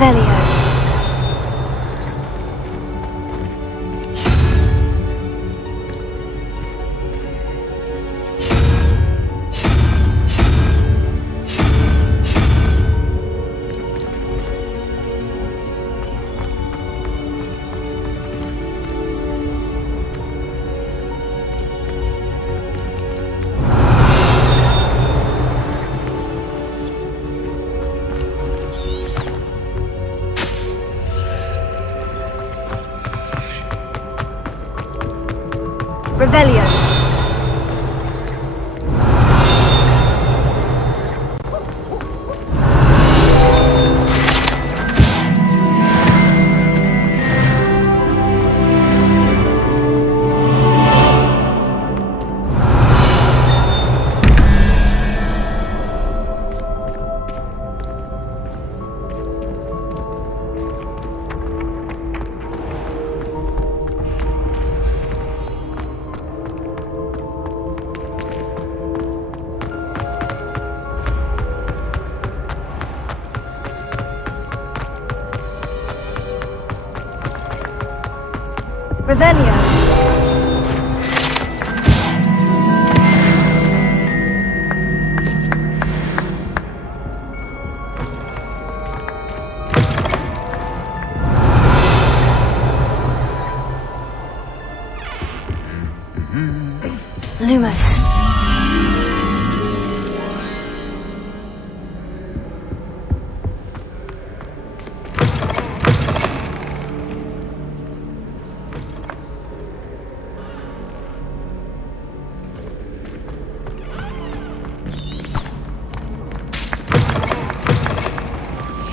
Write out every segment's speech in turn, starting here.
Revelio. Revelio. Revelio. Lumos.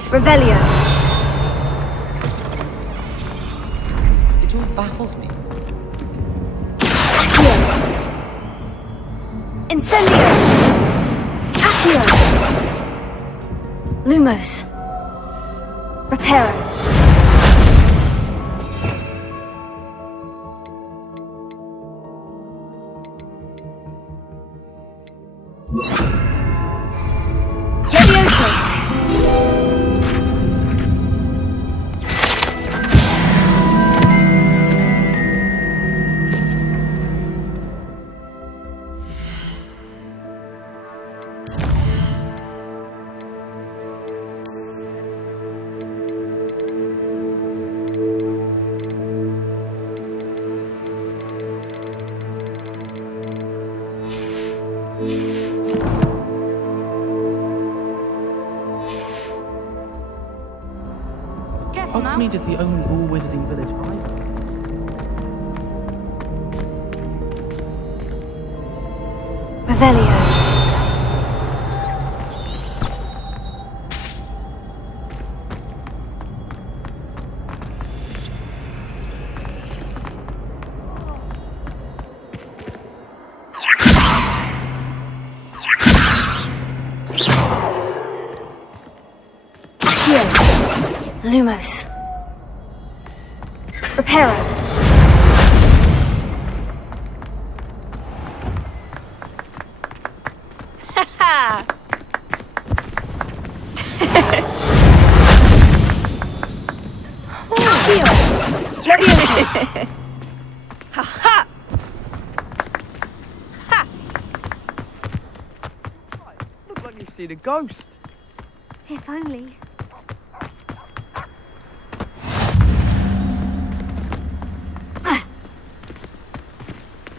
Revelio. It all baffles me. Accio. Incendio. Accio. Lumos. Reparo. Levioso. Hogsmeade is the only all-wizarding village I know. Revelio. Accio. Lumos. Reparo. Accio. Levioso. Ha ha! Ha! Looks like you've seen a ghost. If only.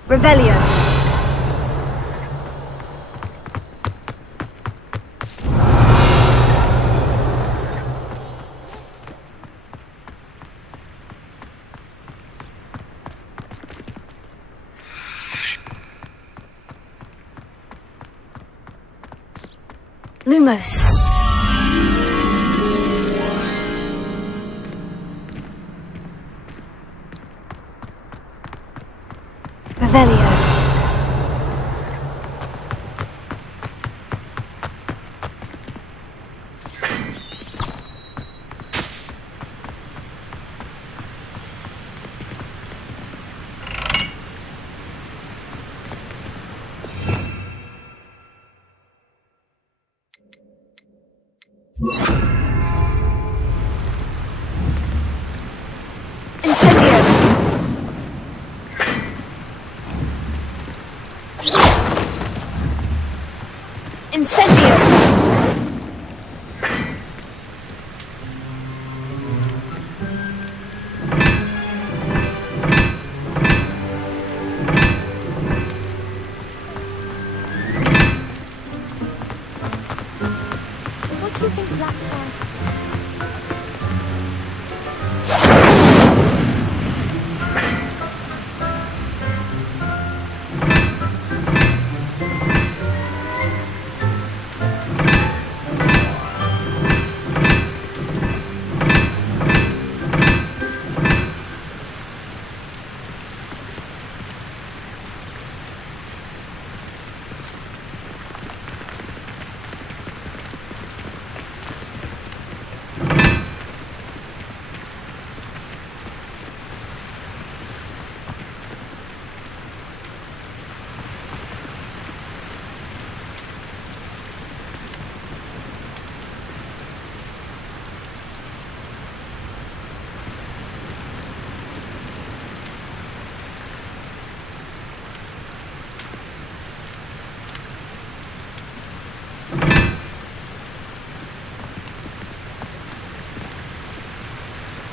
Revelio. Lumos. Revelio.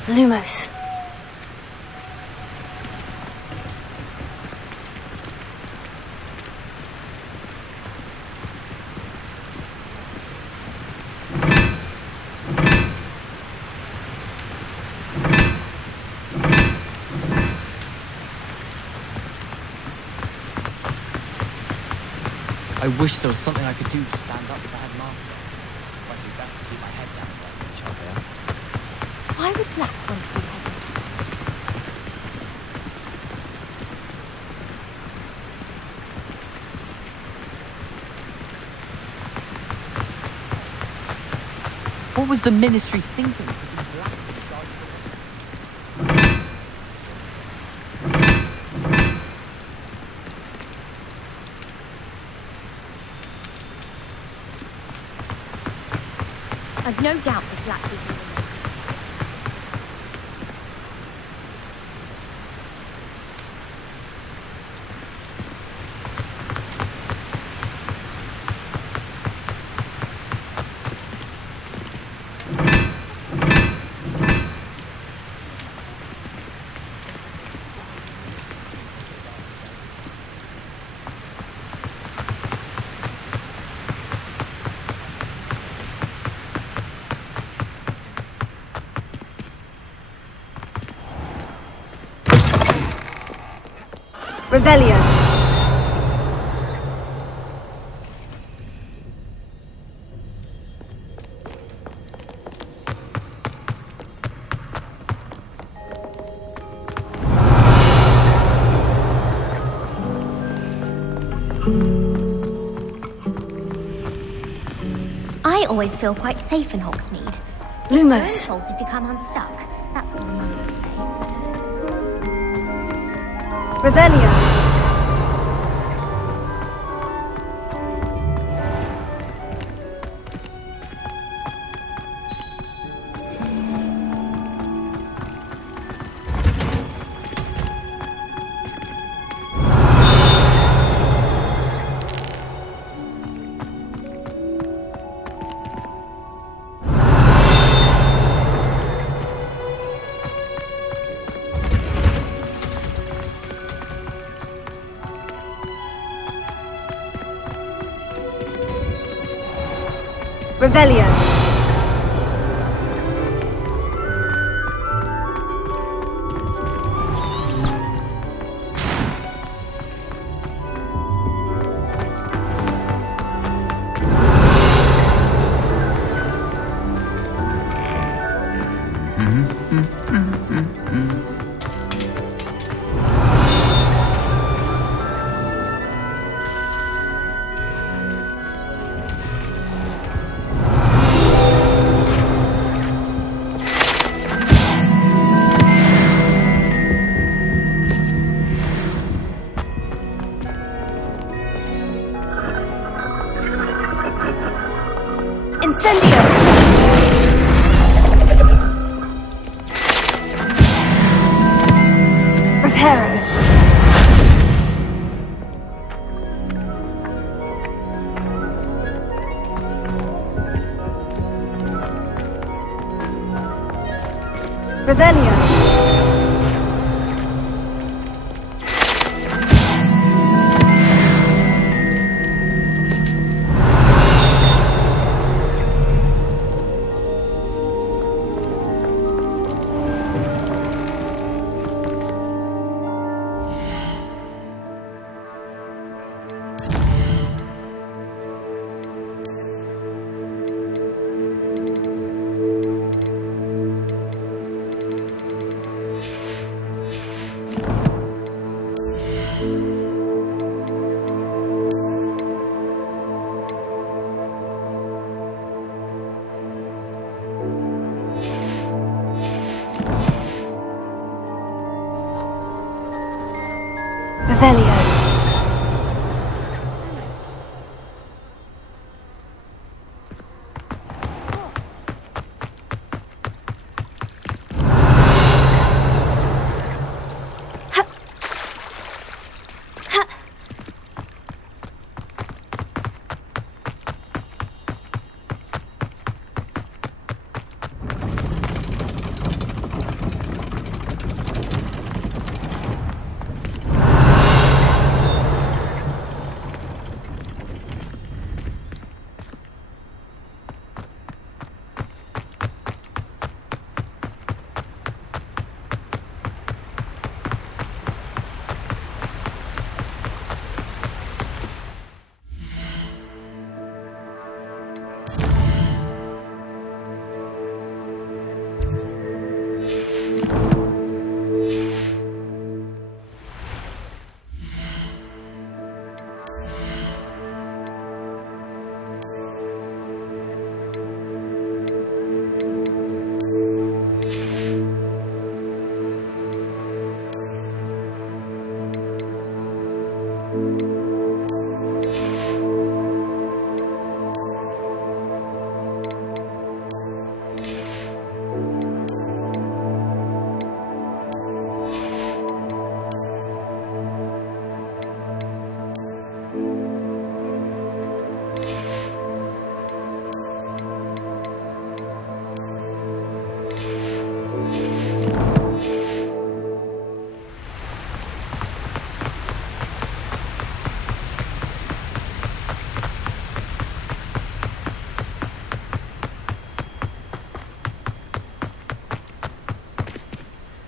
Lumos. I wish there was something I could do to stand up to the headmaster. But it'd be best to keep my head down while I reach out there. Why would Black want to be headmaster? What was the ministry thinking? I've no doubt that Black will be removed. Revelio. I always feel quite safe in Hogsmeade. Lumos. Told to become unstuck. That's what my mum would say. Revelio. Revelio. Incendio! Reparo. Revelio. Revelio.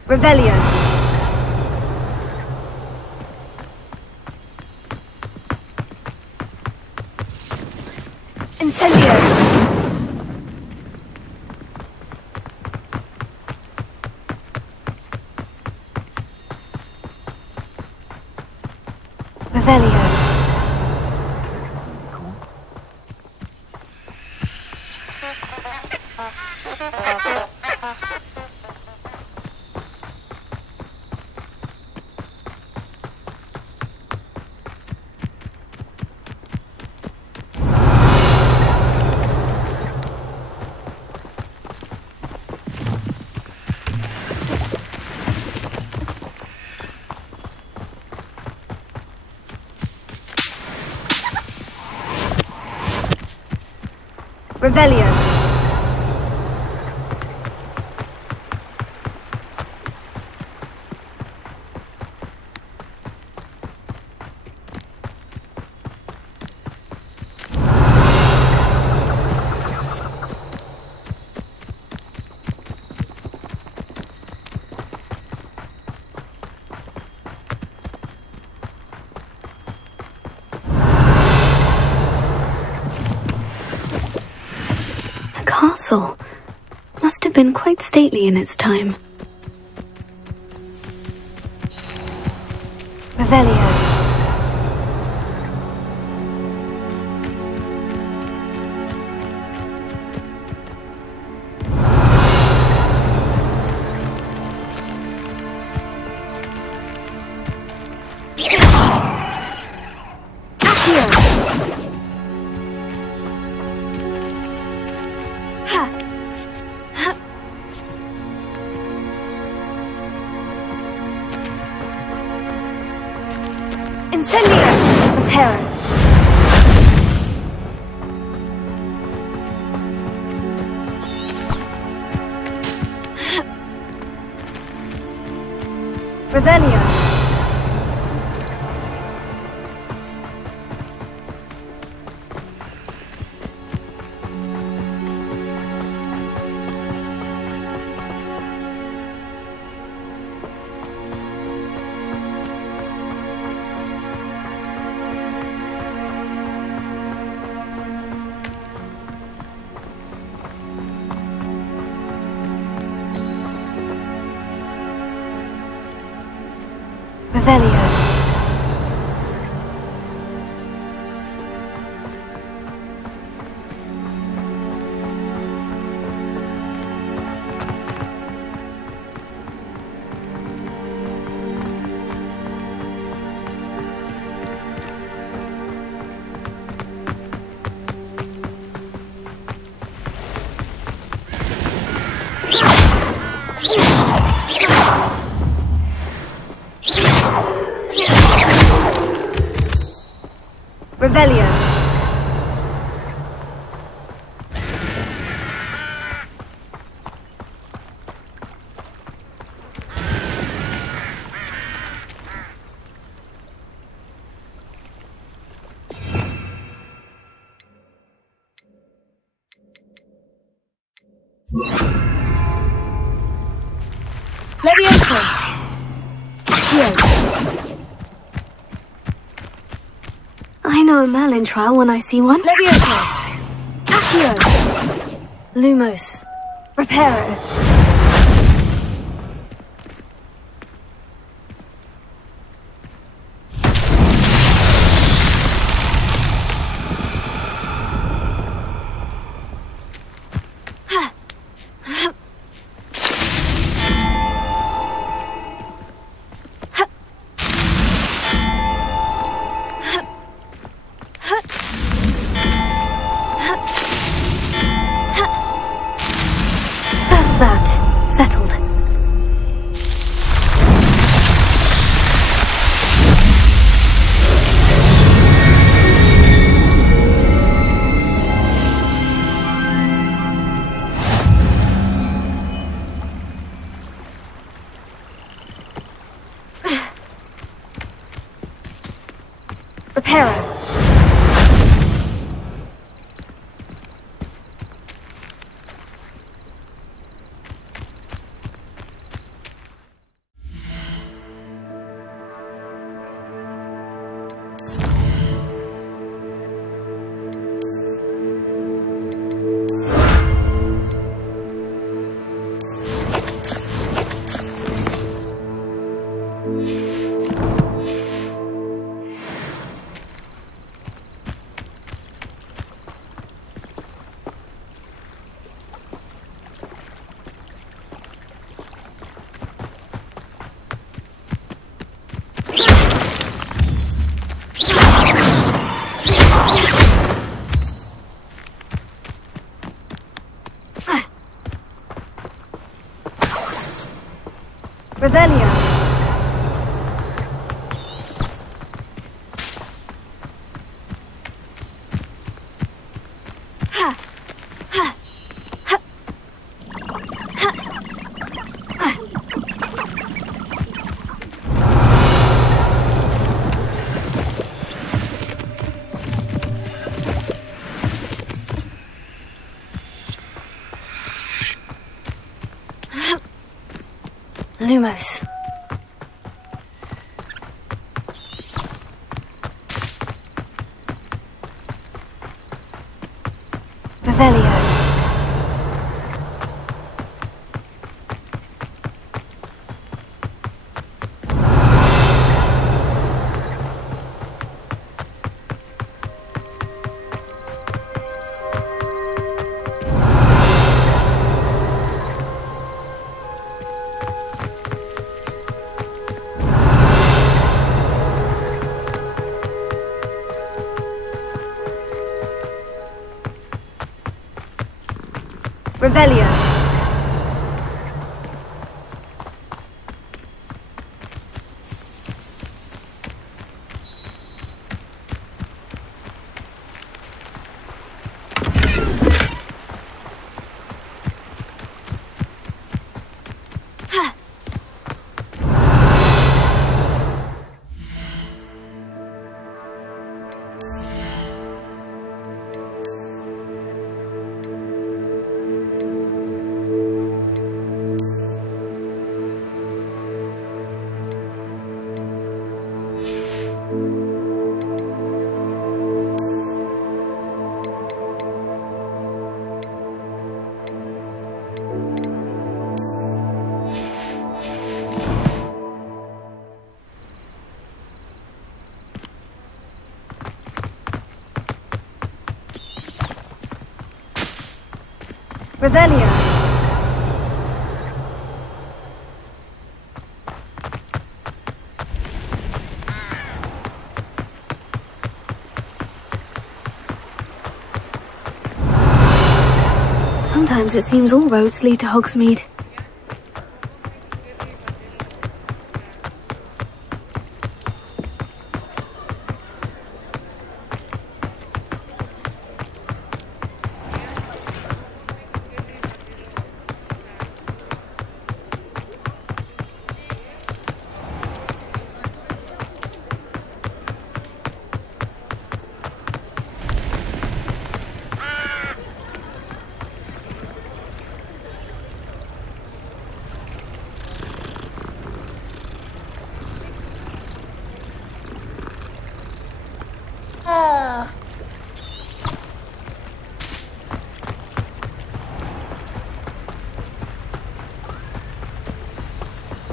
Revelio. Incendio. Revelio. Revelio. Castle must have been quite stately in its time. Revelio. Incendio! Reparo. Revelio. Revelio. Revelio. Levioso. I know a Merlin trial when I see one. Levioso. Accio. Lumos. Reparo. Reparo. Revelio. Lumos. Revelio. Revelio. Revelio. Sometimes it seems all roads lead to Hogsmeade.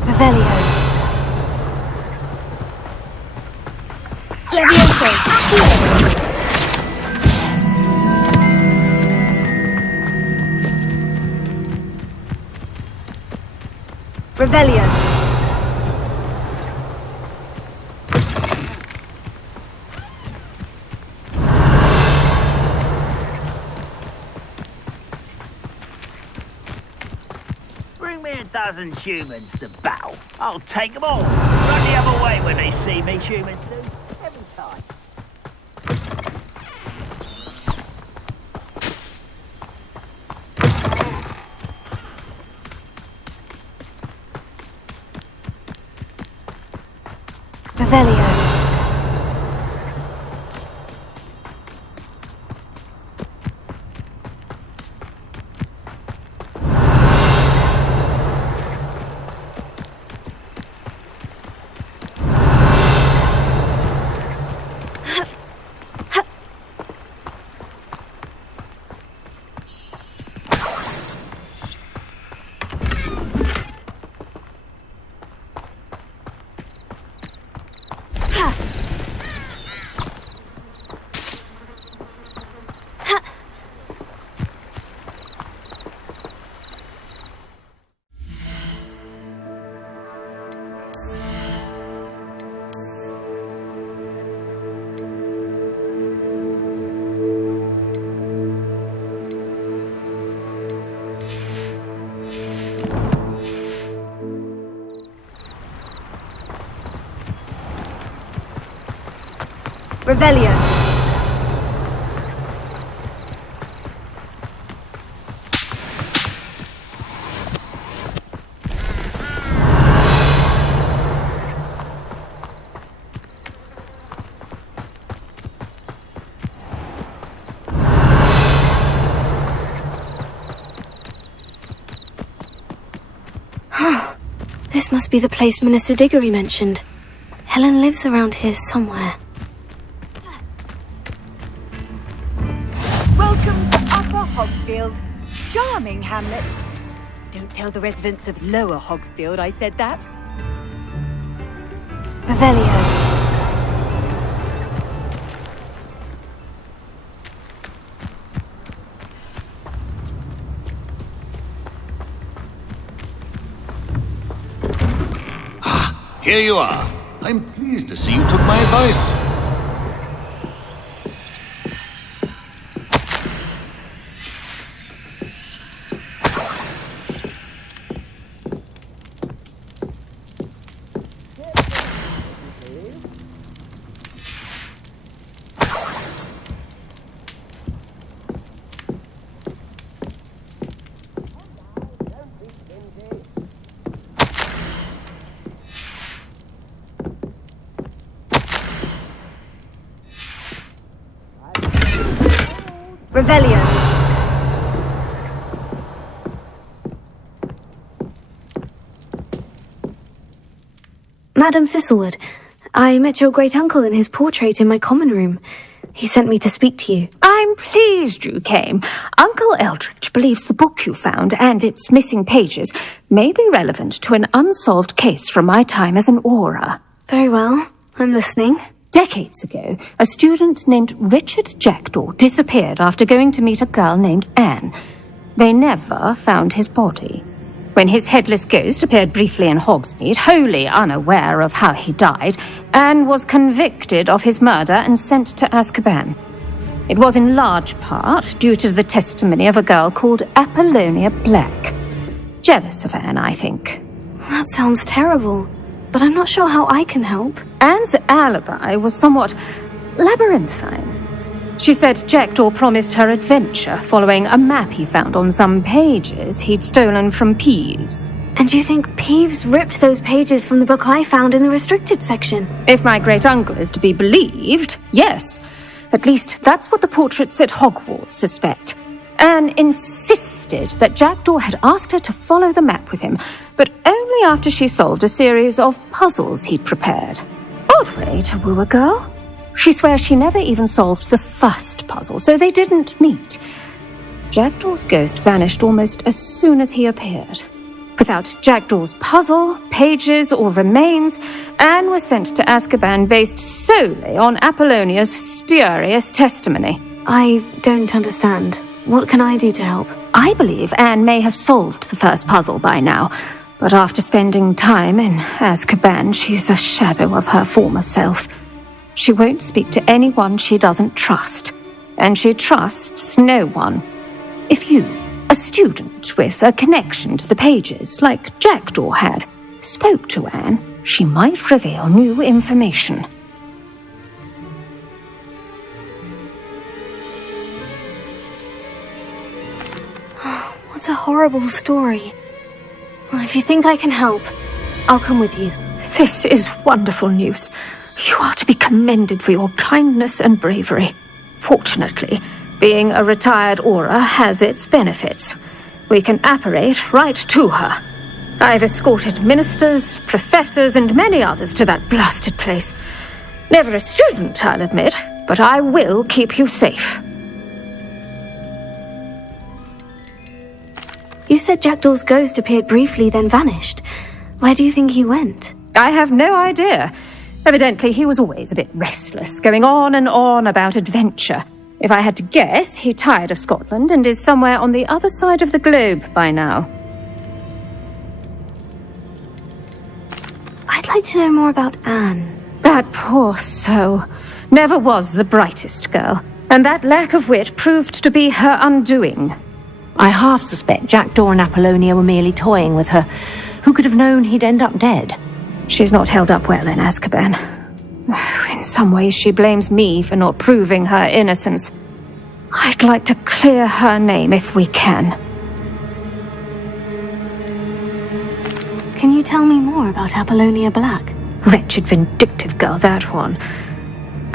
Revelio. Levioso. Revelio. Bring me 1,000 humans to battle. I'll take them all. Run the other way when they see me, humans do. Every time. Revelio. Revelio. This must be the place Minister Diggory mentioned. Helen lives around here somewhere. Welcome to Upper Hogsfield. Charming hamlet. Don't tell the residents of Lower Hogsfield I said that. Revelio. Here you are. I'm pleased to see you took my advice. Revelio. Madam Thistlewood, I met your great-uncle in his portrait in my common room. He sent me to speak to you. I'm pleased you came. Uncle Eldridge believes the book you found and its missing pages may be relevant to an unsolved case from my time as an Auror. Very well. I'm listening. Decades ago, a student named Richard Jackdaw disappeared after going to meet a girl named Anne. They never found his body. When his headless ghost appeared briefly in Hogsmeade, wholly unaware of how he died, Anne was convicted of his murder and sent to Azkaban. It was in large part due to the testimony of a girl called Apollonia Black. Jealous of Anne, I think. That sounds terrible, but I'm not sure how I can help. Anne's alibi was somewhat labyrinthine. She said Jackdaw promised her adventure following a map he found on some pages he'd stolen from Peeves. And you think Peeves ripped those pages from the book I found in the restricted section? If my great-uncle is to be believed, yes. At least that's what the portraits at Hogwarts suspect. Anne insisted that Jackdaw had asked her to follow the map with him, but only after she solved a series of puzzles he'd prepared. Odd way to woo a girl. She swears she never even solved the first puzzle, so they didn't meet. Jackdaw's ghost vanished almost as soon as he appeared. Without Jackdaw's puzzle, pages, or remains, Anne was sent to Azkaban based solely on Apollonia's spurious testimony. I don't understand. What can I do to help? I believe Anne may have solved the first puzzle by now, but after spending time in Azkaban, she's a shadow of her former self. She won't speak to anyone she doesn't trust, and she trusts no one. If you, a student with a connection to the pages, like Jackdaw had, spoke to Anne, she might reveal new information. What a horrible story. Well, if you think I can help, I'll come with you. This is wonderful news. You are to be commended for your kindness and bravery. Fortunately, being a retired Auror has its benefits. We can apparate right to her. I've escorted ministers, professors, and many others to that blasted place. Never a student, I'll admit, but I will keep you safe. You said Jackdaw's ghost appeared briefly, then vanished. Where do you think he went? I have no idea. Evidently, he was always a bit restless, going on and on about adventure. If I had to guess, he tired of Scotland and is somewhere on the other side of the globe by now. I'd like to know more about Anne. That poor soul. Never was the brightest girl, and that lack of wit proved to be her undoing. I half suspect Jackdaw and Apollonia were merely toying with her. Who could have known he'd end up dead? She's not held up well in Azkaban. In some ways, she blames me for not proving her innocence. I'd like to clear her name if we can. Can you tell me more about Apollonia Black? Wretched, vindictive girl, that one.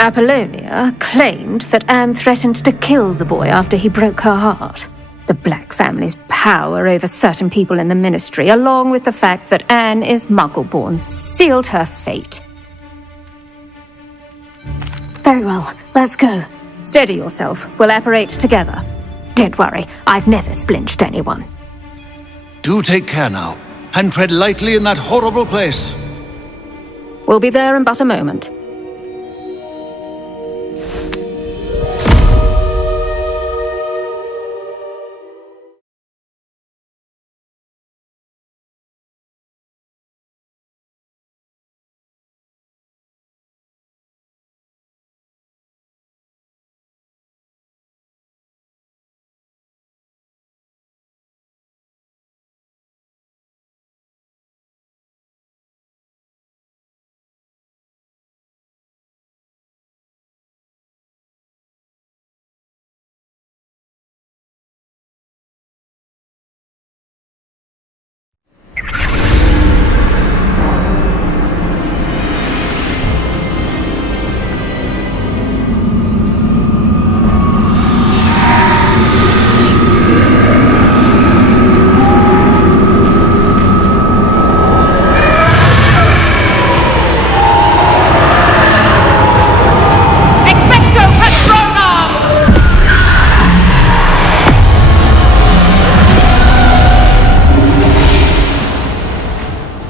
Apollonia claimed that Anne threatened to kill the boy after he broke her heart. The Black family's power over certain people in the Ministry, along with the fact that Anne is Muggle-born, sealed her fate. Very well, let's go. Steady yourself. We'll apparate together. Don't worry, I've never splinched anyone. Do take care now, and tread lightly in that horrible place. We'll be there in but a moment.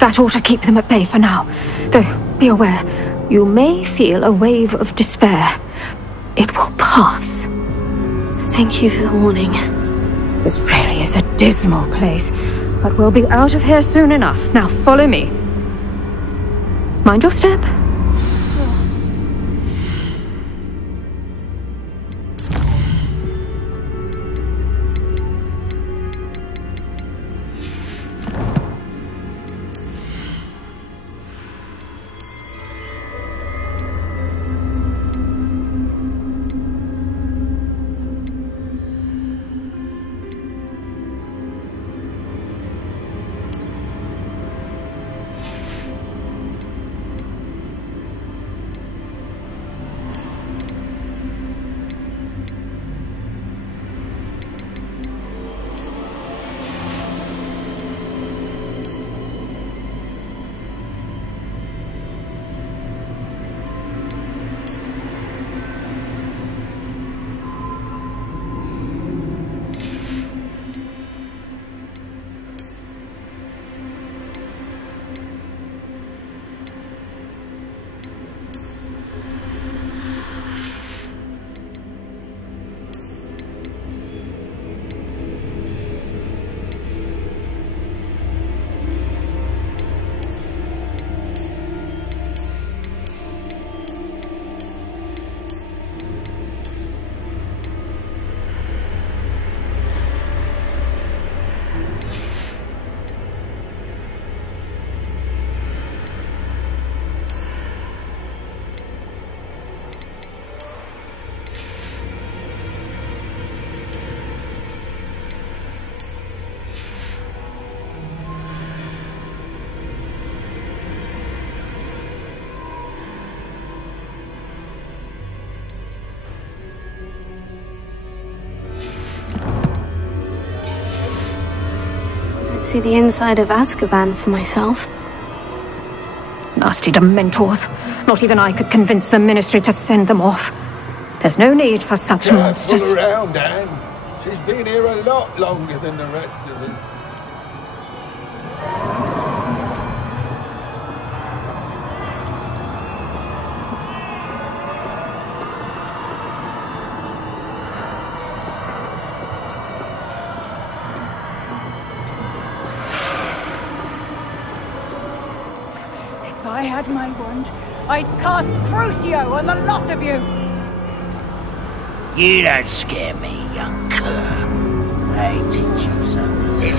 That ought to keep them at bay for now. Though, be aware, you may feel a wave of despair. It will pass. Thank you for the warning. This really is a dismal place, but we'll be out of here soon enough. Now follow me. Mind your step. See the inside of Azkaban for myself. Nasty Dementors. Not even I could convince the Ministry to send them off. There's no need for such monsters. Pull around, Anne. She's been here a lot longer than the rest of us. had my wand, I'd cast Crucio on the lot of you! You don't scare me, young cur. I teach you something.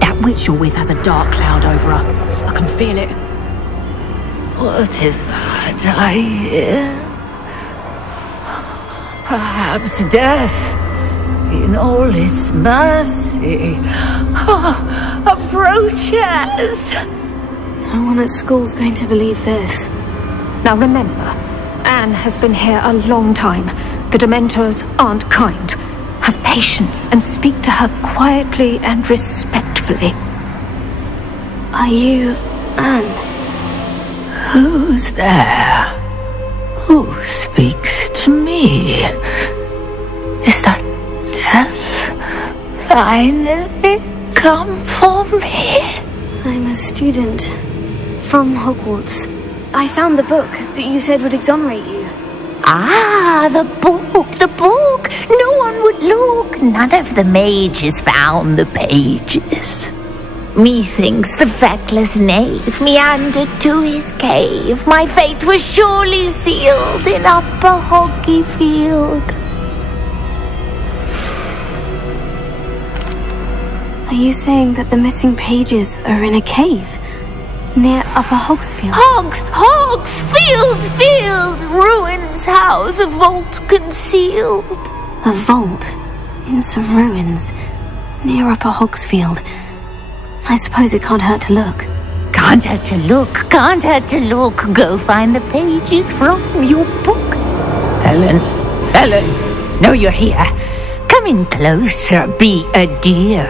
That witch you're with has a dark cloud over her. I can feel it. What is that I hear? Perhaps death, in all its mercy, approaches. No one at school's going to believe this. Now remember, Anne has been here a long time. The Dementors aren't kind. Have patience and speak to her quietly and respectfully. Are you Anne? Who's there? Who speaks to me? Is that death finally come for me? I'm a student from Hogwarts. I found the book that you said would exonerate you. Ah, the book, the book! No one would look. None of the mages found the pages. Methinks the feckless knave meandered to his cave. My fate was surely sealed in Upper Hoggyfield. Are you saying that the missing pages are in a cave near Upper Hogsfield? Field! Ruins house, a vault concealed. A vault in some ruins near Upper Hogsfield. I suppose it can't hurt to look. Can't hurt to look. Go find the pages from your book. Helen, know you're here. Come in closer, be a dear.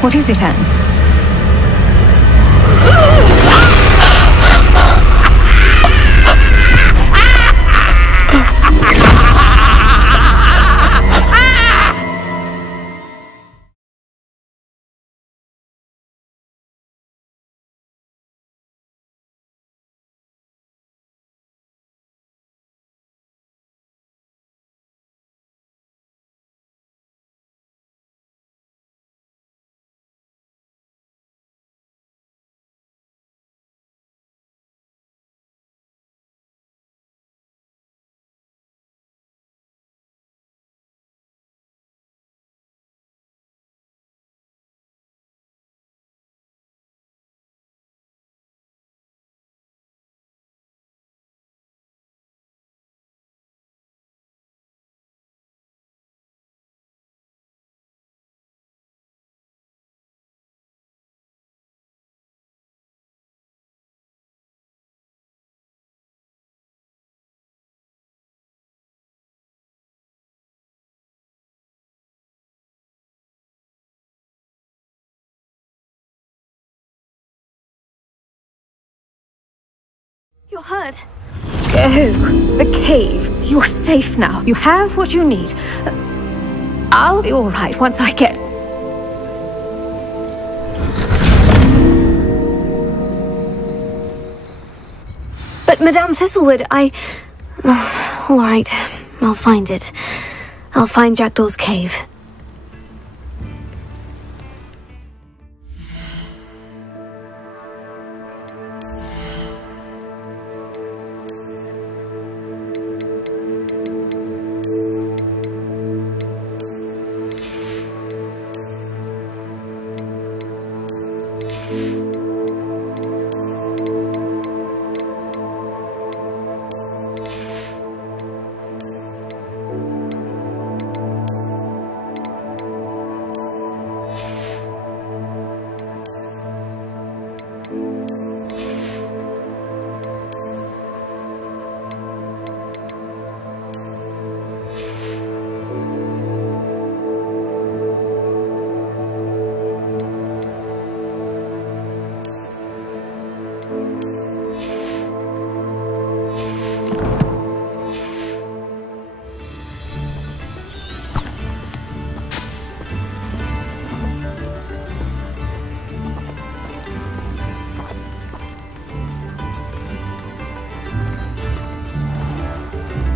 What is it, Anne? You're hurt. Go. The cave. You're safe now. You have what you need. I'll be all right once I get... But Madame Thistlewood, all right, I'll find it. I'll find Jackdaw's cave.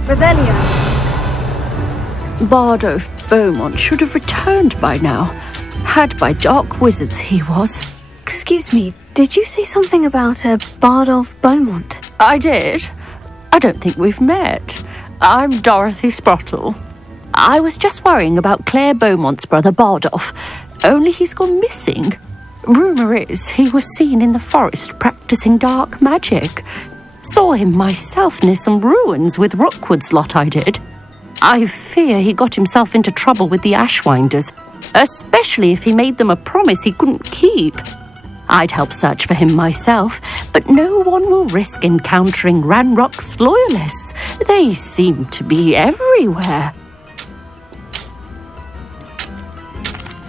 Revelio. Bardolph Beaumont should have returned by now. Had by dark wizards he was. Excuse me, did you say something about a Bardolph Beaumont? I did. I don't think we've met. I'm Dorothy Sprottle. I was just worrying about Claire Beaumont's brother Bardolph, only he's gone missing. Rumour is he was seen in the forest practising dark magic. Saw him myself near some ruins with Rookwood's lot I did. I fear he got himself into trouble with the Ashwinders, especially if he made them a promise he couldn't keep. I'd help search for him myself, but no one will risk encountering Ranrock's loyalists. They seem to be everywhere.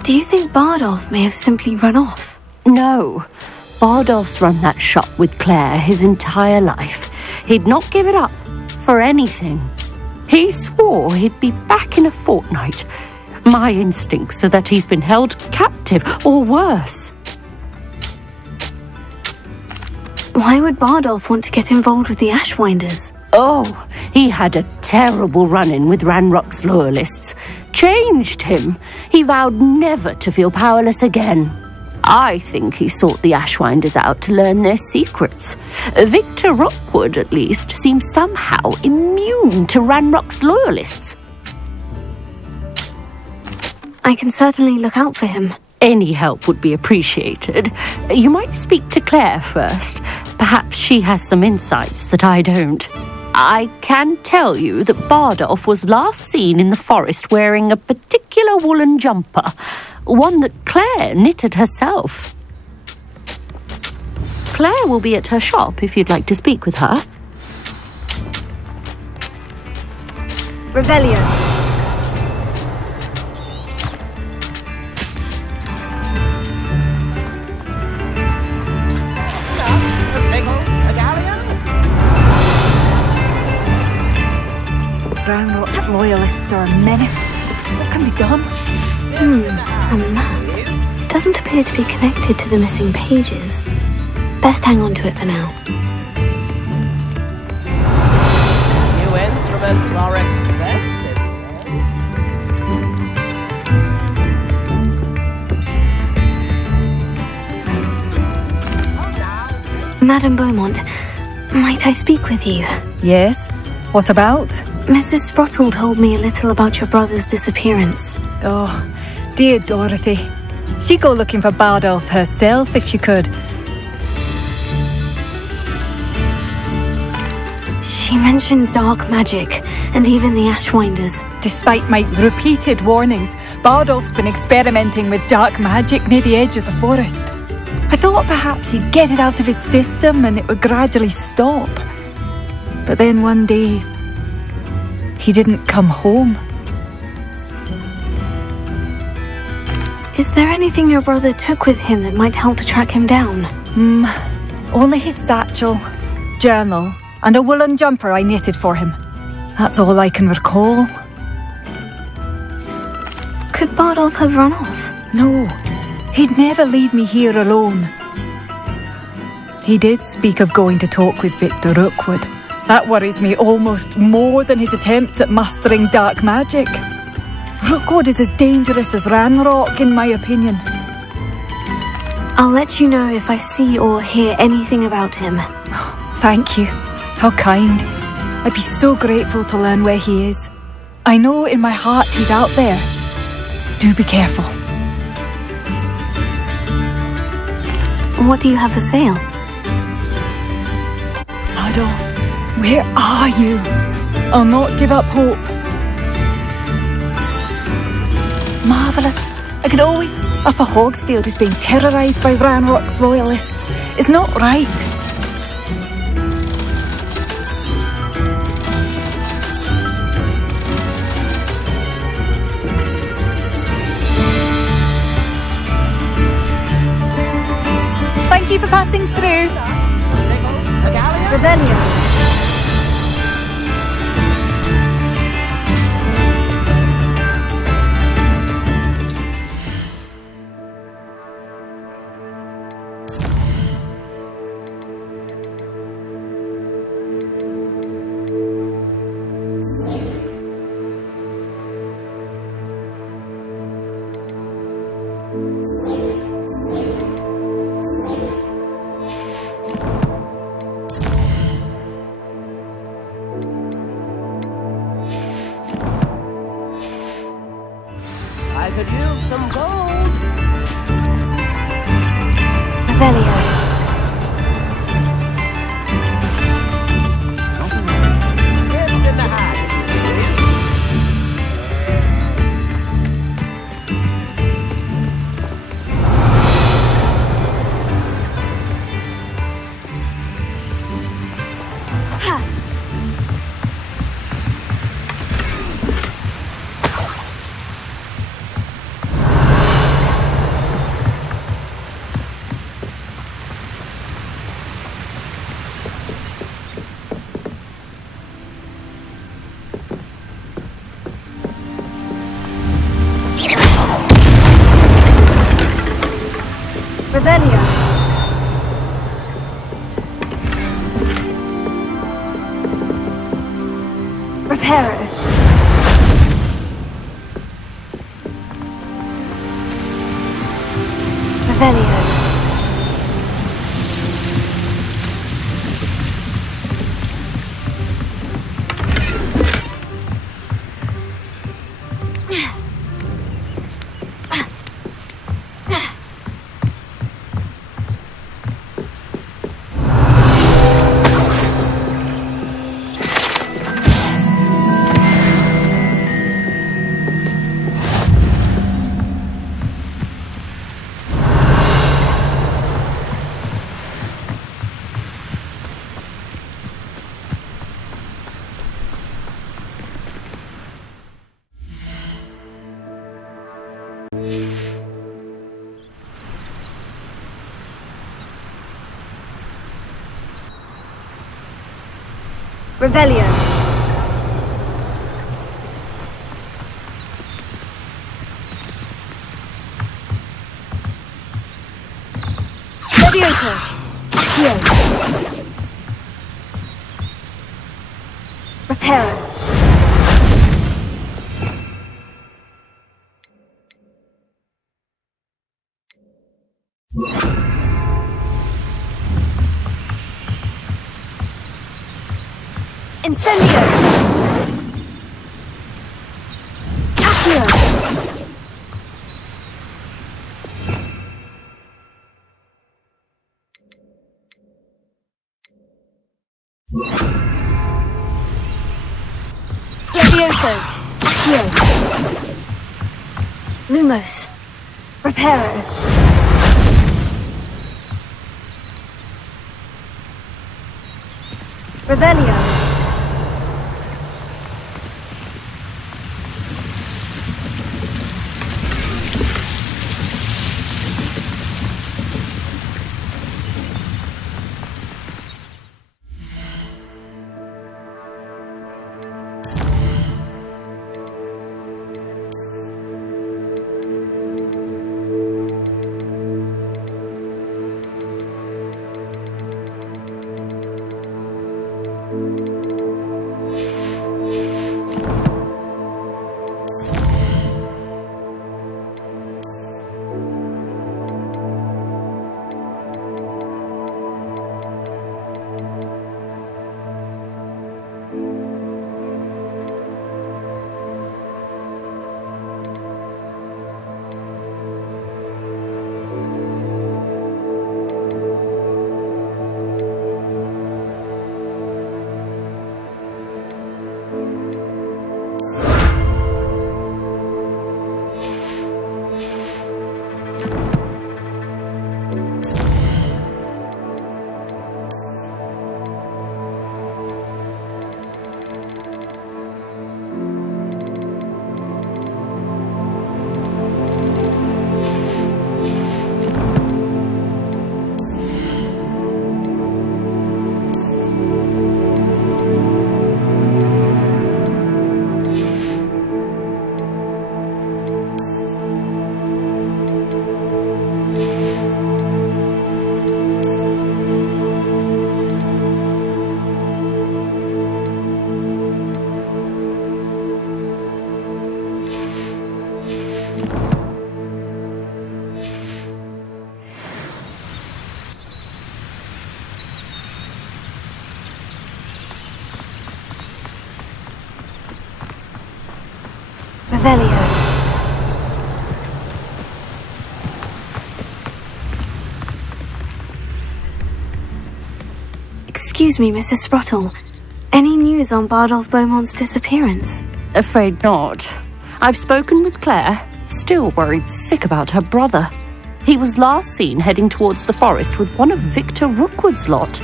Do you think Bardolph may have simply run off? No. Bardolph's run that shop with Claire his entire life. He'd not give it up for anything. He swore he'd be back in a fortnight. My instincts are that he's been held captive, or worse. Why would Bardolph want to get involved with the Ashwinders? Oh, he had a terrible run-in with Ranrock's loyalists. Changed him. He vowed never to feel powerless again. I think he sought the Ashwinders out to learn their secrets. Victor Rookwood, at least, seems somehow immune to Ranrock's loyalists. I can certainly look out for him. Any help would be appreciated. You might speak to Claire first. Perhaps she has some insights that I don't. I can tell you that Bardolph was last seen in the forest wearing a particular woolen jumper, one that Claire knitted herself. Claire will be at her shop if you'd like to speak with her. Revelio. Ranrock's loyalists are a menace. What can be done? A map. Doesn't appear to be connected to the missing pages. Best hang on to it for now. New instruments are expensive. Madame Beaumont, might I speak with you? Yes? What about? Mrs. Sprottle told me a little about your brother's disappearance. Oh, dear Dorothy. She'd go looking for Bardolph herself if she could. She mentioned dark magic, and even the Ashwinders. Despite my repeated warnings, Bardolph's been experimenting with dark magic near the edge of the forest. I thought perhaps he'd get it out of his system and it would gradually stop. But then one day, he didn't come home. Is there anything your brother took with him that might help to track him down? Only his satchel, journal, and a woolen jumper I knitted for him. That's all I can recall. Could Bardolph have run off? No, he'd never leave me here alone. He did speak of going to talk with Victor Rookwood. That worries me almost more than his attempts at mastering dark magic. Rookwood is as dangerous as Ranrock, in my opinion. I'll let you know if I see or hear anything about him. Thank you. How kind. I'd be so grateful to learn where he is. I know in my heart he's out there. Do be careful. What do you have for sale? Adolf, where are you? I'll not give up hope. Marvellous. I could always... Upper Hogsfield is being terrorised by Ranrock's loyalists. It's not right. Thank you for passing through. Revelio. Revelio. Reparo. Revelio. Revelio. Levioso. Accio. Reparo. Incendio! Accio! Levioso! Accio! Lumos! Reparo! Revelio! Revelio. Excuse me, Mrs. Sprottle. Any news on Bardolph Beaumont's disappearance? Afraid not. I've spoken with Claire, still worried sick about her brother. He was last seen heading towards the forest with one of Victor Rookwood's lot.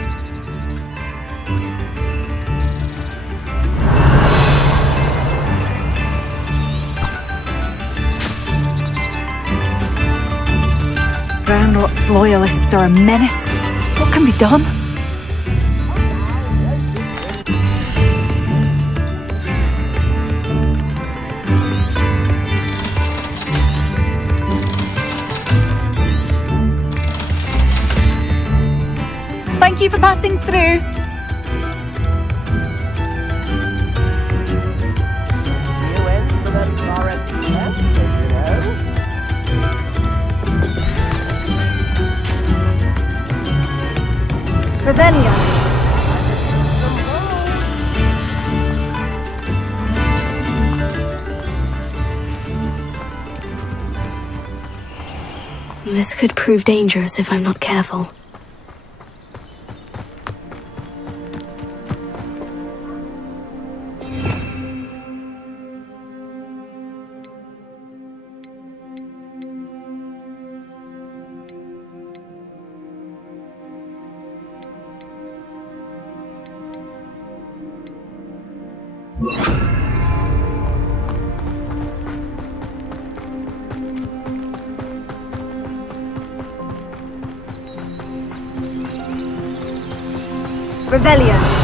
Hogwarts loyalists are a menace. What can be done? Thank you for passing through. Revelio. This could prove dangerous if I'm not careful. Revelio.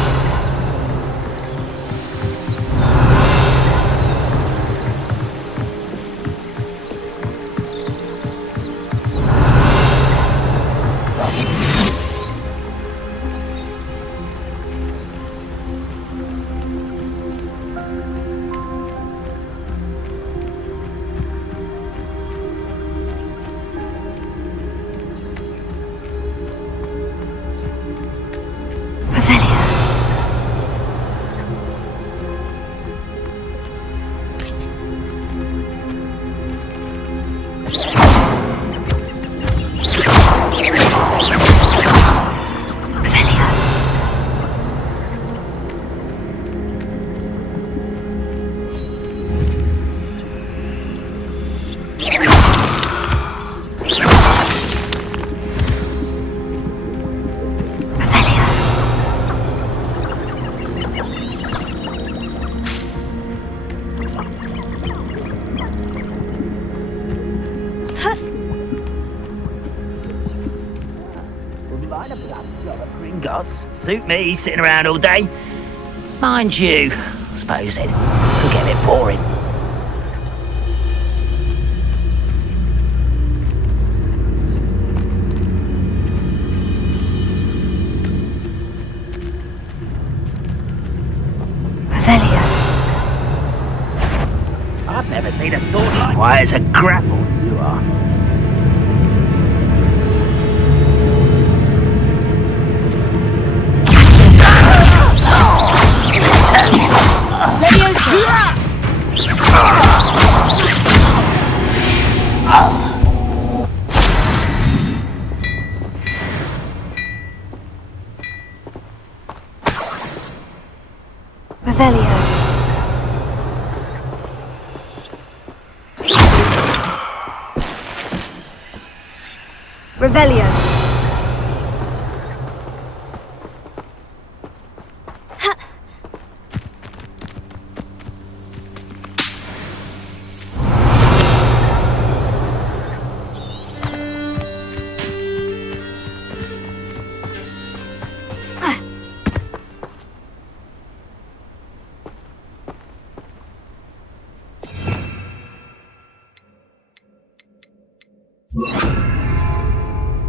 Suit me sitting around all day. Mind you, I suppose it could get a bit boring. Revelio. I've never seen a sword like why it's a grapple. You are. Revelio. Revelio.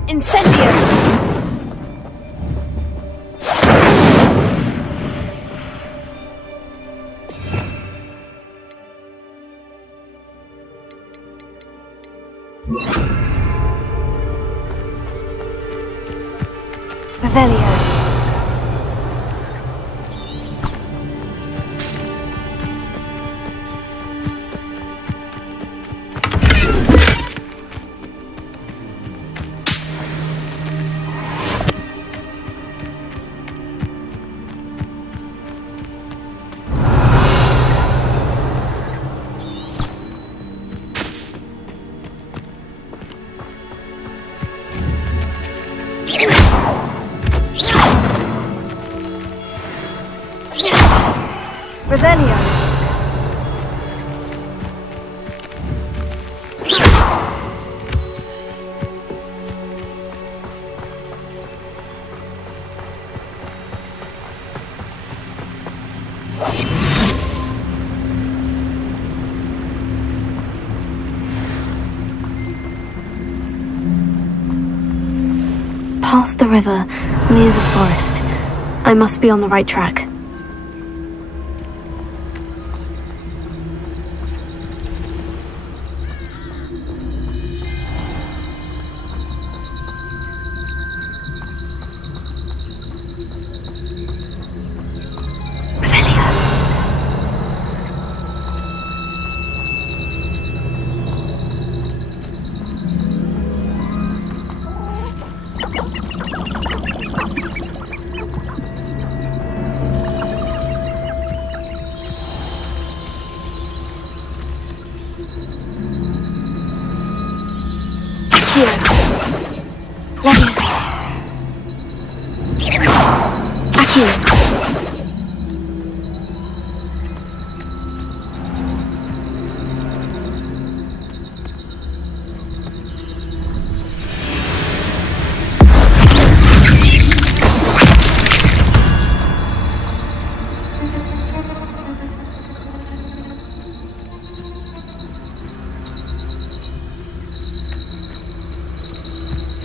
Incendio! Revelio. Revelio. Past the river, near the forest. I must be on the right track.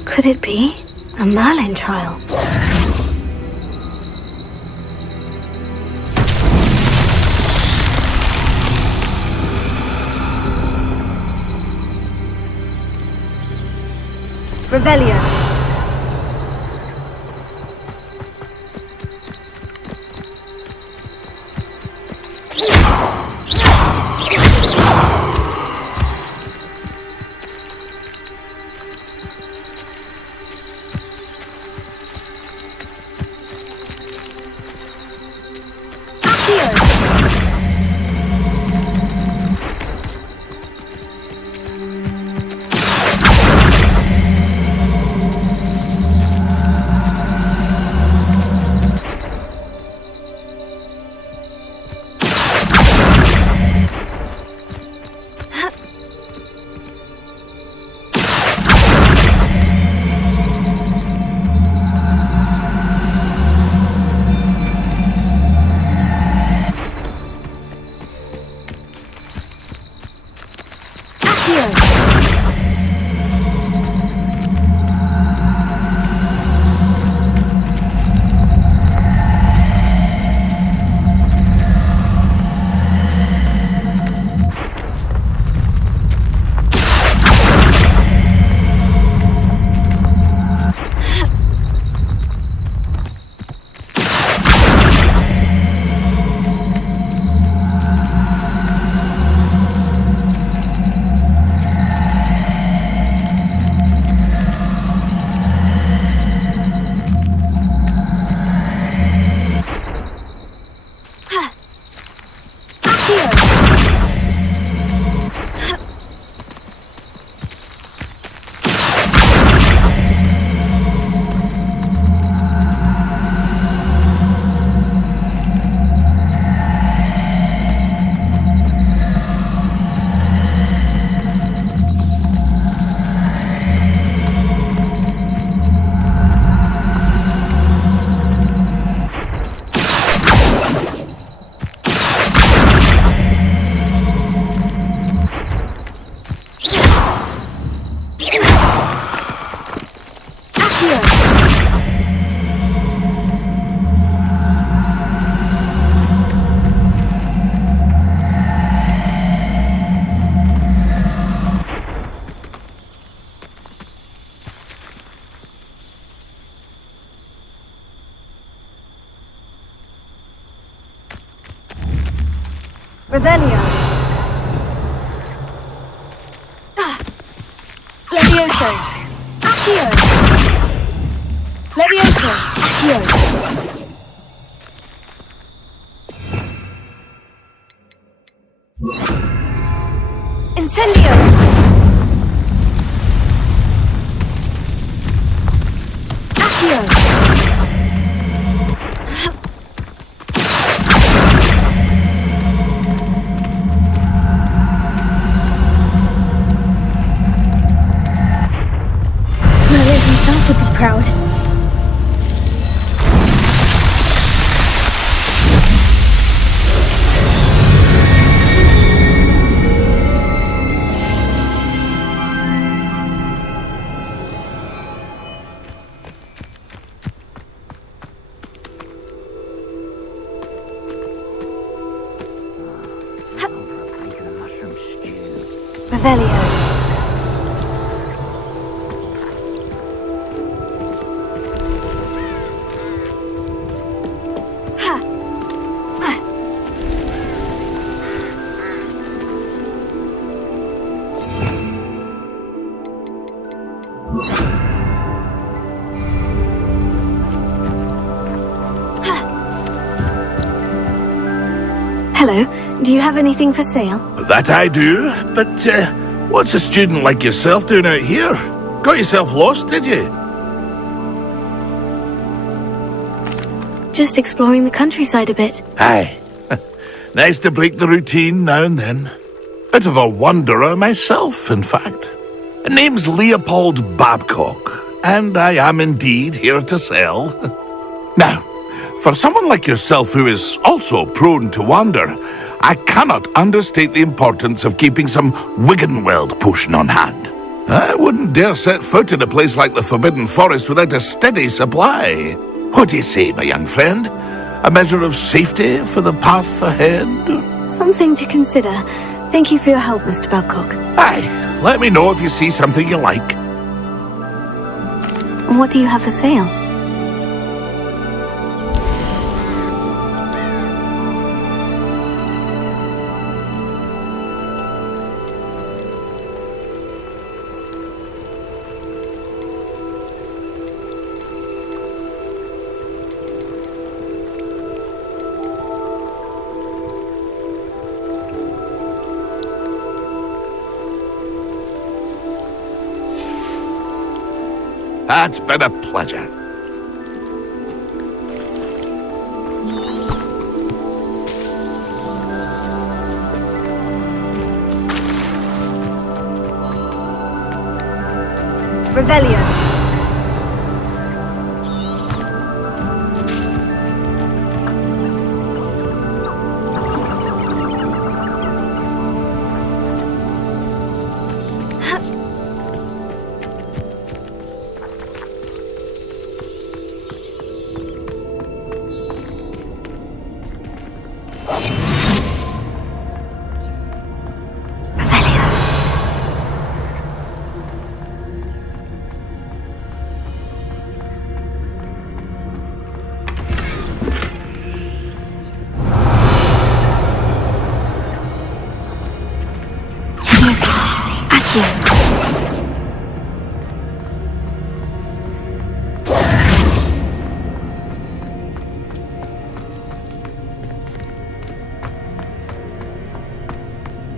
Could it be a Merlin trial? Revelio. Revelio. Levioso. Accio. Levioso. Accio. Incendio. Accio. Would be proud. Revelio. Hello, do you have anything for sale? That I do, but what's a student like yourself doing out here? Got yourself lost, did you? Just exploring the countryside a bit. Aye. Nice to break the routine now and then. Bit of a wanderer myself, in fact. Name's Leopold Babcock, and I am indeed here to sell. Now, for someone like yourself who is also prone to wander, I cannot understate the importance of keeping some Wiggenweld potion on hand. I wouldn't dare set foot in a place like the Forbidden Forest without a steady supply. What do you say, my young friend? A measure of safety for the path ahead? Something to consider. Thank you for your help, Mr. Babcock. Aye, let me know if you see something you like. What do you have for sale? It's been a pleasure. Revelio.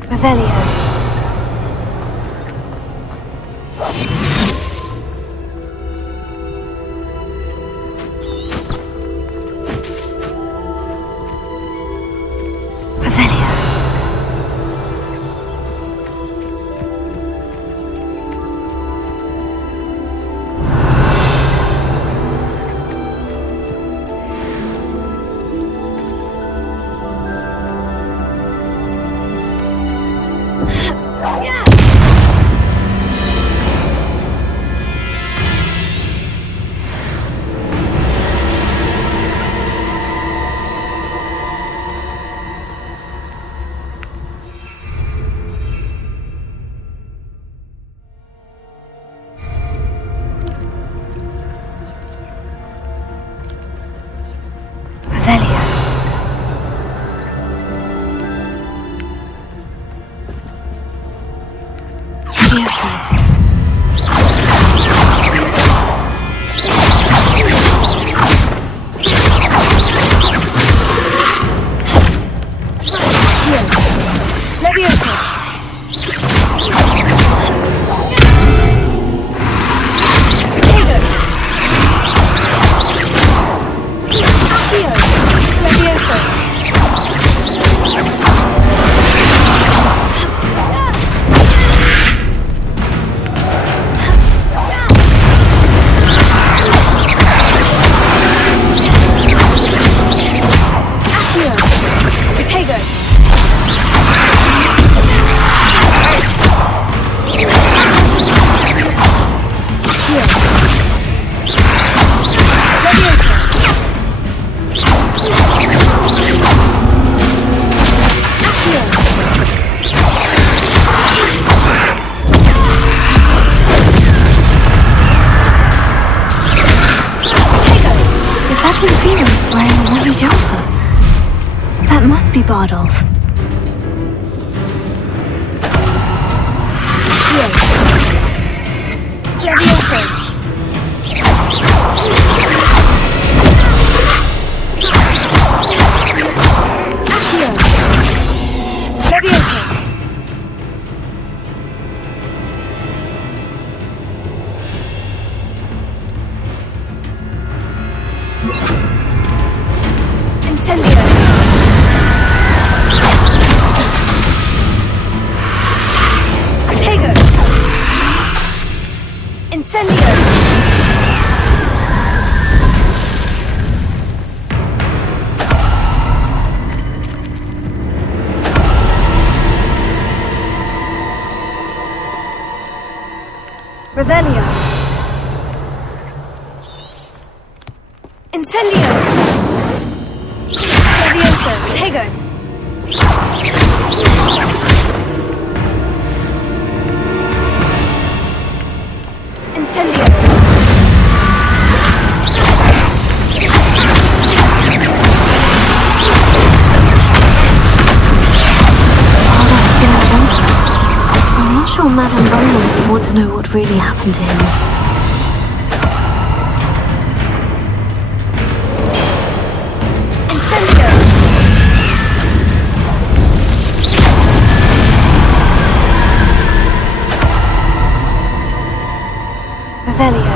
Revelio. That must be Bardolph. Levioso. Revelio. Incendio. Levioso. Tego. Incendio. I'm not sure Madame Beaumont would want to know what really happened to him. Incendio! Revelio.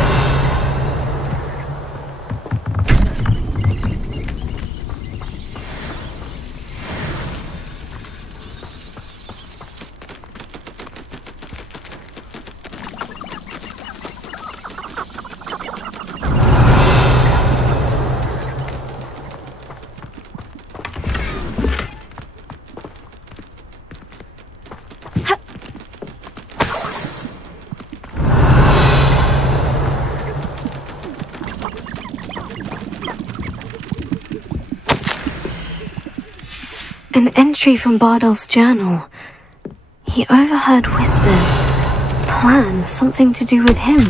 An entry from Bardolph's journal. He overheard whispers. Plan, something to do with him.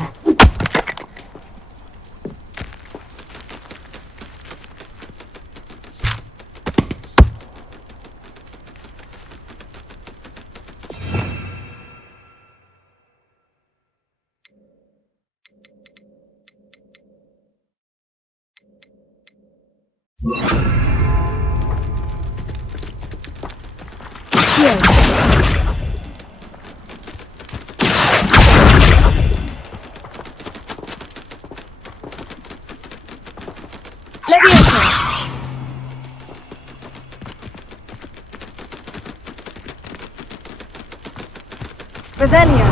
Revelio.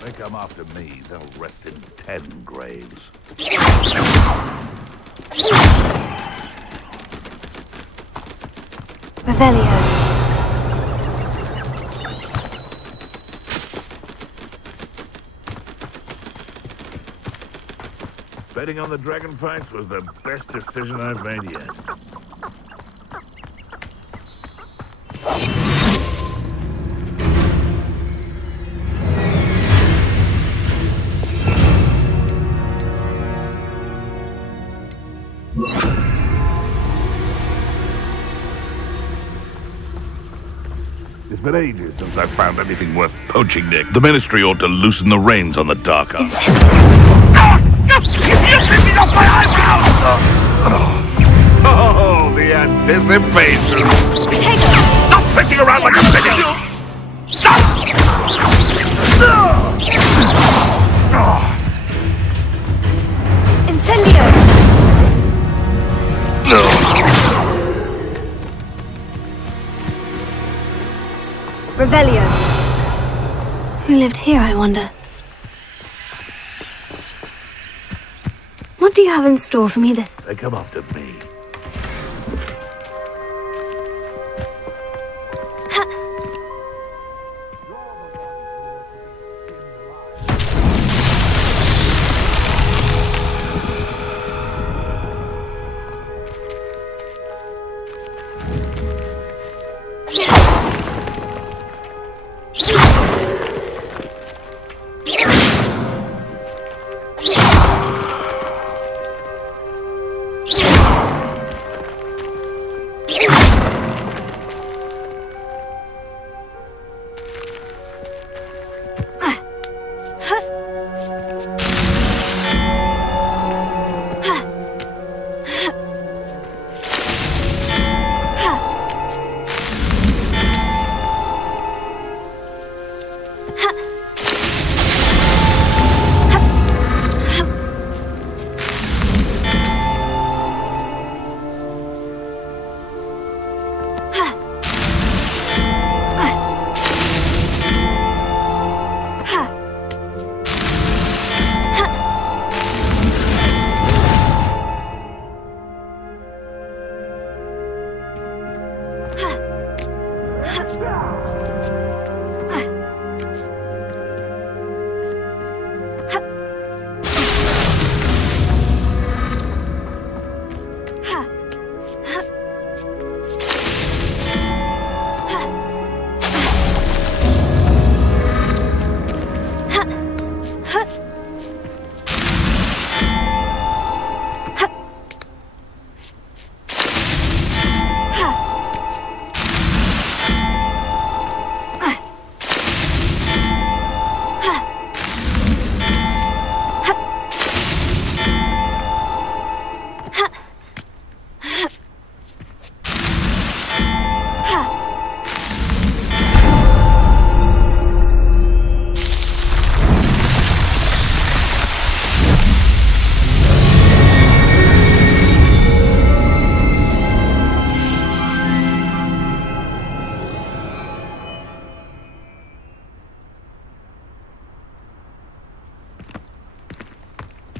They come after me, they'll rest in 10 graves. Revelio. Betting on the dragon fights was the best decision I've made yet. It's been ages since I've found anything worth poaching, Nick. The Ministry ought to loosen the reins on the dark arts. You took me off my eyebrows! Oh, the anticipation! Stop fishing around like a fish! Stop! Incendio! Revelio. Who lived here, I wonder? What do you have in store for me this? They come after me.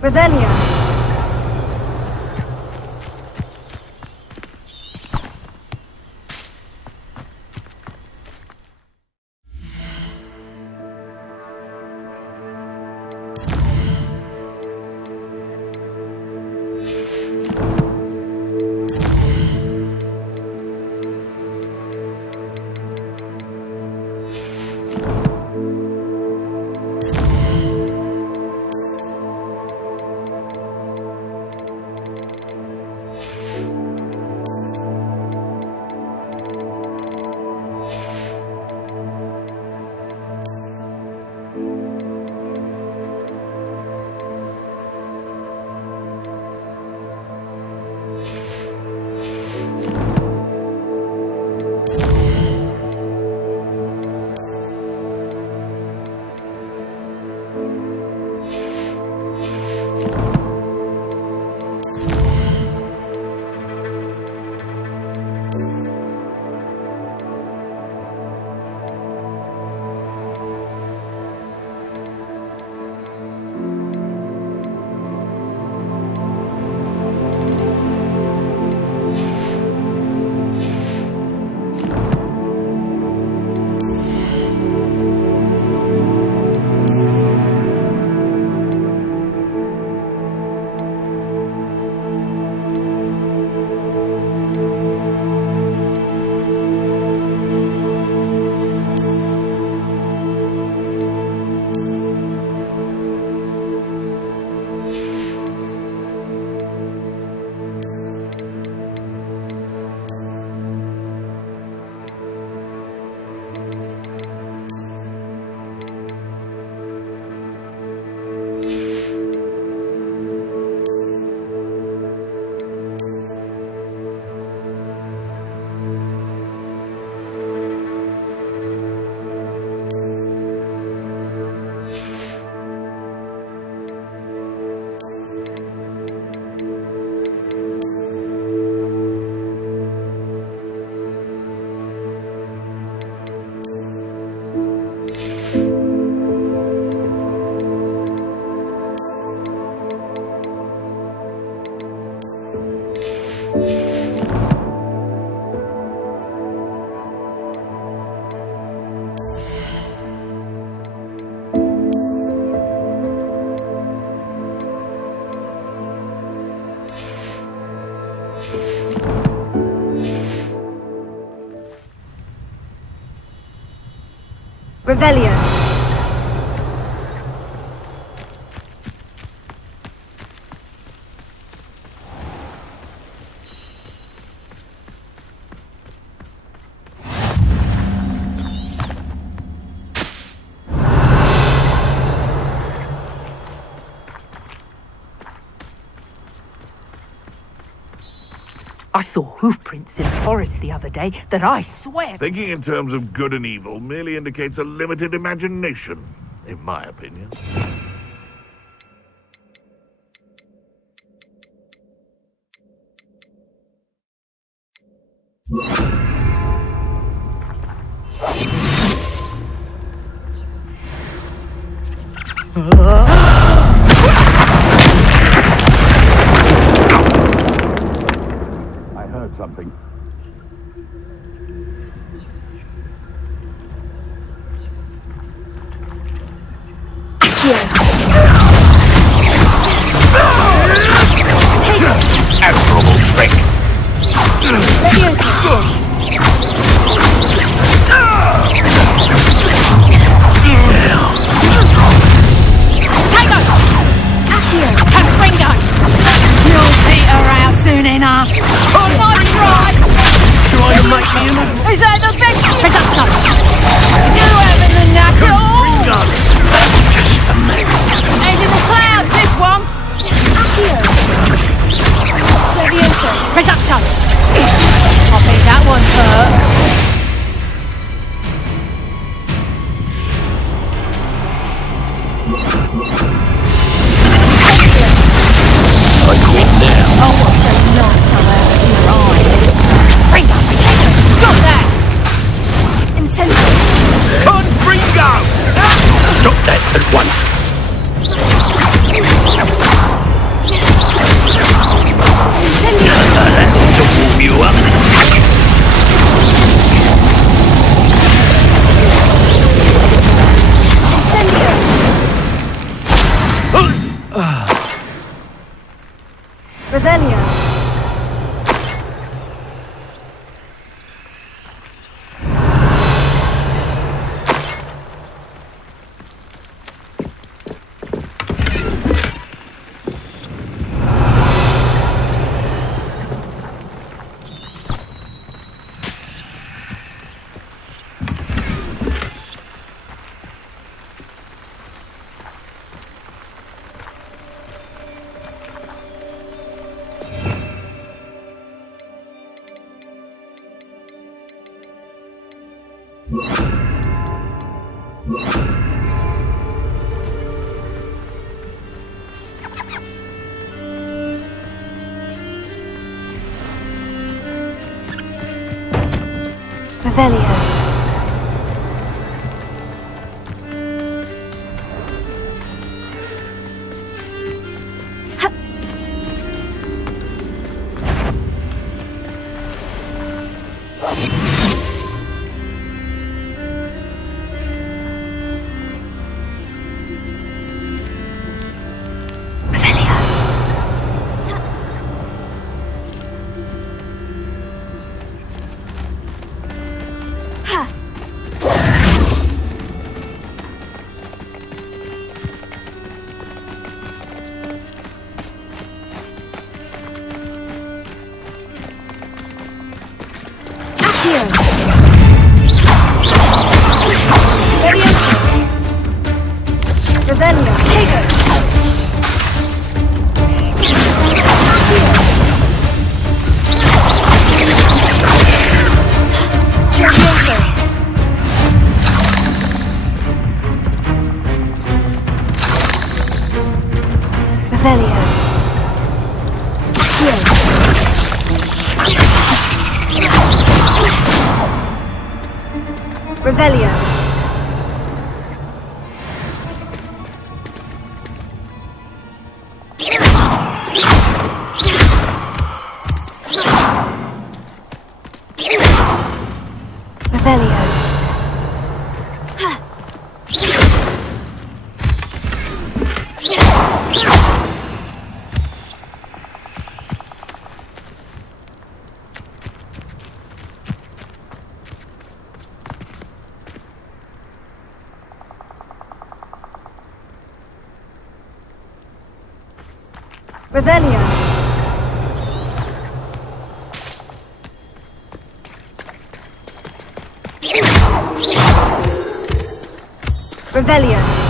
Revelio. Revelio. I saw hoof prints in a forest the other day that I swear... Thinking in terms of good and evil merely indicates a limited imagination, in my opinion. I heard something. Admirable trick! You'll peter out soon enough. Oh, not right. Trying to make me in. Is that the best? Do have in the knuckle. Just a minute. And in the clouds, this one. Reducto. I think that one hurt. I quit now. Oh, what's the light come out of your eyes? Bring up the head. Stop that. Incentive. Confringo! Stop that at once. Revelio. Revelio. Revelio. Revelio. Revelio.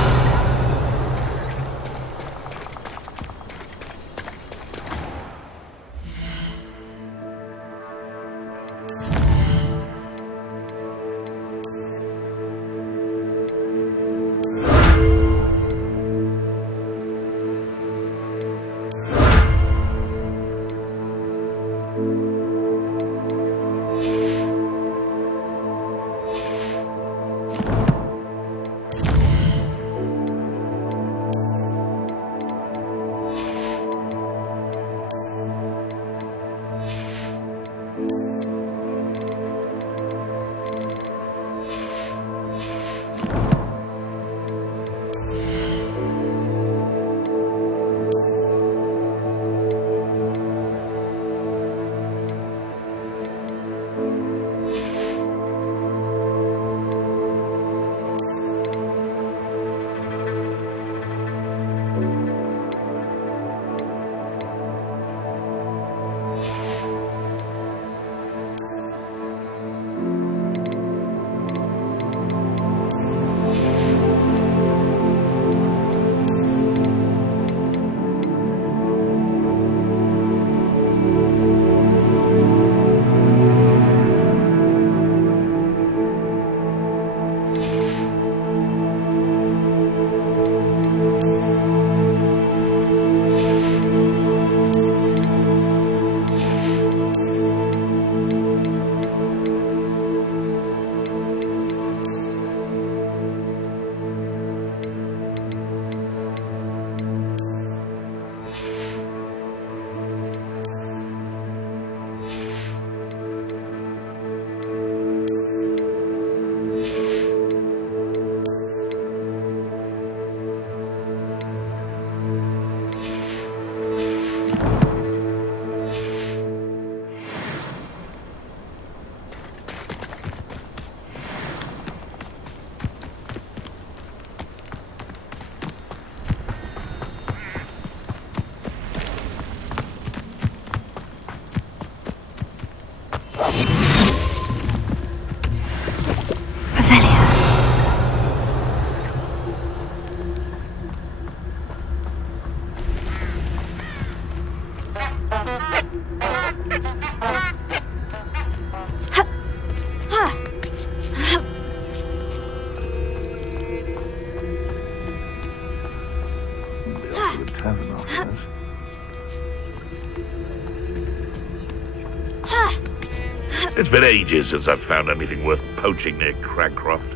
It's been ages since I've found anything worth poaching near Cragcroft.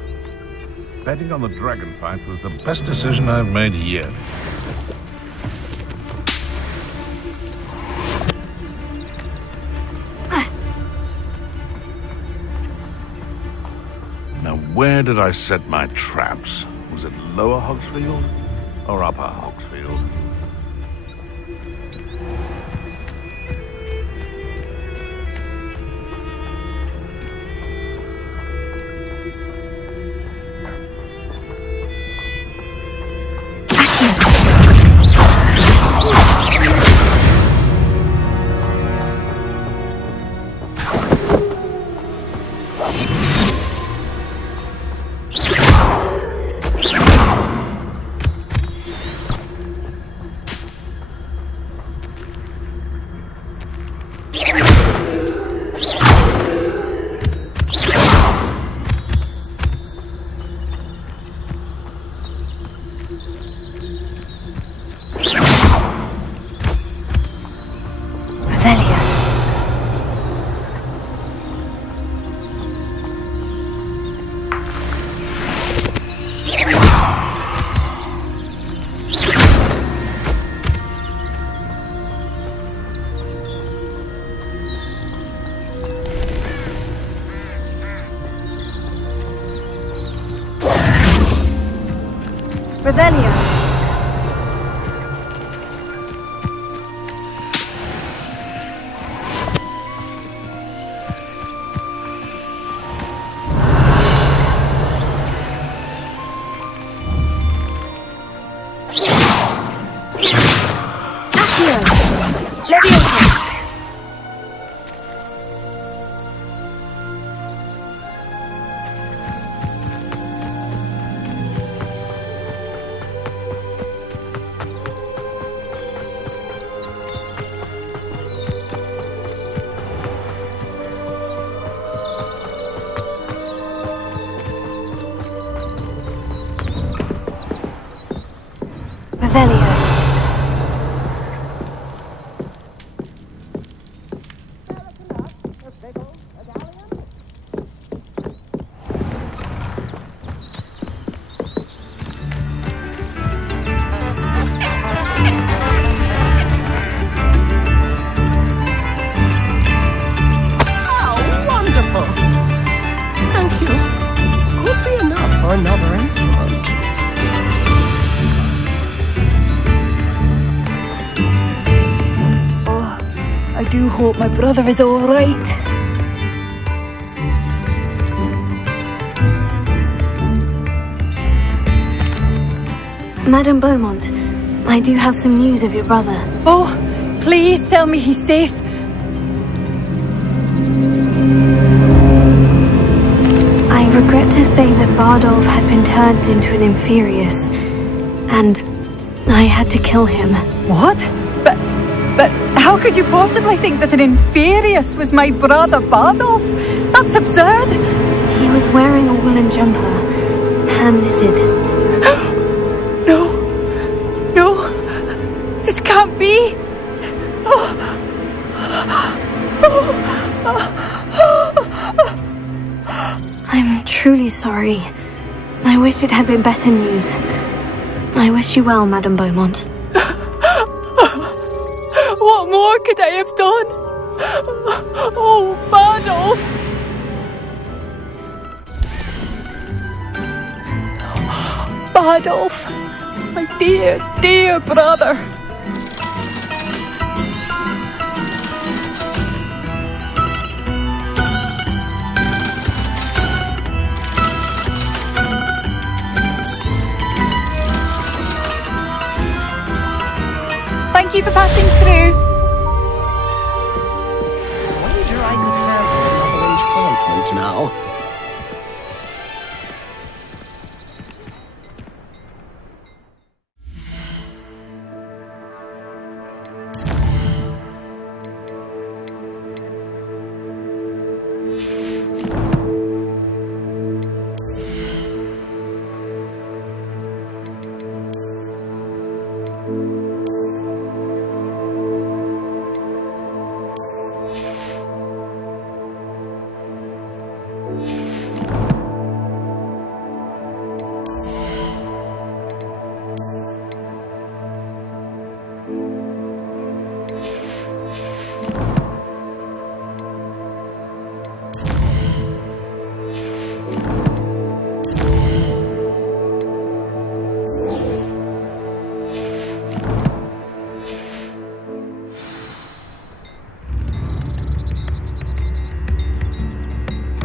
Betting on the dragon fight was the best decision I've made yet. Now, where did I set my traps? Was it Lower Hogsfield or Upper Hogsfield? Revelio. Accio. Leviosa. Revelio. Wonderful. Thank you. Could be enough for another instrument. I do hope my brother is all right. Madame Beaumont, I do have some news of your brother. Oh, please tell me he's safe. I regret to say that Bardolph had been turned into an Inferius, and I had to kill him. What? But how could you possibly think that an Inferius was my brother Bardolph? That's absurd! He was wearing a woolen jumper, hand-knitted. No, this can't be. I'm truly sorry. I wish it had been better news. I wish you well, Madame Beaumont. What more could I have done? Oh, Bardolph! Bardolph, my dear, dear brother. Thank you for passing through. Wager I could have another enchantment now.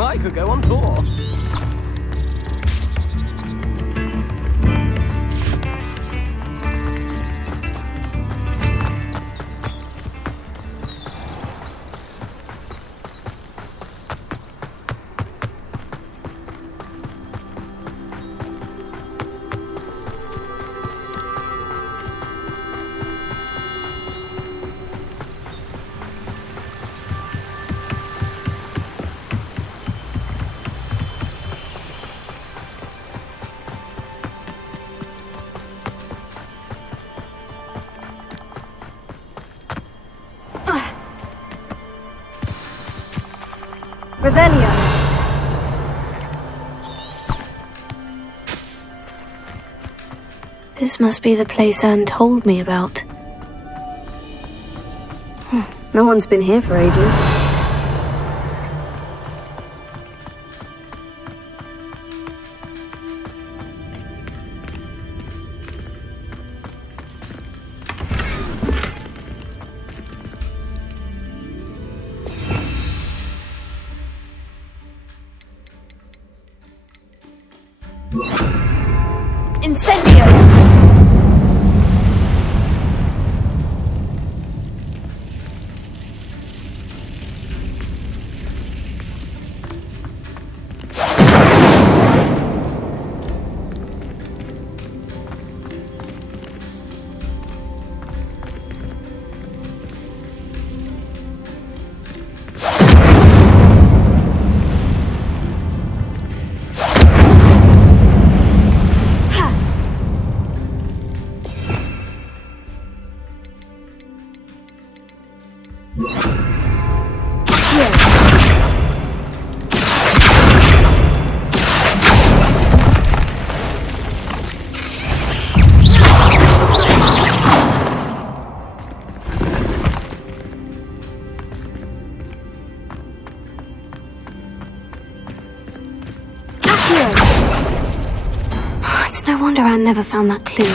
I could go on tour. Revelio! This must be the place Anne told me about. No one's been here for ages. Incendio! It's no wonder Anne never found that clue.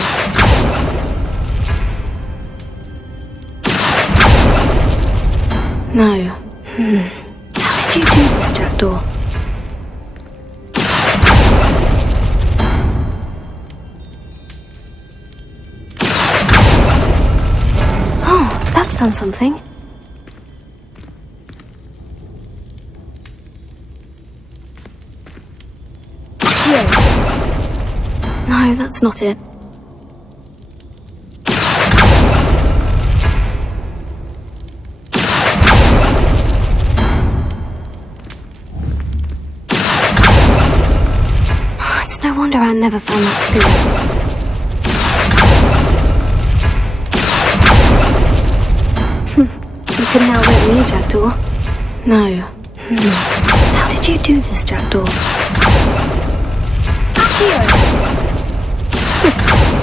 No. How did you do this, Jackdaw? Oh, that's done something. No, that's not it. It's no wonder Anne never found that clue. You can now let me, Jackdaw. No. How did you do this, Jackdaw?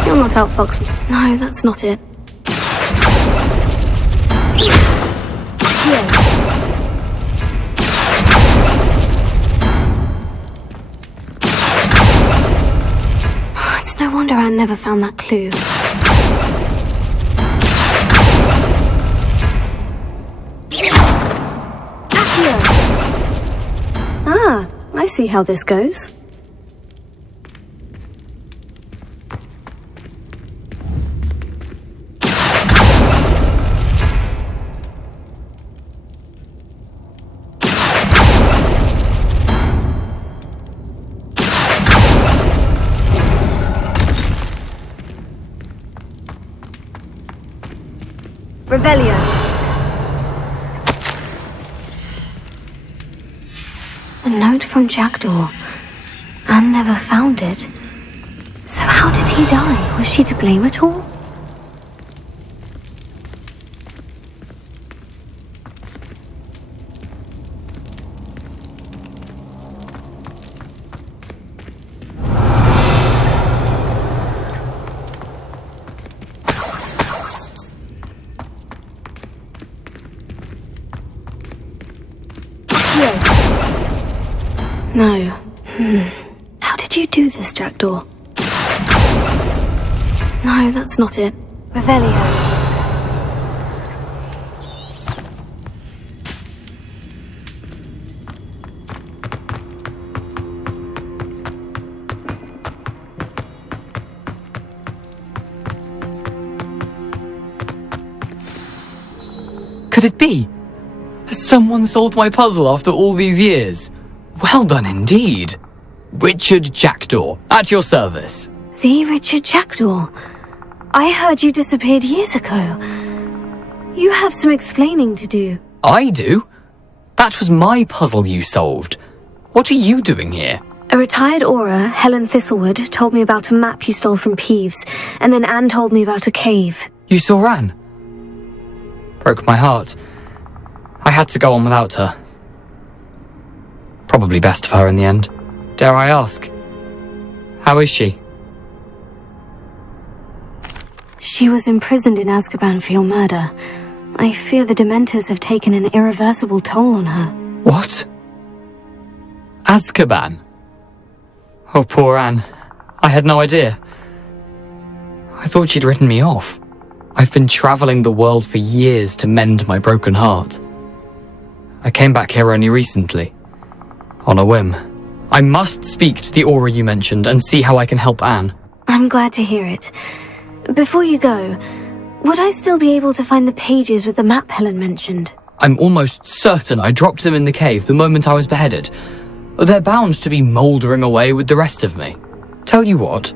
You're not outfox. No, that's not it. It's no wonder Anne never found that clue. Ah, I see how this goes. Revelio. A note from Jackdaw. Anne never found it. So how did he die? Was she to blame at all? No. How did you do this, Jackdaw? No, that's not it. Revelio. could it be? Has someone solved my puzzle after all these years? Well done indeed. Richard Jackdaw, at your service. The Richard Jackdaw. I heard you disappeared years ago. You have some explaining to do. I do? That was my puzzle you solved. What are you doing here? A retired aura, Helen Thistlewood, told me about a map you stole from Peeves, and then Anne told me about a cave. You saw Anne? Broke my heart. I had to go on without her. Probably best for her in the end. Dare I ask? How is she? She was imprisoned in Azkaban for your murder. I fear the Dementors have taken an irreversible toll on her. What? Azkaban? Oh, poor Anne. I had no idea. I thought she'd written me off. I've been travelling the world for years to mend my broken heart. I came back here only recently. On a whim. I must speak to the aura you mentioned and see how I can help Anne. I'm glad to hear it. Before you go, would I still be able to find the pages with the map Helen mentioned? I'm almost certain I dropped them in the cave the moment I was beheaded. They're bound to be mouldering away with the rest of me. Tell you what,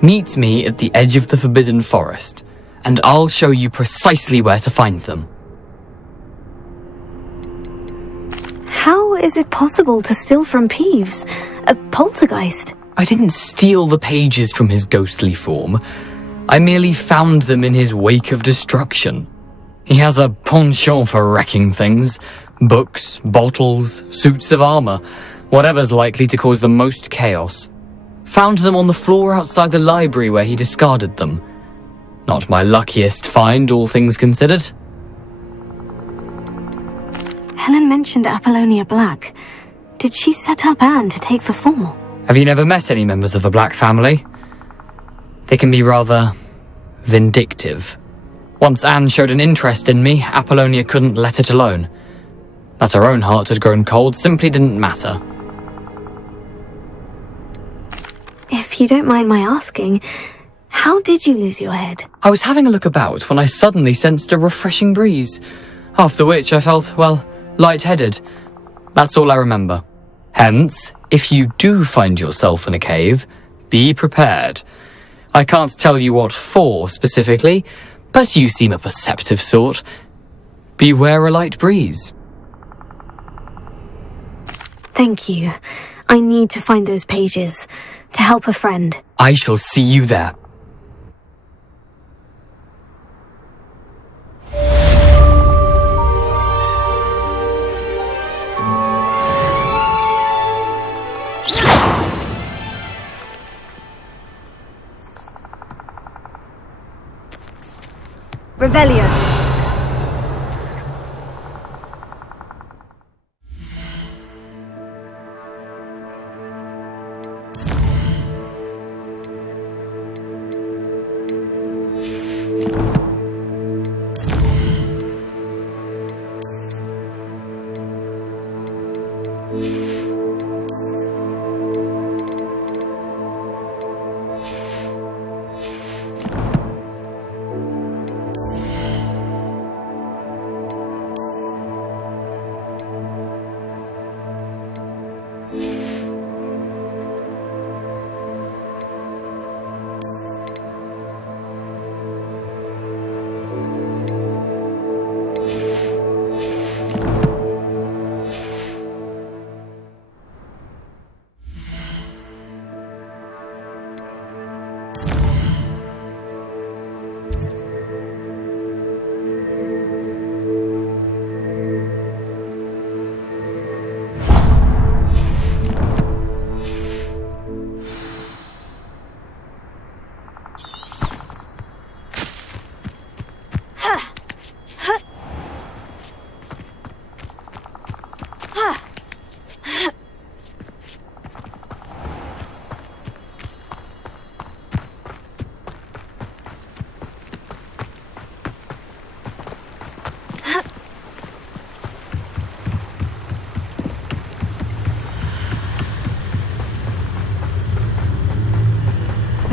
meet me at the edge of the Forbidden Forest, and I'll show you precisely where to find them. How is it possible to steal from Peeves? A poltergeist? I didn't steal the pages from his ghostly form. I merely found them in his wake of destruction. He has a penchant for wrecking things. Books, bottles, suits of armour, whatever's likely to cause the most chaos. Found them on the floor outside the library where he discarded them. Not my luckiest find, all things considered. Helen mentioned Apollonia Black. Did she set up Anne to take the fall? Have you never met any members of the Black family? They can be rather vindictive. Once Anne showed an interest in me, Apollonia couldn't let it alone. That her own heart had grown cold simply didn't matter. If you don't mind my asking, how did you lose your head? I was having a look about when I suddenly sensed a refreshing breeze, after which I felt, well, lightheaded. That's all I remember. Hence, if you do find yourself in a cave, be prepared. I can't tell you what for specifically, but you seem a perceptive sort. Beware a light breeze. Thank you. I need to find those pages to help a friend. I shall see you there. Revelio.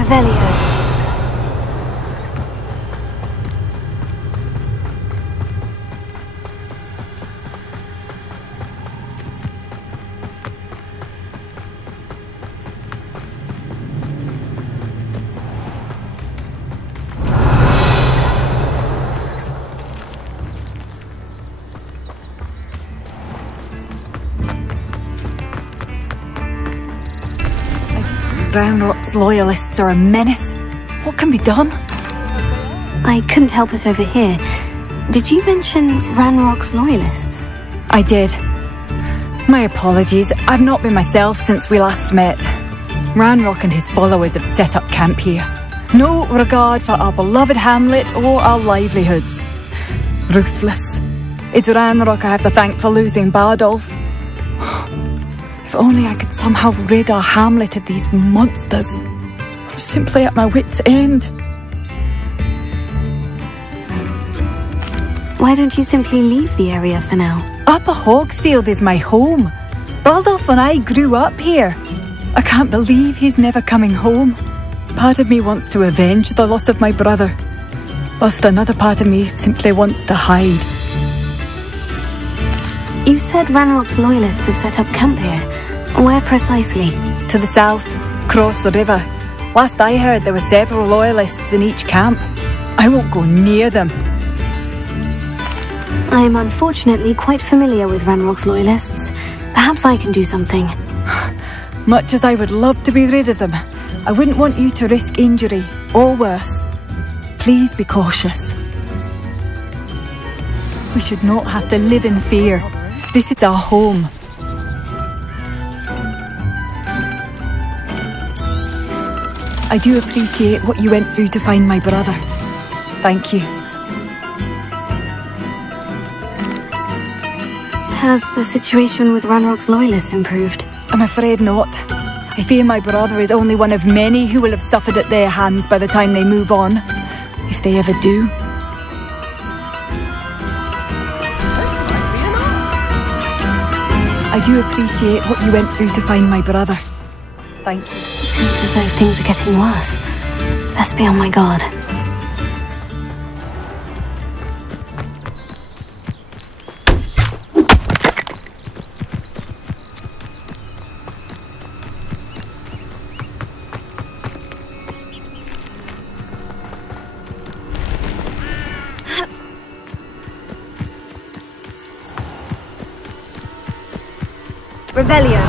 Revelio. Ranrock's loyalists are a menace. What can be done? I couldn't help but overhear. Did you mention Ranrock's loyalists? I did. My apologies. I've not been myself since we last met. Ranrock and his followers have set up camp here. No regard for our beloved hamlet or our livelihoods. Ruthless. It's Ranrock I have to thank for losing Bardolph. If only I could somehow rid our hamlet of these monsters. I'm simply at my wit's end. Why don't you simply leave the area for now? Upper Hogsfield is my home. Bardolph and I grew up here. I can't believe he's never coming home. Part of me wants to avenge the loss of my brother, whilst another part of me simply wants to hide. You said Ranrock's loyalists have set up camp here. Where precisely? To the south, across the river. Last I heard, there were several loyalists in each camp. I won't go near them. I am unfortunately quite familiar with Ranrock's loyalists. Perhaps I can do something. Much as I would love to be rid of them, I wouldn't want you to risk injury, or worse. Please be cautious. We should not have to live in fear. This is our home. I do appreciate what you went through to find my brother. Thank you. Has the situation with Ranrock's loyalists improved? I'm afraid not. I fear my brother is only one of many who will have suffered at their hands by the time they move on. If they ever do. I do appreciate what you went through to find my brother. Thank you. It seems as though things are getting worse. Best be on my guard. Revelio.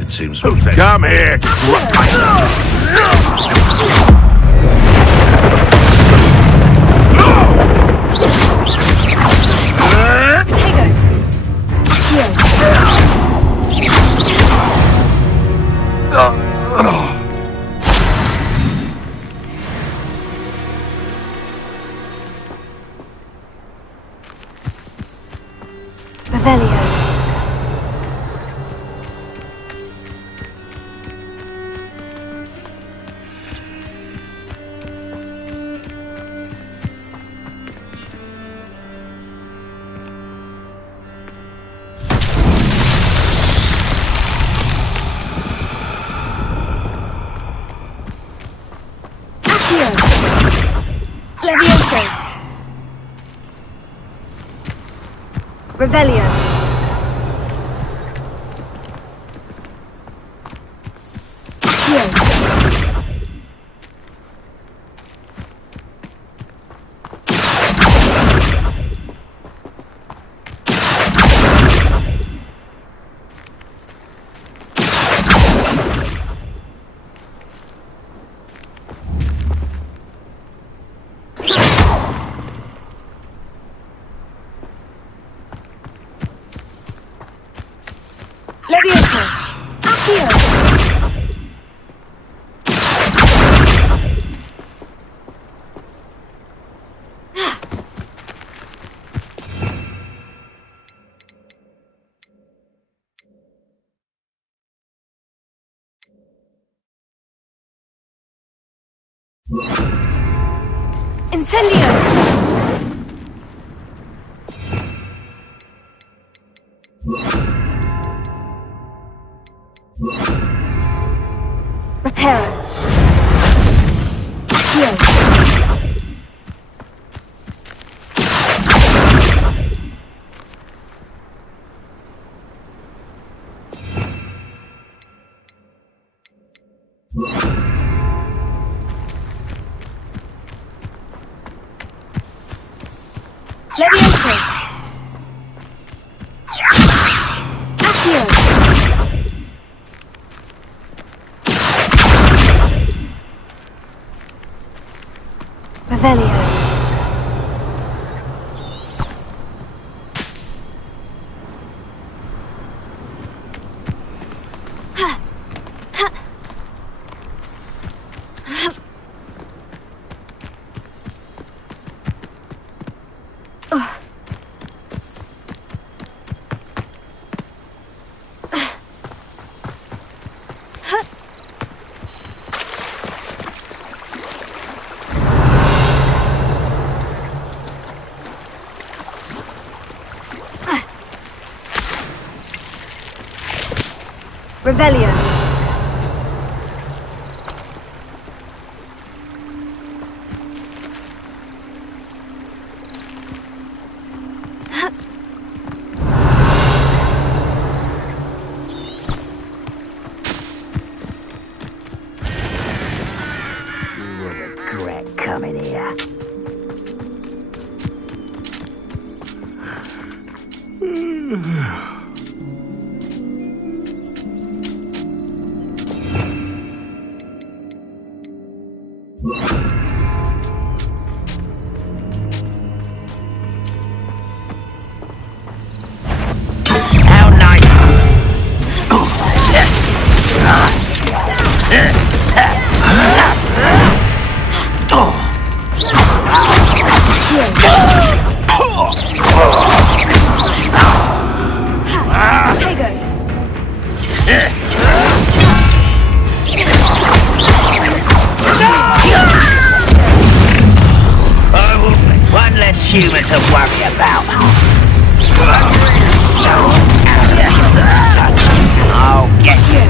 It seems we've come here. Revelio. Levioso. Revelio. Levioso. Accio. Incendio. Reparo. Heal. Levioso! Accio! Revelio! Revelio. You will regret coming here. How nice! One less human to worry about. I'll get you.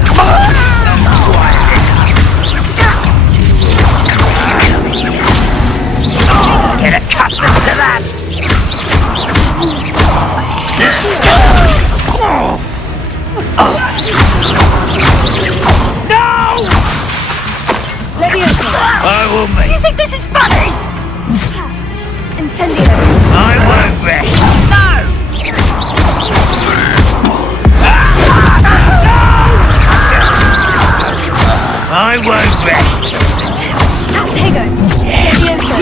Get accustomed to that. No! Levioso! I will make. You think this is funny? Incendio! I won't rest. No! I won't rest. Actego! Levioso!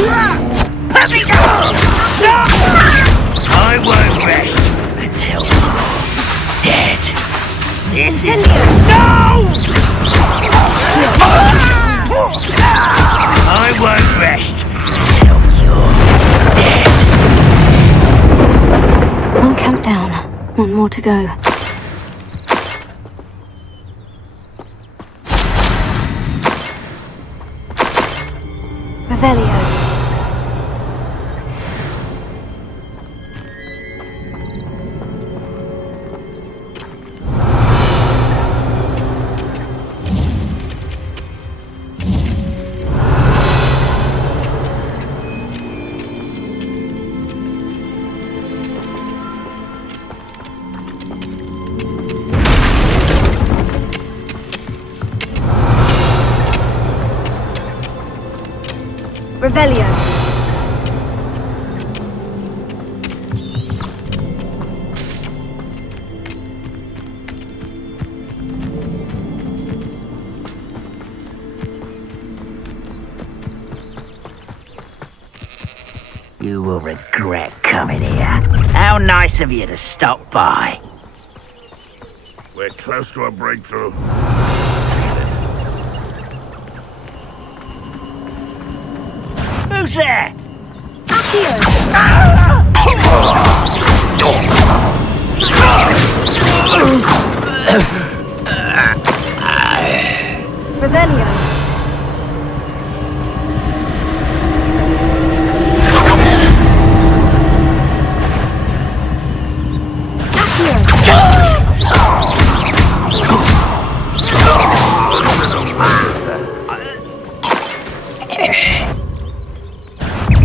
Puppy dog! No! I won't rest until you're dead. This is... No! I won't rest until you're dead. One countdown. One more to go. Revelio. Revelio. You will regret coming here. How nice of you to stop by. We're close to a breakthrough. Who's there? Revelio.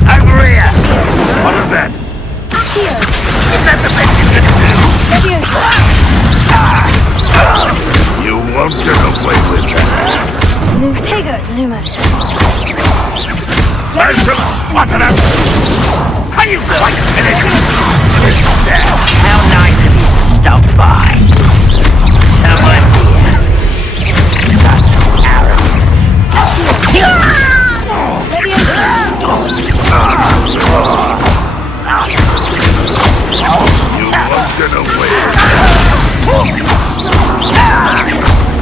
Over here! What is that? Is that the best you can do? You won't get away with that. Lutego, Lumos. What an How you like finish? How nice of you to stop by. Someone's here. You won't get away.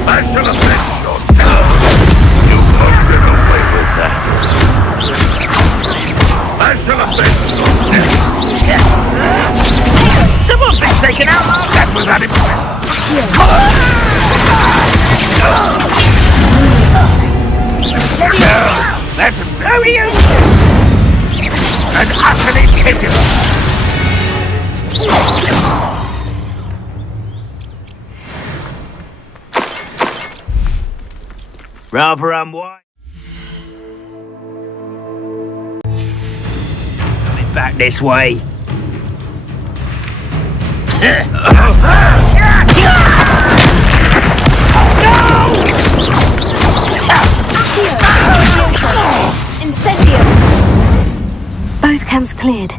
I shall avenge your death. You won't get away with that. I shall avenge your death. Someone's been taken out. That was adequate. That's Rodeo! And utterly pitiless. Rather unwise. Coming back this way. Incendio! Both camps cleared.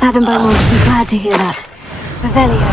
Madame Beaumont will be glad to hear that. Revelio.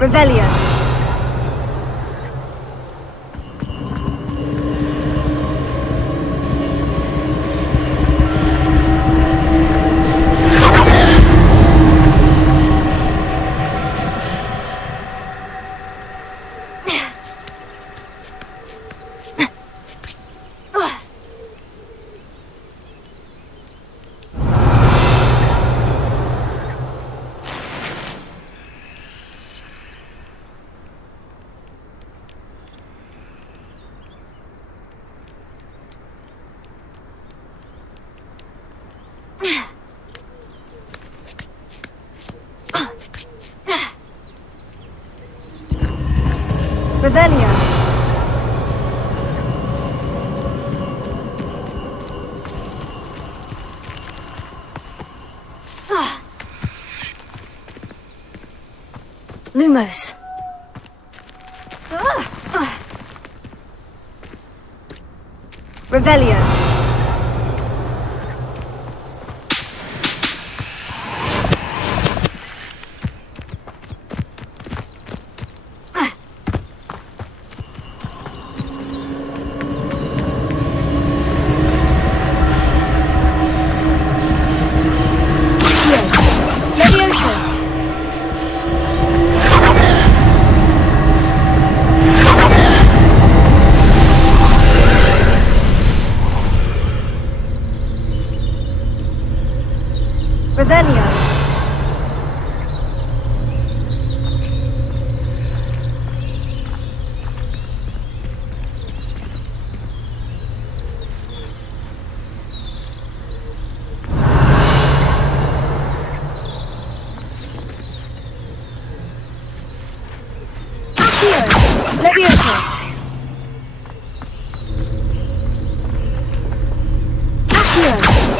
Revelio. Revelio. Lumos. Revelio. Revelio. Levioso. Accio.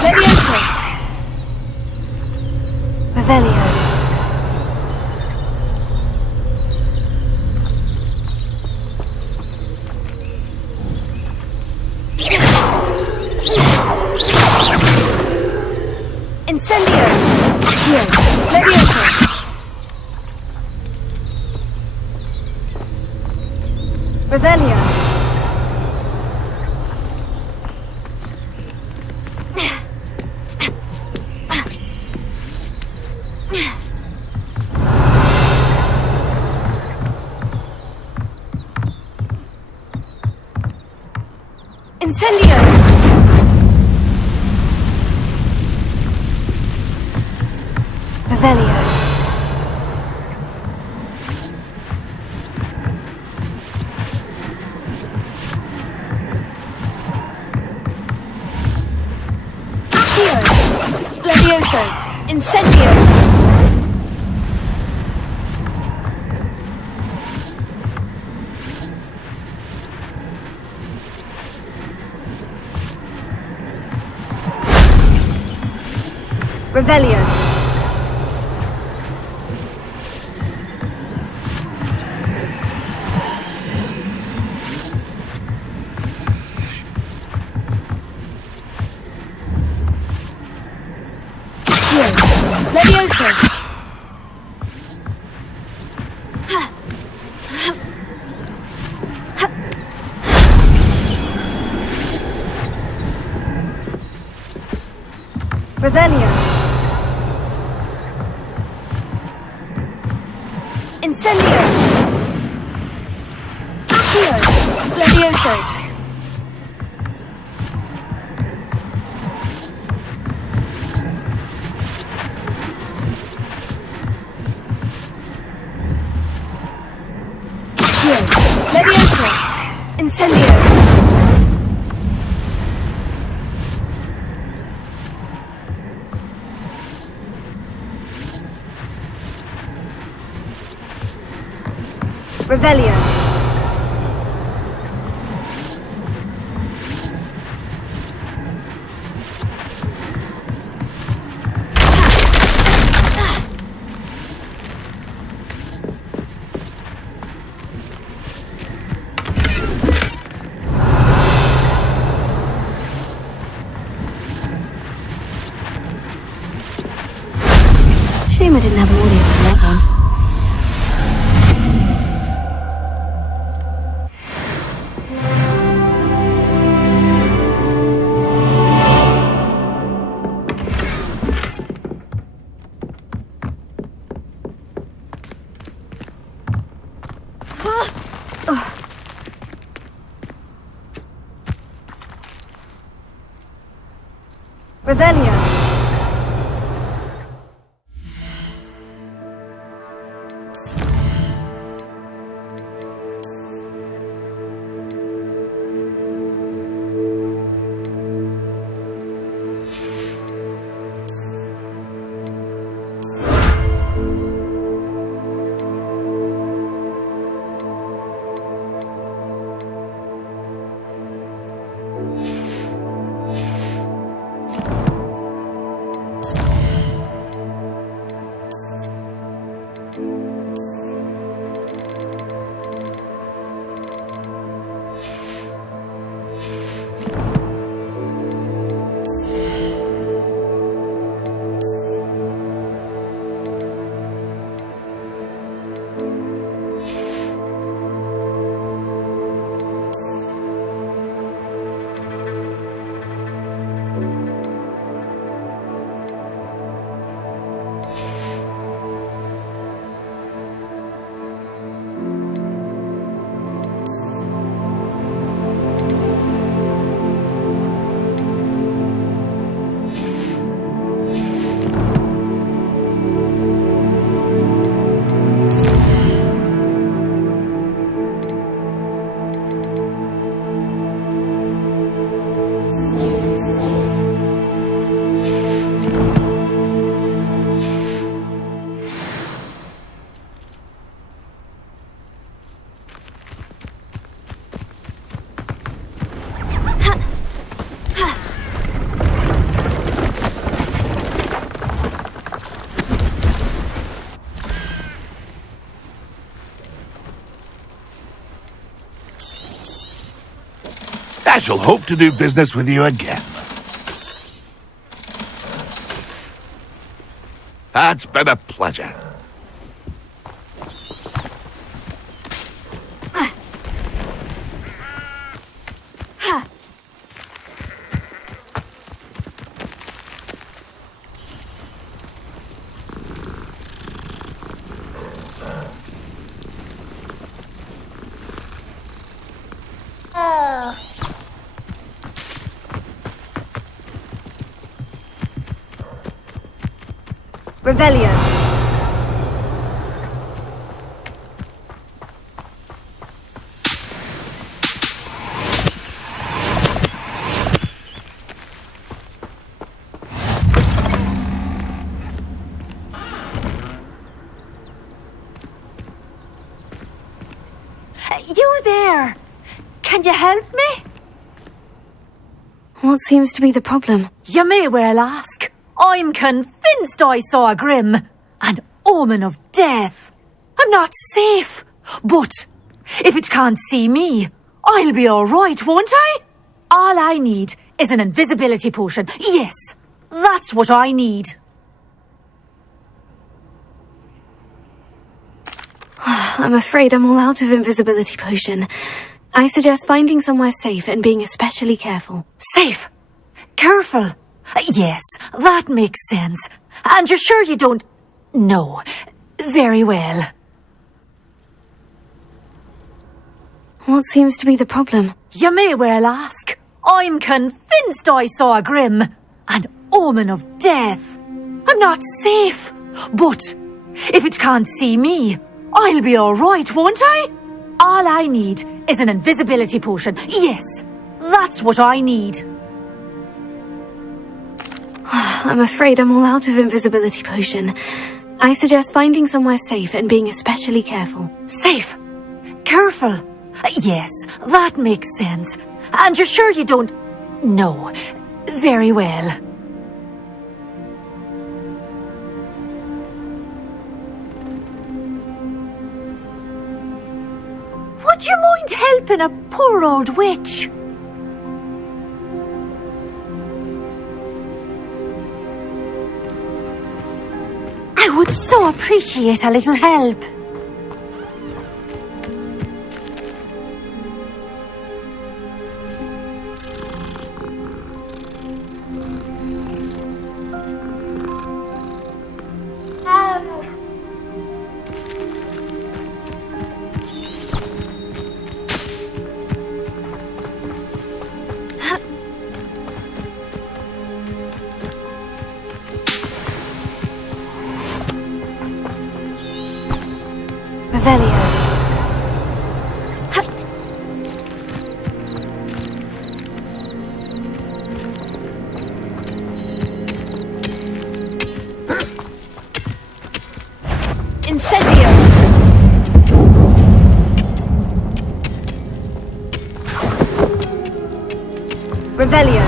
Levioso. Revelio. Incendio. Accio. Levioso. Revelio. Incendio! Revelio. Levioso! Incendio! Revelio! Levioso! Revelio! Incendio! Accio! Levioso! Levioso! Incendio! Revelio! Shame I didn't have an audience for that one. Revelio! I shall hope to do business with you again. It's been a pleasure. Revelio. You there! Can you help me? What seems to be the problem? You may well ask. I'm convinced I saw a grim, an omen of death. I'm not safe, but if it can't see me, I'll be all right, won't I? All I need is an invisibility potion. Yes, that's what I need. I'm afraid I'm all out of invisibility potion. I suggest finding somewhere safe and being especially careful. Safe? Careful? Yes, that makes sense. And you're sure you don't... No. Very well. What seems to be the problem? You may well ask. I'm convinced I saw a grim, an omen of death. I'm not safe, but if it can't see me, I'll be all right, won't I? All I need is an invisibility potion. Yes, that's what I need. I'm afraid I'm all out of invisibility potion. I suggest finding somewhere safe and being especially careful. Safe? Careful? Yes, that makes sense. And you're sure you don't... No. Very well. Would you mind helping a poor old witch? I would so appreciate a little help. Revelio.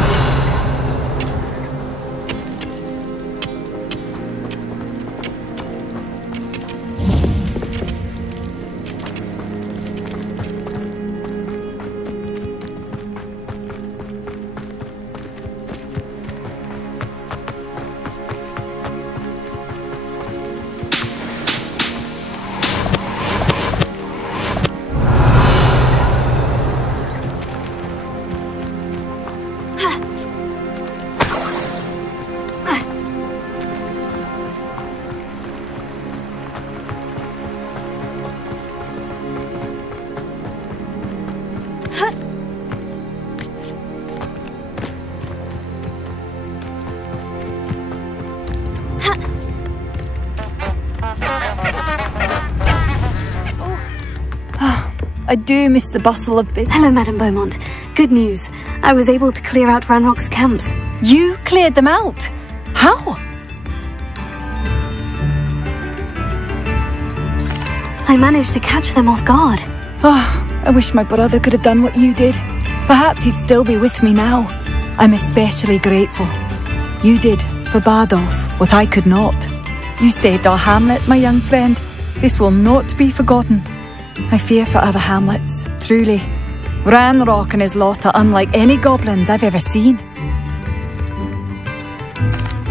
I do miss the bustle of business. Hello, Madame Beaumont. Good news. I was able to clear out Ranrock's camps. You cleared them out? How? I managed to catch them off guard. I wish my brother could have done what you did. Perhaps he'd still be with me now. I'm especially grateful. You did, for Bardolph, what I could not. You saved our hamlet, my young friend. This will not be forgotten. I fear for other hamlets, truly. Ranrock and his lot are unlike any goblins I've ever seen.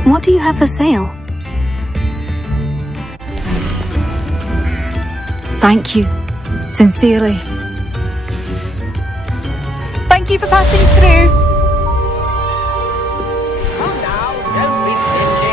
What do you have for sale? Thank you. Sincerely. Thank you for passing through. Come now, don't be stingy.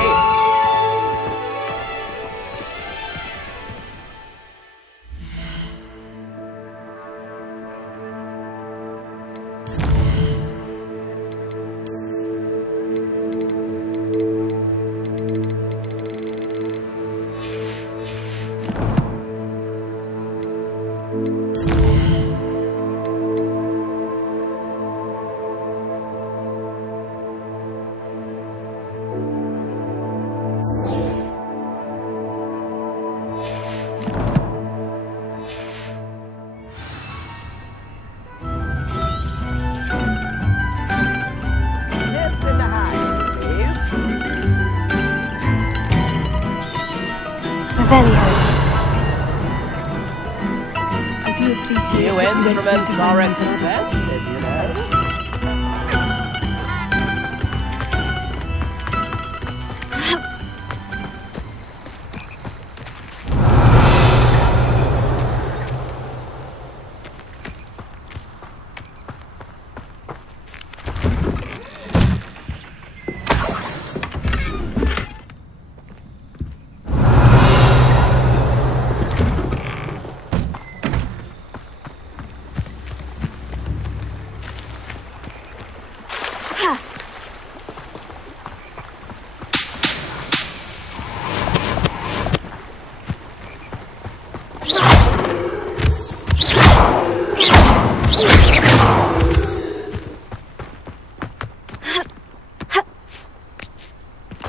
Instruments are expensive, you know.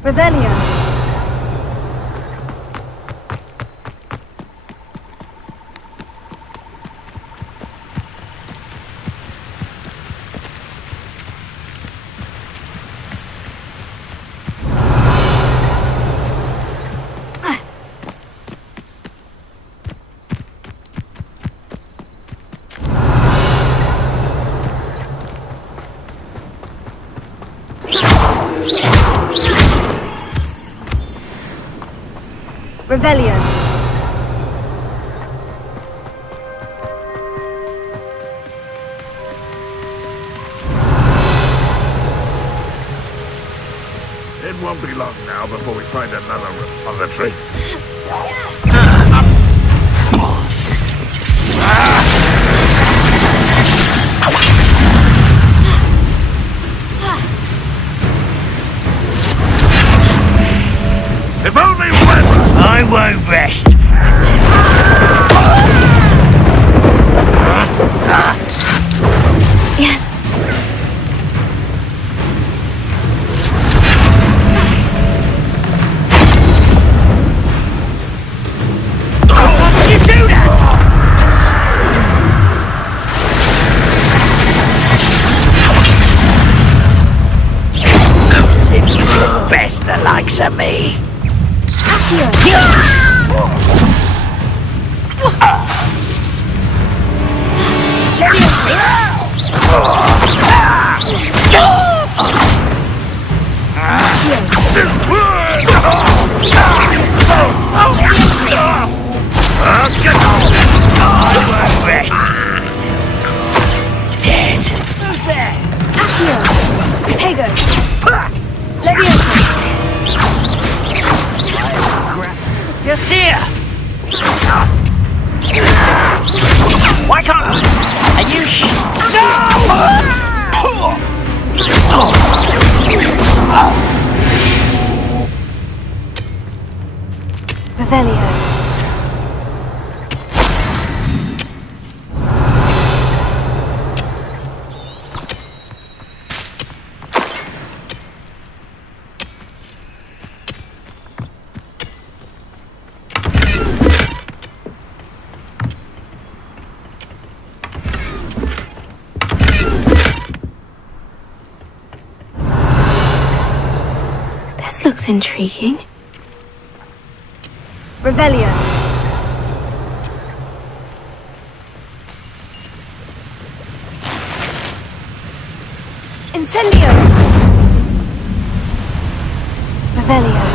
Revelio. Revelio. It won't be long now before we find another repository. If only one... I won't rest. Yes. How did you do that? As if you could best the likes of me. Dead. Who's there? Accio. Protego. Leviosa. Just here. Why can't I? Are you Revelio. This looks intriguing. Revelio. Incendio. Revelio.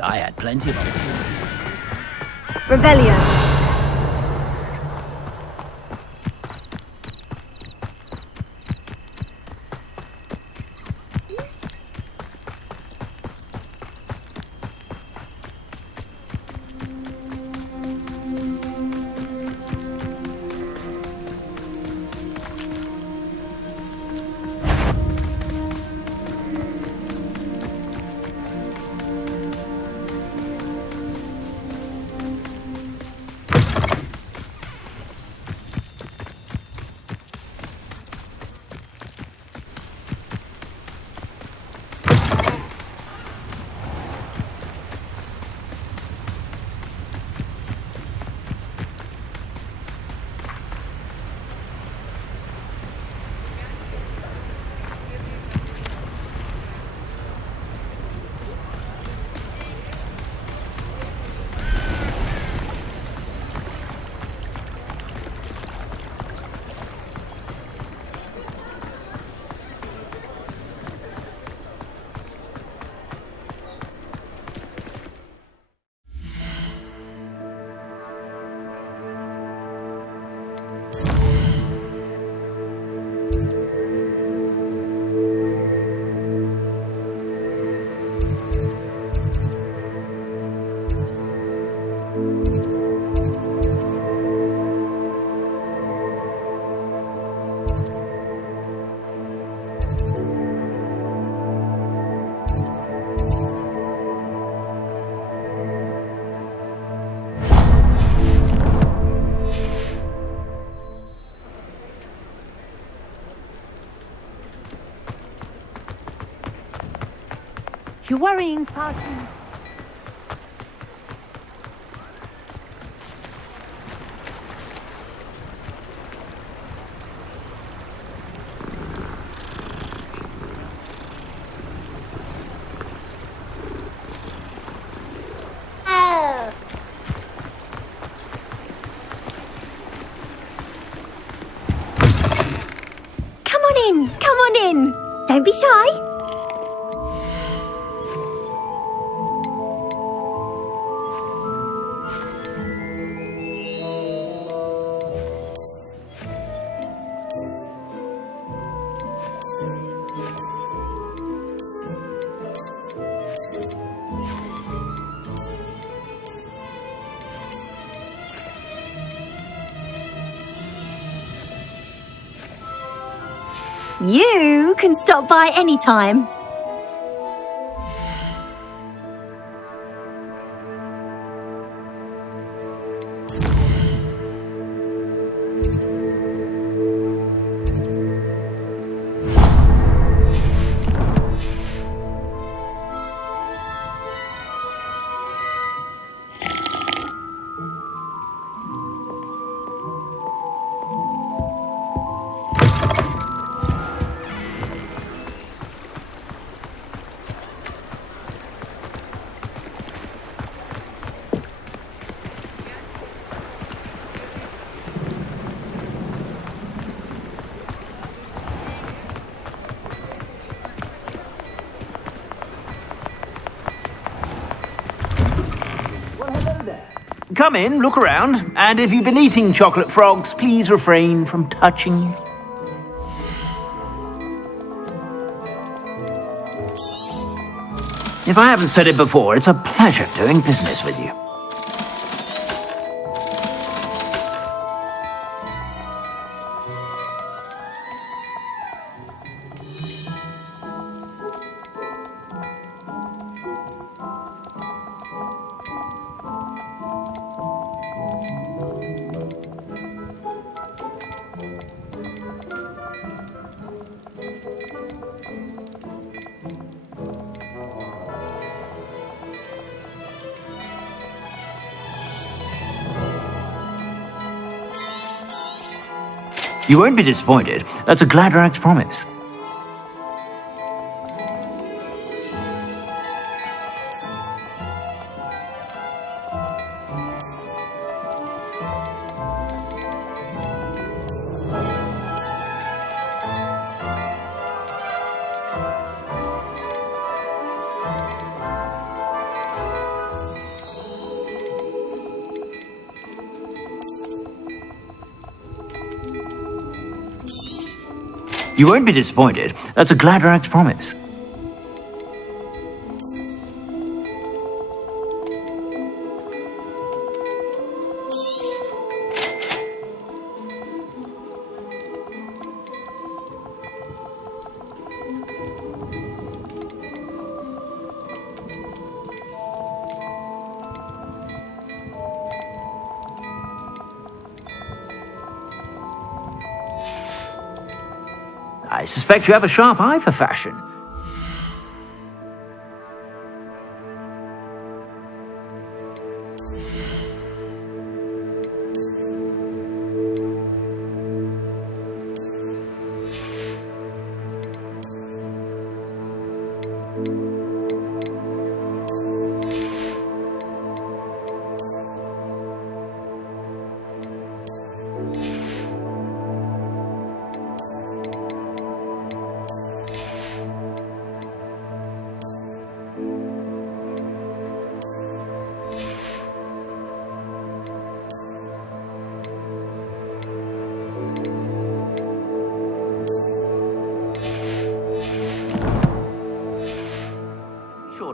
I had plenty of opportunity. Revelio. You're worrying far too. Come on in. Don't be shy. You can stop by anytime. Come in, look around, and if you've been eating chocolate frogs, please refrain from touching. If I haven't said it before, it's a pleasure doing business with you. You won't be disappointed. That's a Gladrag's promise. You won't be disappointed. That's a Gladrax promise. I suspect you have a sharp eye for fashion.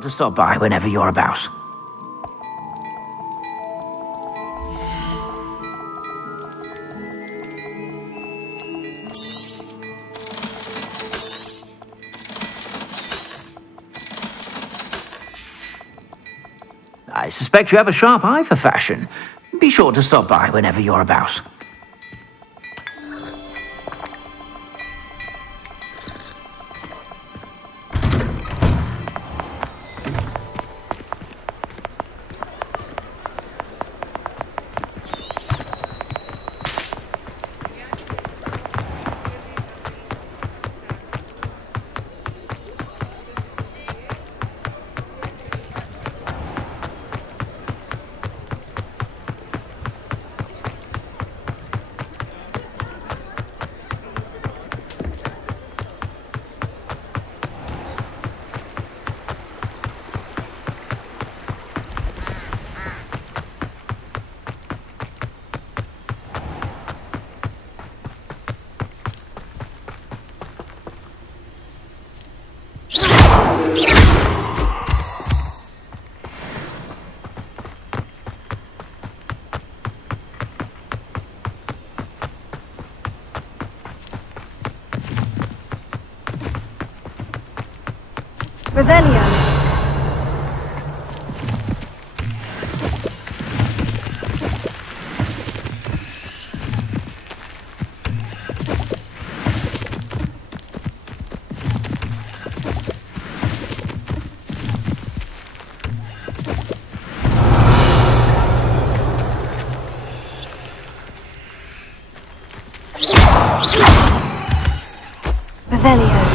To stop by whenever you're about. I suspect you have a sharp eye for fashion. Be sure to stop by whenever you're about. Revelio. Revelio.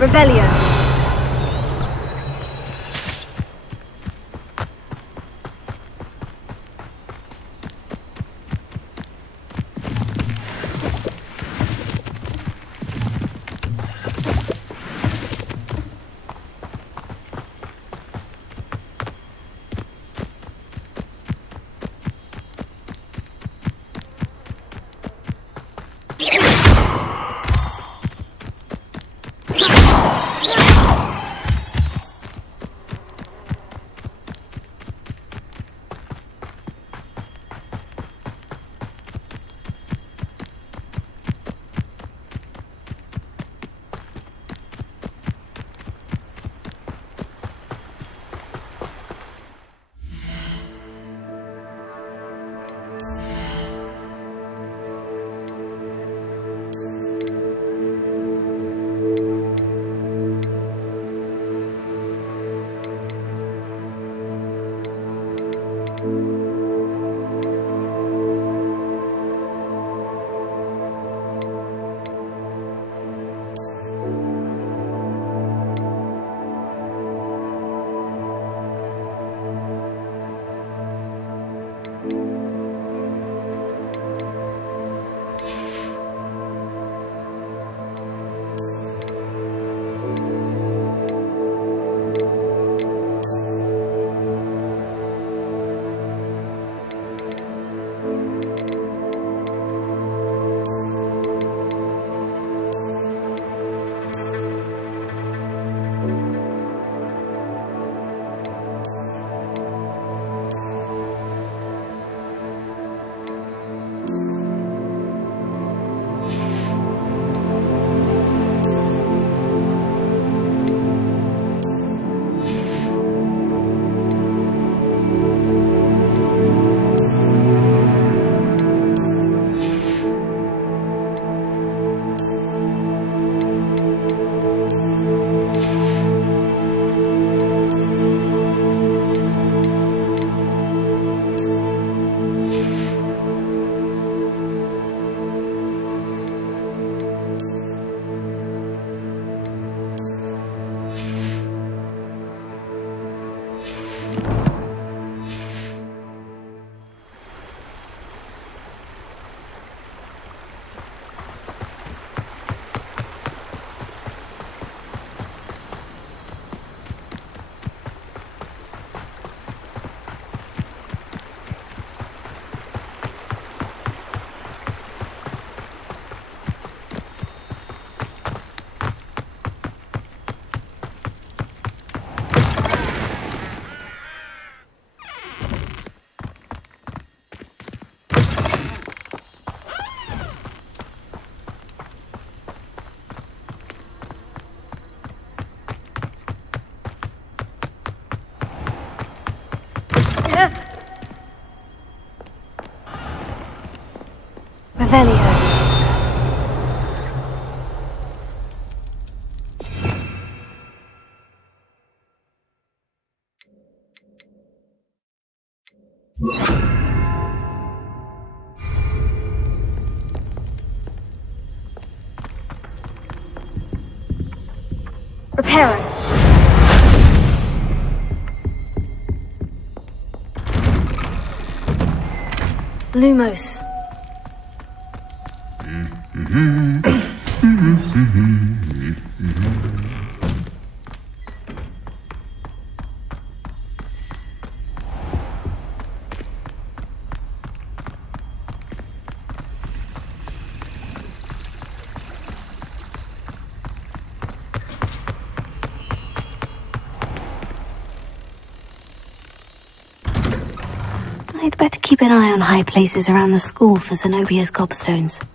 Revelio. Reparo. Lumos. I'd better keep an eye on high places around the school for Zenobia's gobstones.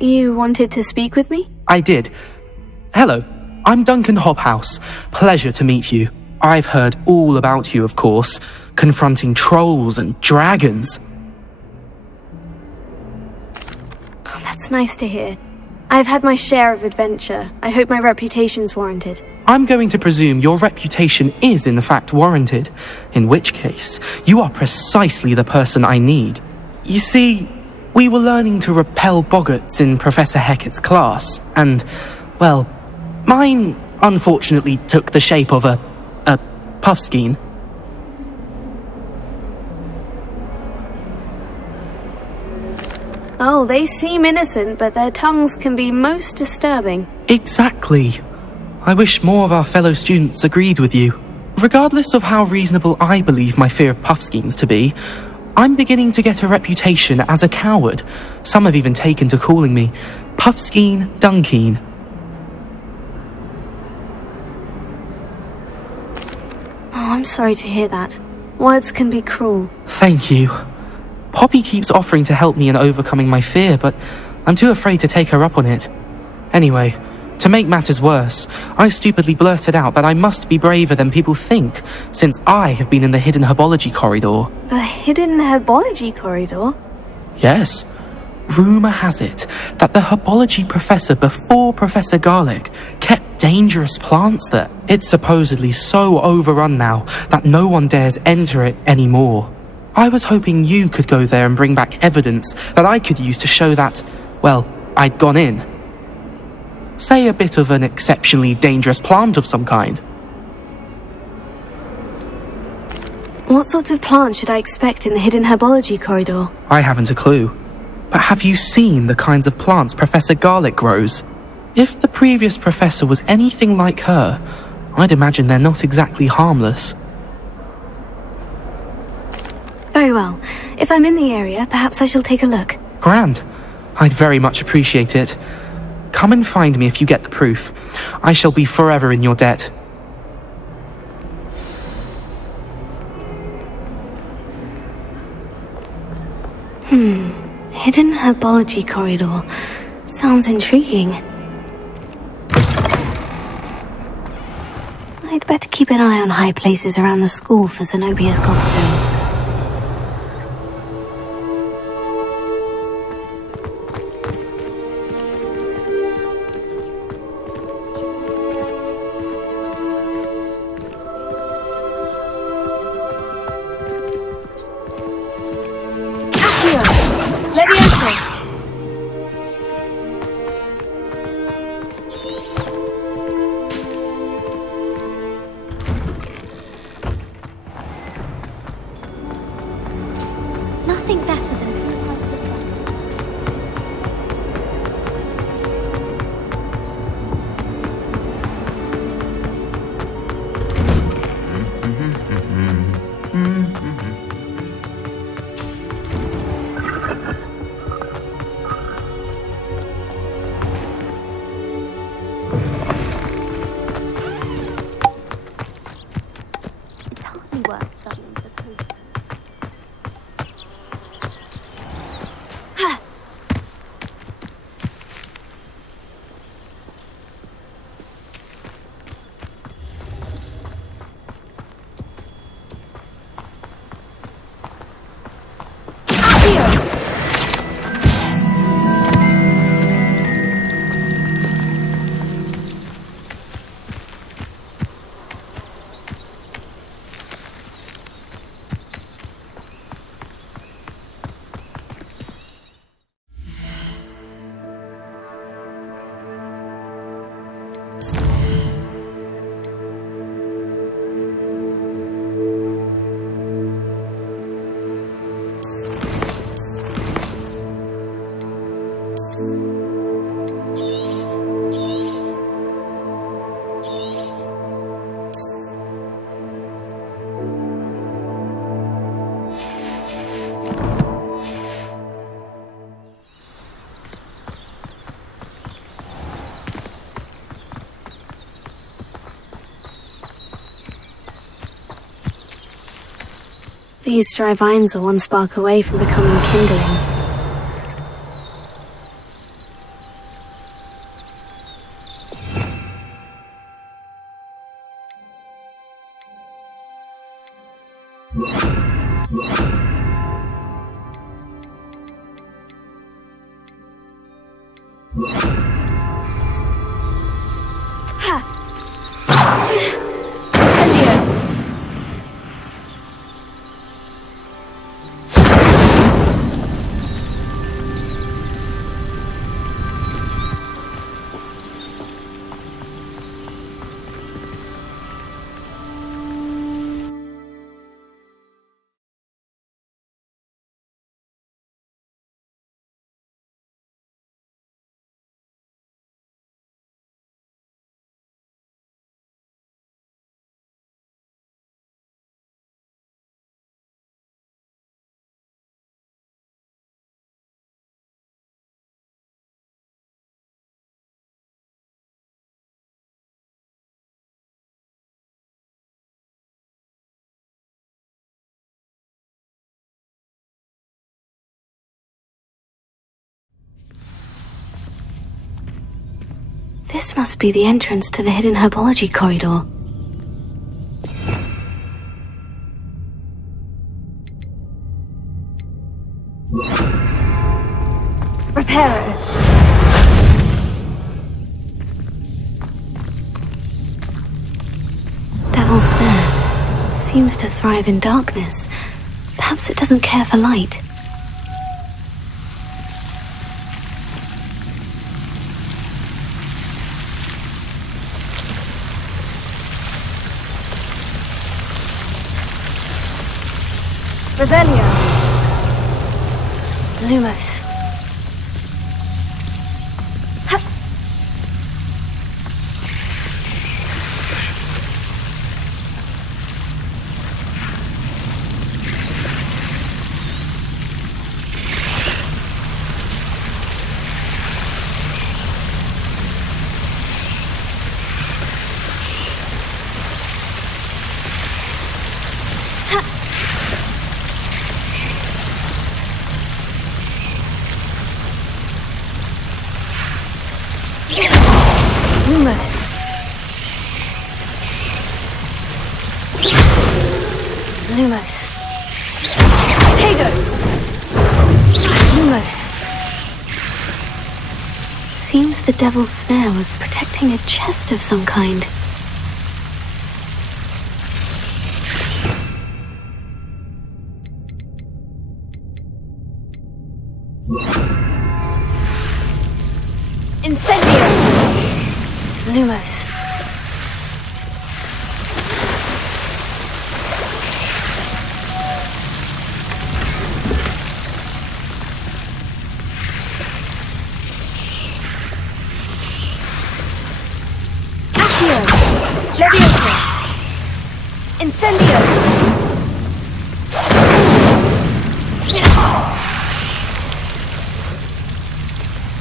You wanted to speak with me? I did. Hello, I'm Duncan Hobhouse. Pleasure to meet you. I've heard all about you, of course, confronting trolls and dragons. Oh, that's nice to hear. I've had my share of adventure. I hope my reputation's warranted. I'm going to presume your reputation is in fact warranted, in which case, you are precisely the person I need. You see, we were learning to repel boggarts in Professor Hecat's class, and, well, mine unfortunately took the shape of a puffskein. Oh, they seem innocent, but their tongues can be most disturbing. Exactly. I wish more of our fellow students agreed with you. Regardless of how reasonable I believe my fear of puffskeins to be, I'm beginning to get a reputation as a coward. Some have even taken to calling me Puffskeen Dunkeen. Oh, I'm sorry to hear that. Words can be cruel. Thank you. Poppy keeps offering to help me in overcoming my fear, but I'm too afraid to take her up on it. Anyway, to make matters worse, I stupidly blurted out that I must be braver than people think, since I have been in the hidden herbology corridor. The hidden herbology corridor? Yes. Rumour has it that the herbology professor before Professor Garlic kept dangerous plants there. It's supposedly so overrun now that no one dares enter it anymore. I was hoping you could go there and bring back evidence that I could use to show that, well, I'd gone in. Say a bit of an exceptionally dangerous plant of some kind. What sort of plant should I expect in the hidden herbology corridor? I haven't a clue. But have you seen the kinds of plants Professor Garlic grows? If the previous professor was anything like her, I'd imagine they're not exactly harmless. Very well. If I'm in the area, perhaps I shall take a look. Grand. I'd very much appreciate it. Come and find me if you get the proof. I shall be forever in your debt. Hidden herbology corridor. Sounds intriguing. I'd better keep an eye on high places around the school for Zenobia's gobstones. Maybe his dry vines are one spark away from becoming kindling. This must be the entrance to the hidden herbology corridor. Reparo. Devil's Snare seems to thrive in darkness. Perhaps it doesn't care for light. Revelio. Lumos. Lumos. Lumos. Tego. Lumos. Seems the Devil's Snare was protecting a chest of some kind. Incendio! Lumos. Accio! Leviosa! Incendio!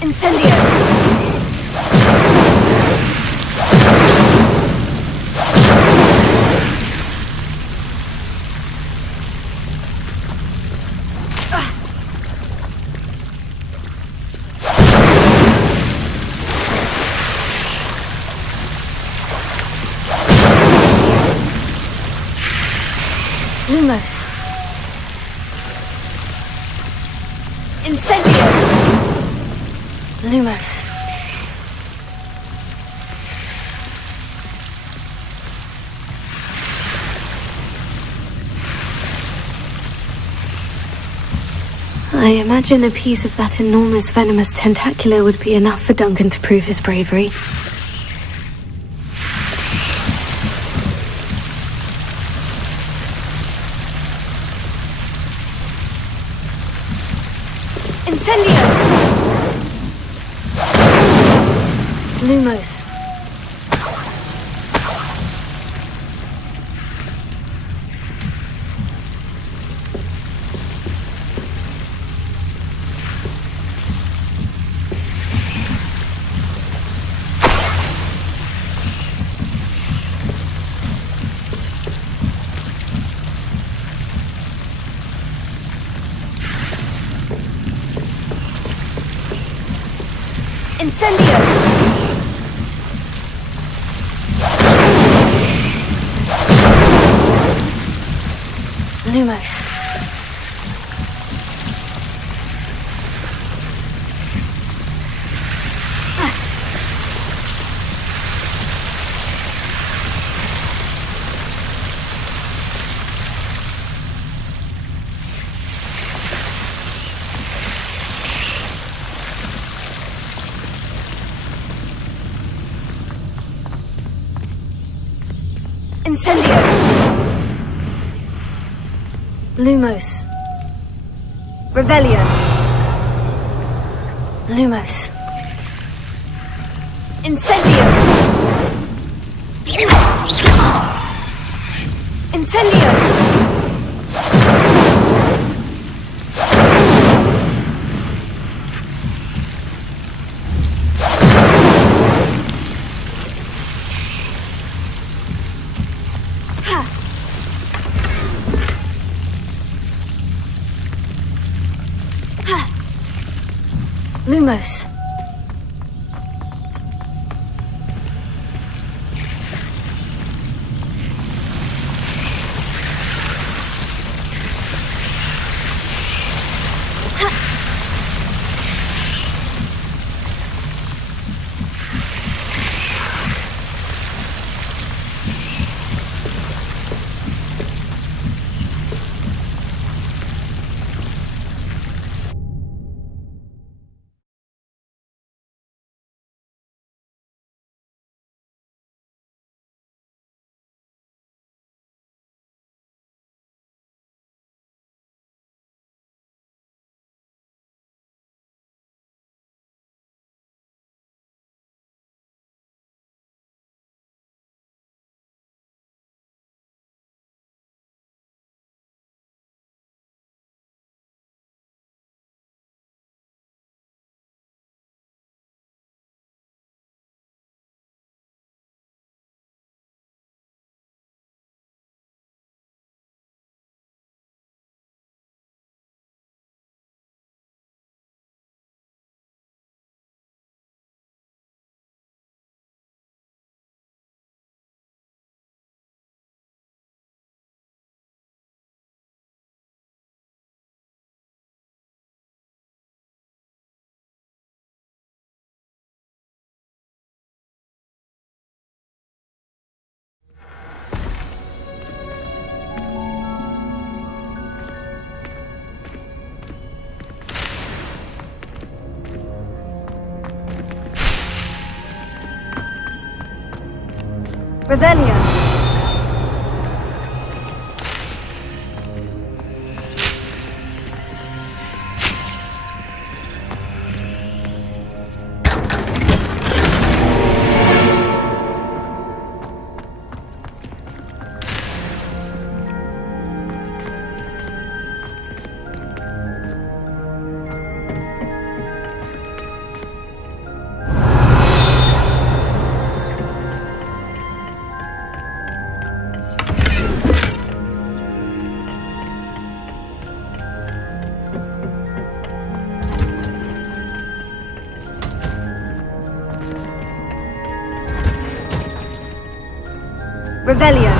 Incendio! Lumos. Incendio! Lumos. I imagine a piece of that enormous venomous tentacular would be enough for Duncan to prove his bravery. Incendio! Lumos. Incendio! Lumos. Incendio! Lumos. Rebellion. Lumos. Incendio! Incendio! Lumos. Rebellion. Rebellion.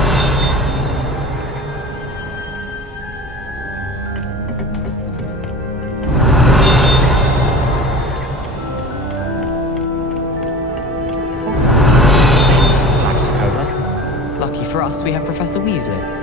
Lucky for us, we have Professor Weasley.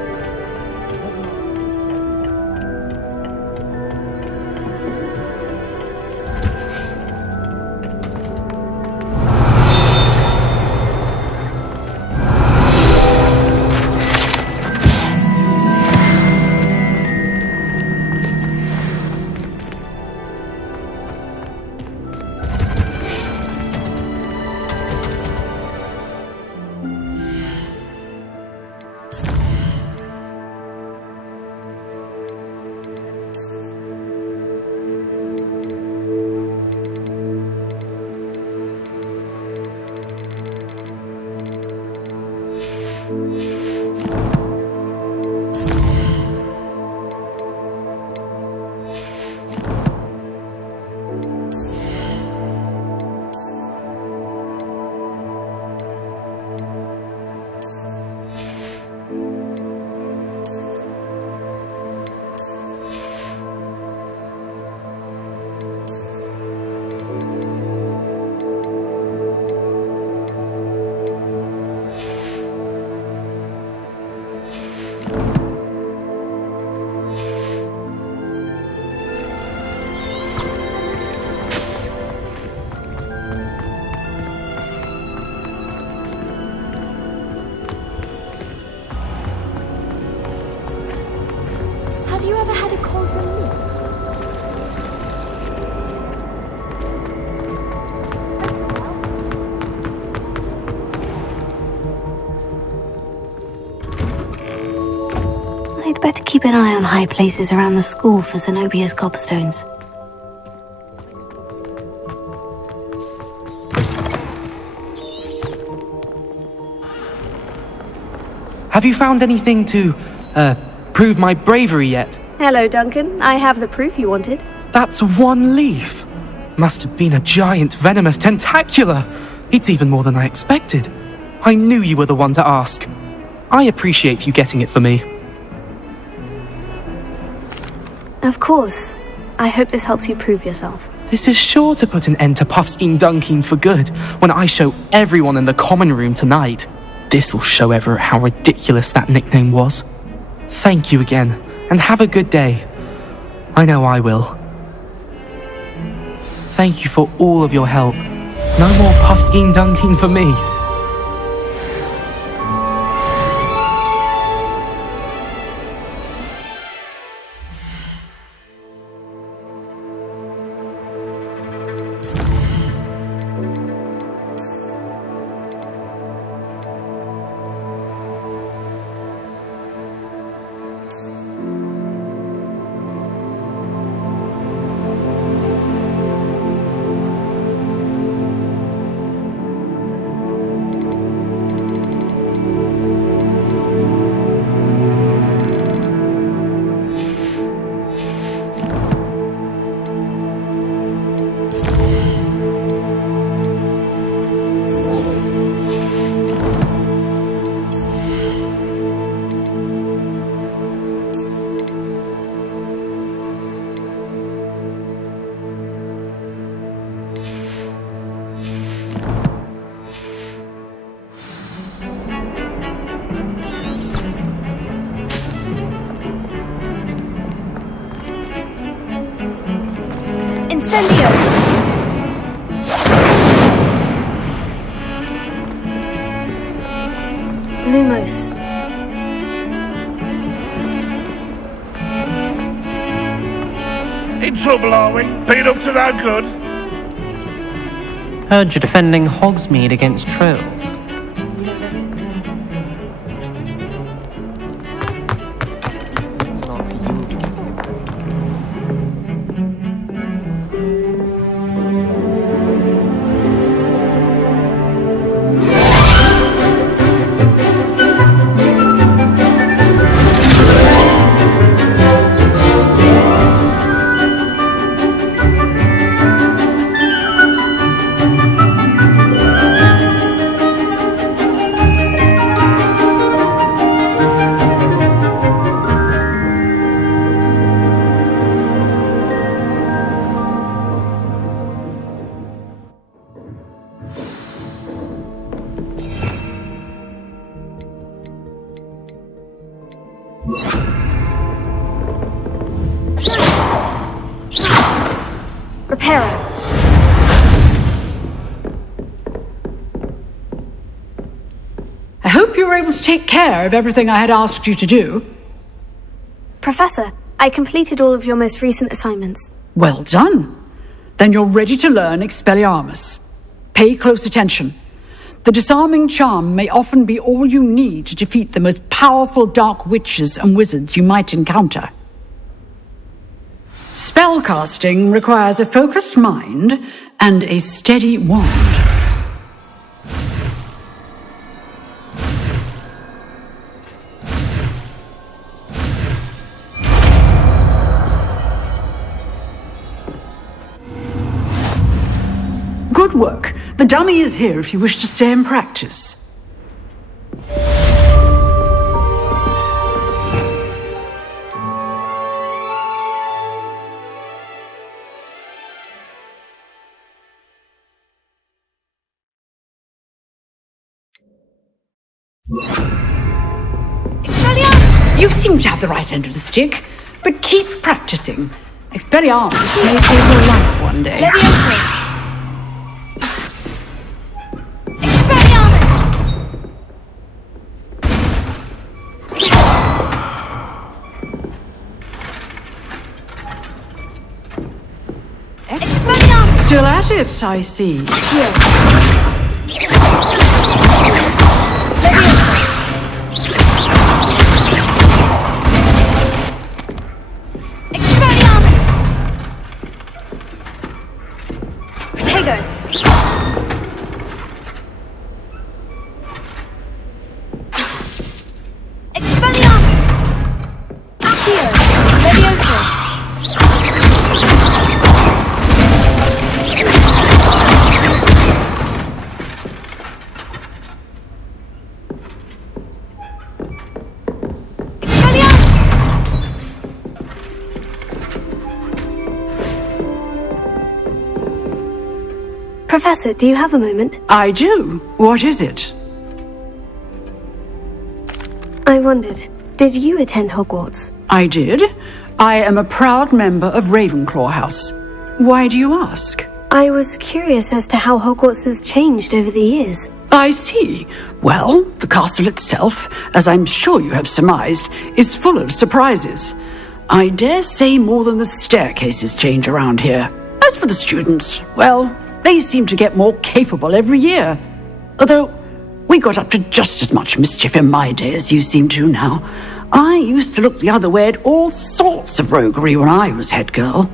I'd better keep an eye on high places around the school for Zenobia's gobstones. Have you found anything to, prove my bravery yet? Hello, Duncan. I have the proof you wanted. That's one leaf. Must have been a giant venomous tentacula. It's even more than I expected. I knew you were the one to ask. I appreciate you getting it for me. Of course. I hope this helps you prove yourself. This is sure to put an end to Puffskein Dunkin for good when I show everyone in the common room tonight. This'll show Everett how ridiculous that nickname was. Thank you again, and have a good day. I know I will. Thank you for all of your help. No more Puffskein Dunkin for me. Incendio! Lumos. In trouble, are we? Been up to no good? Heard you're defending Hogsmeade against trolls. Reparo. I hope you were able to take care of everything I had asked you to do. Professor, I completed all of your most recent assignments. Well done. Then you're ready to learn Expelliarmus. Pay close attention. The disarming charm may often be all you need to defeat the most powerful dark witches and wizards you might encounter. Spellcasting requires a focused mind and a steady wand. Good work. The dummy is here if you wish to stay and practice. You seem to have the right end of the stick, but keep practicing. Expelliarmus may save your life one day. Leviosa! That's it, I see. Expelliarmus! Protego! Expelliarmus! Accio! Levioso! Professor, do you have a moment? I do. What is it? I wondered, did you attend Hogwarts? I did. I am a proud member of Ravenclaw House. Why do you ask? I was curious as to how Hogwarts has changed over the years. I see. Well, the castle itself, as I'm sure you have surmised, is full of surprises. I dare say more than the staircases change around here. As for the students, well, they seem to get more capable every year. Although, we got up to just as much mischief in my day as you seem to now. I used to look the other way at all sorts of roguery when I was head girl.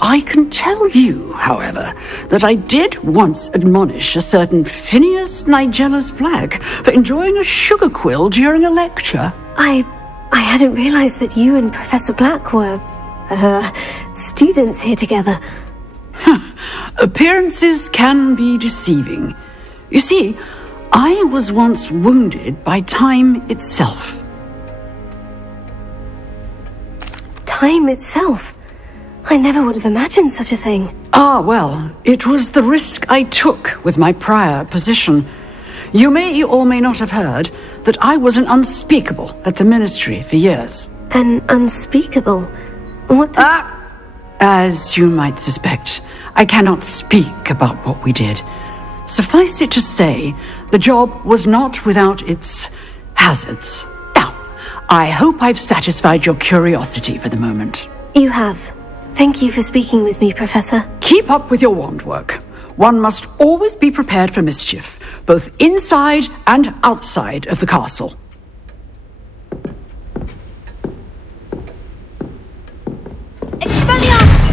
I can tell you, however, that I did once admonish a certain Phineas Nigellus Black for enjoying a sugar quill during a lecture. I hadn't realized that you and Professor Black were, students here together. Appearances can be deceiving. You see, I was once wounded by time itself. Time itself? I never would have imagined such a thing. Ah, well, it was the risk I took with my prior position. You may or may not have heard that I was an unspeakable at the Ministry for years. An unspeakable? What does... As you might suspect, I cannot speak about what we did. Suffice it to say, the job was not without its hazards. Now, I hope I've satisfied your curiosity for the moment. You have. Thank you for speaking with me, Professor. Keep up with your wand work. One must always be prepared for mischief, both inside and outside of the castle. Expelliarmus!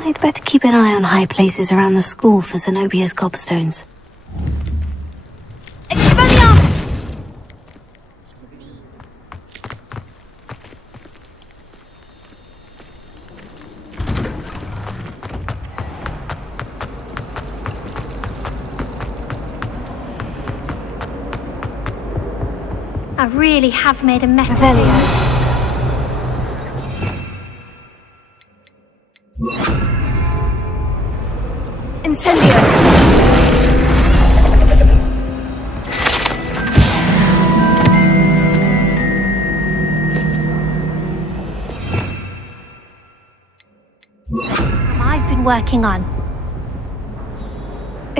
I'd better keep an eye on high places around the school for Zenobia's gobstones. Expelliarmus! I really have made a mess of Revelio. Incendio! I'm working on.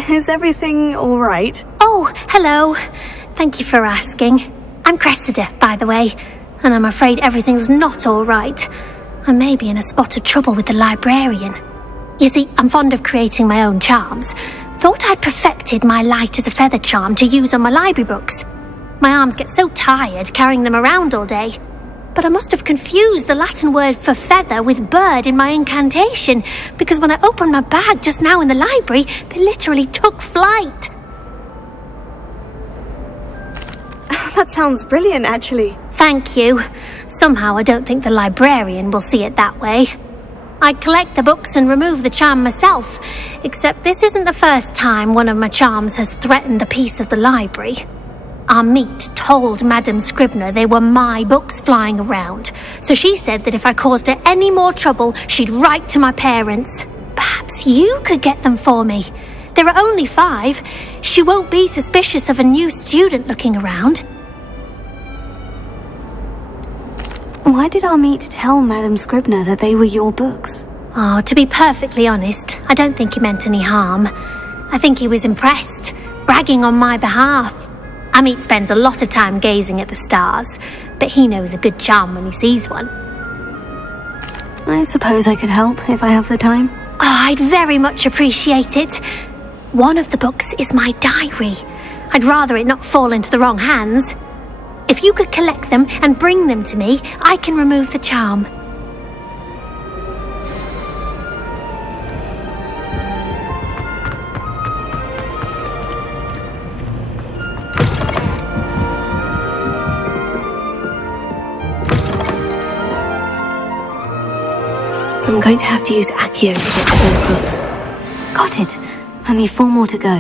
Is everything all right? Oh, hello. Thank you for asking. I'm Cressida, by the way, and I'm afraid everything's not all right. I may be in a spot of trouble with the librarian. You see, I'm fond of creating my own charms. Thought I'd perfected my light as a feather charm to use on my library books. My arms get so tired carrying them around all day. But I must have confused the Latin word for feather with bird in my incantation, because when I opened my bag just now in the library, they literally took flight. That sounds brilliant, actually. Thank you. Somehow I don't think the librarian will see it that way. I collect the books and remove the charm myself, except this isn't the first time one of my charms has threatened the peace of the library. Our meet told Madame Scribner they were my books flying around, so she said that if I caused her any more trouble, she'd write to my parents. Perhaps you could get them for me. There are only 5. She won't be suspicious of a new student looking around. Why did our meet tell Madame Scribner that they were your books? Oh, to be perfectly honest, I don't think he meant any harm. I think he was impressed, bragging on my behalf. Amit spends a lot of time gazing at the stars, but he knows a good charm when he sees one. I suppose I could help if I have the time. Oh, I'd very much appreciate it. One of the books is my diary. I'd rather it not fall into the wrong hands. If you could collect them and bring them to me, I can remove the charm. I'm going to have to use Accio to get to those books. Got it. Only 4 more to go.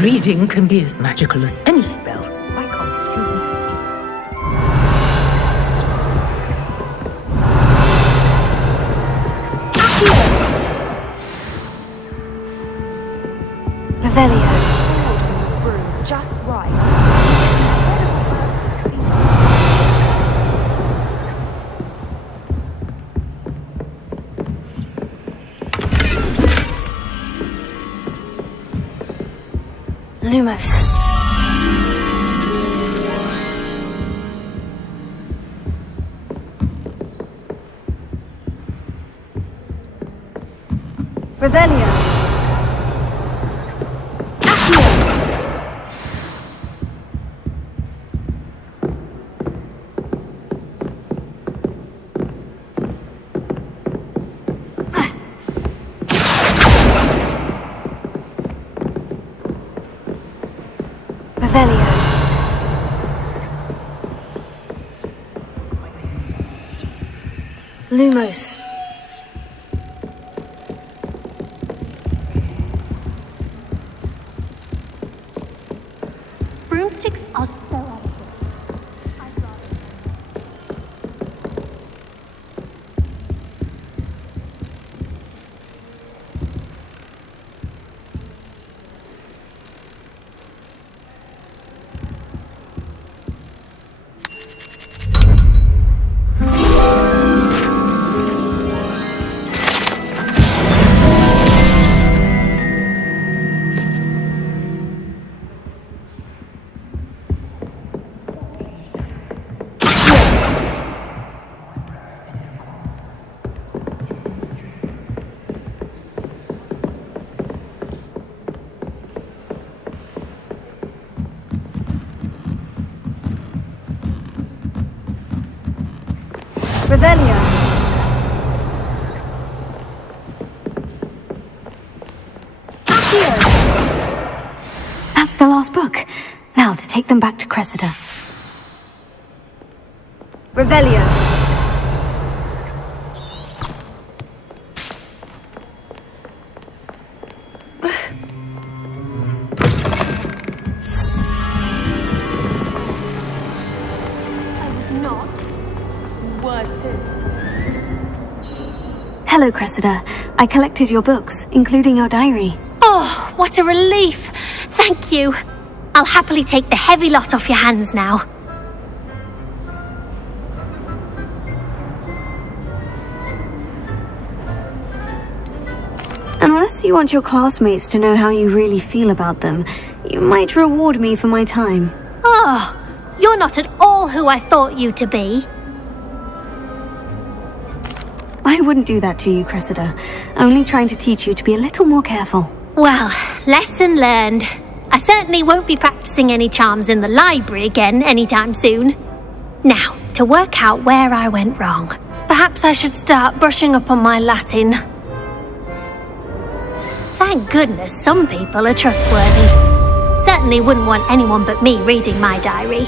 Reading can be as magical as any spell. Why can't students see? Revelio. Just right. Lumos. Revelio. Lumos. Broomsticks are so elegant. Revelio. the last book. Now to take them back to Cressida. Revelio. Hello, Cressida. I collected your books, including your diary. Oh, what a relief! Thank you. I'll happily take the heavy lot off your hands now. Unless you want your classmates to know how you really feel about them, you might reward me for my time. Oh, you're not at all who I thought you to be. I wouldn't do that to you, Cressida. Only trying to teach you to be a little more careful. Well, lesson learned. I certainly won't be practicing any charms in the library again anytime soon. Now, to work out where I went wrong. Perhaps I should start brushing up on my Latin. Thank goodness some people are trustworthy. Certainly wouldn't want anyone but me reading my diary.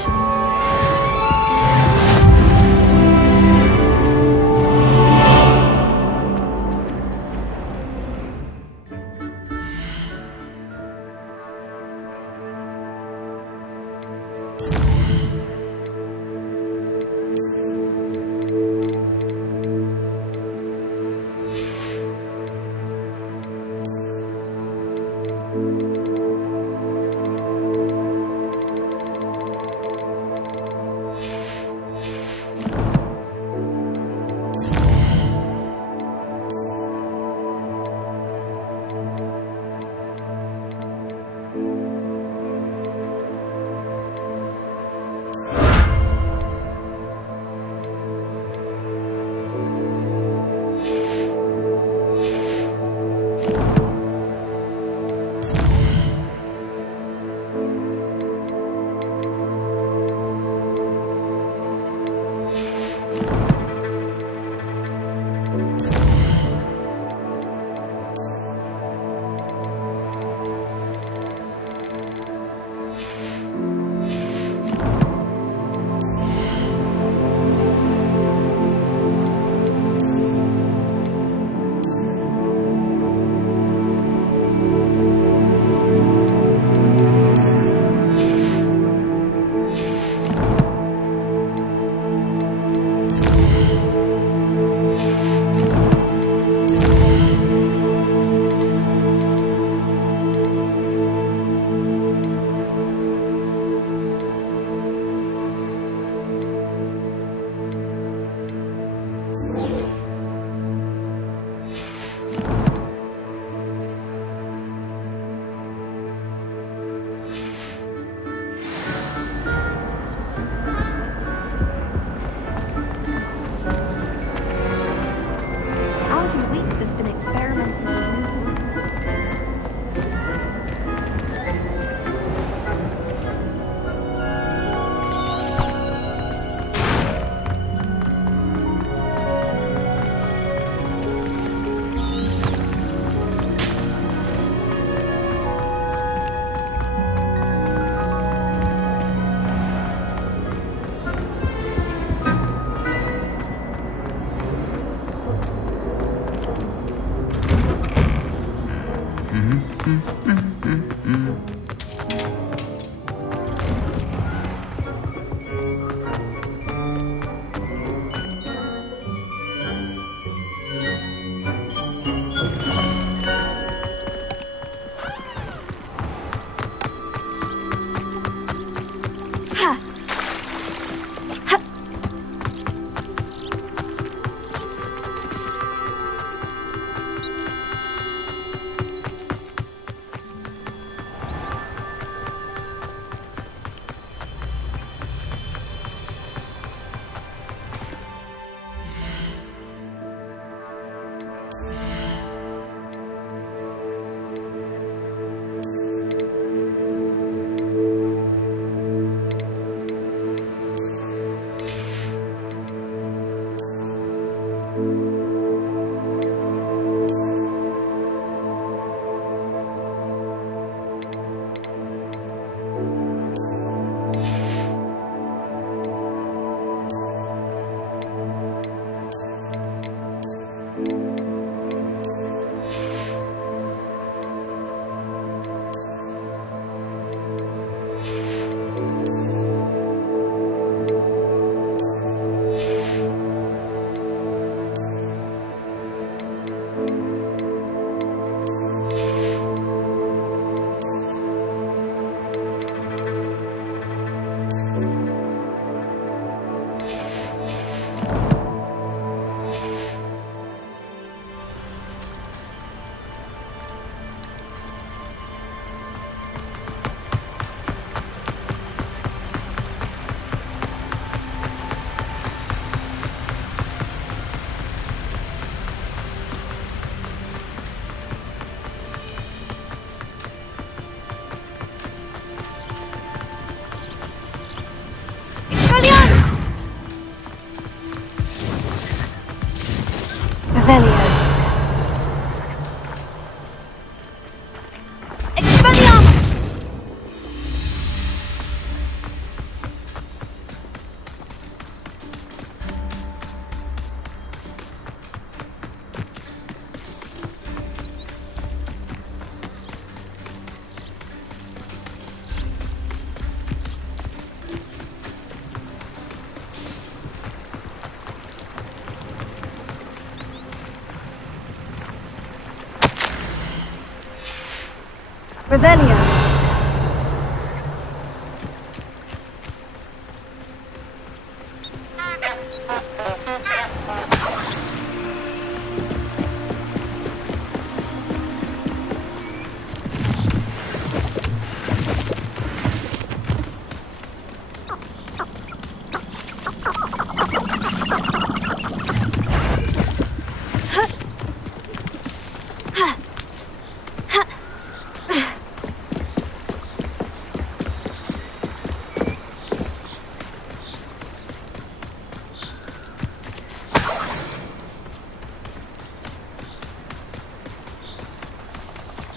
Revelio.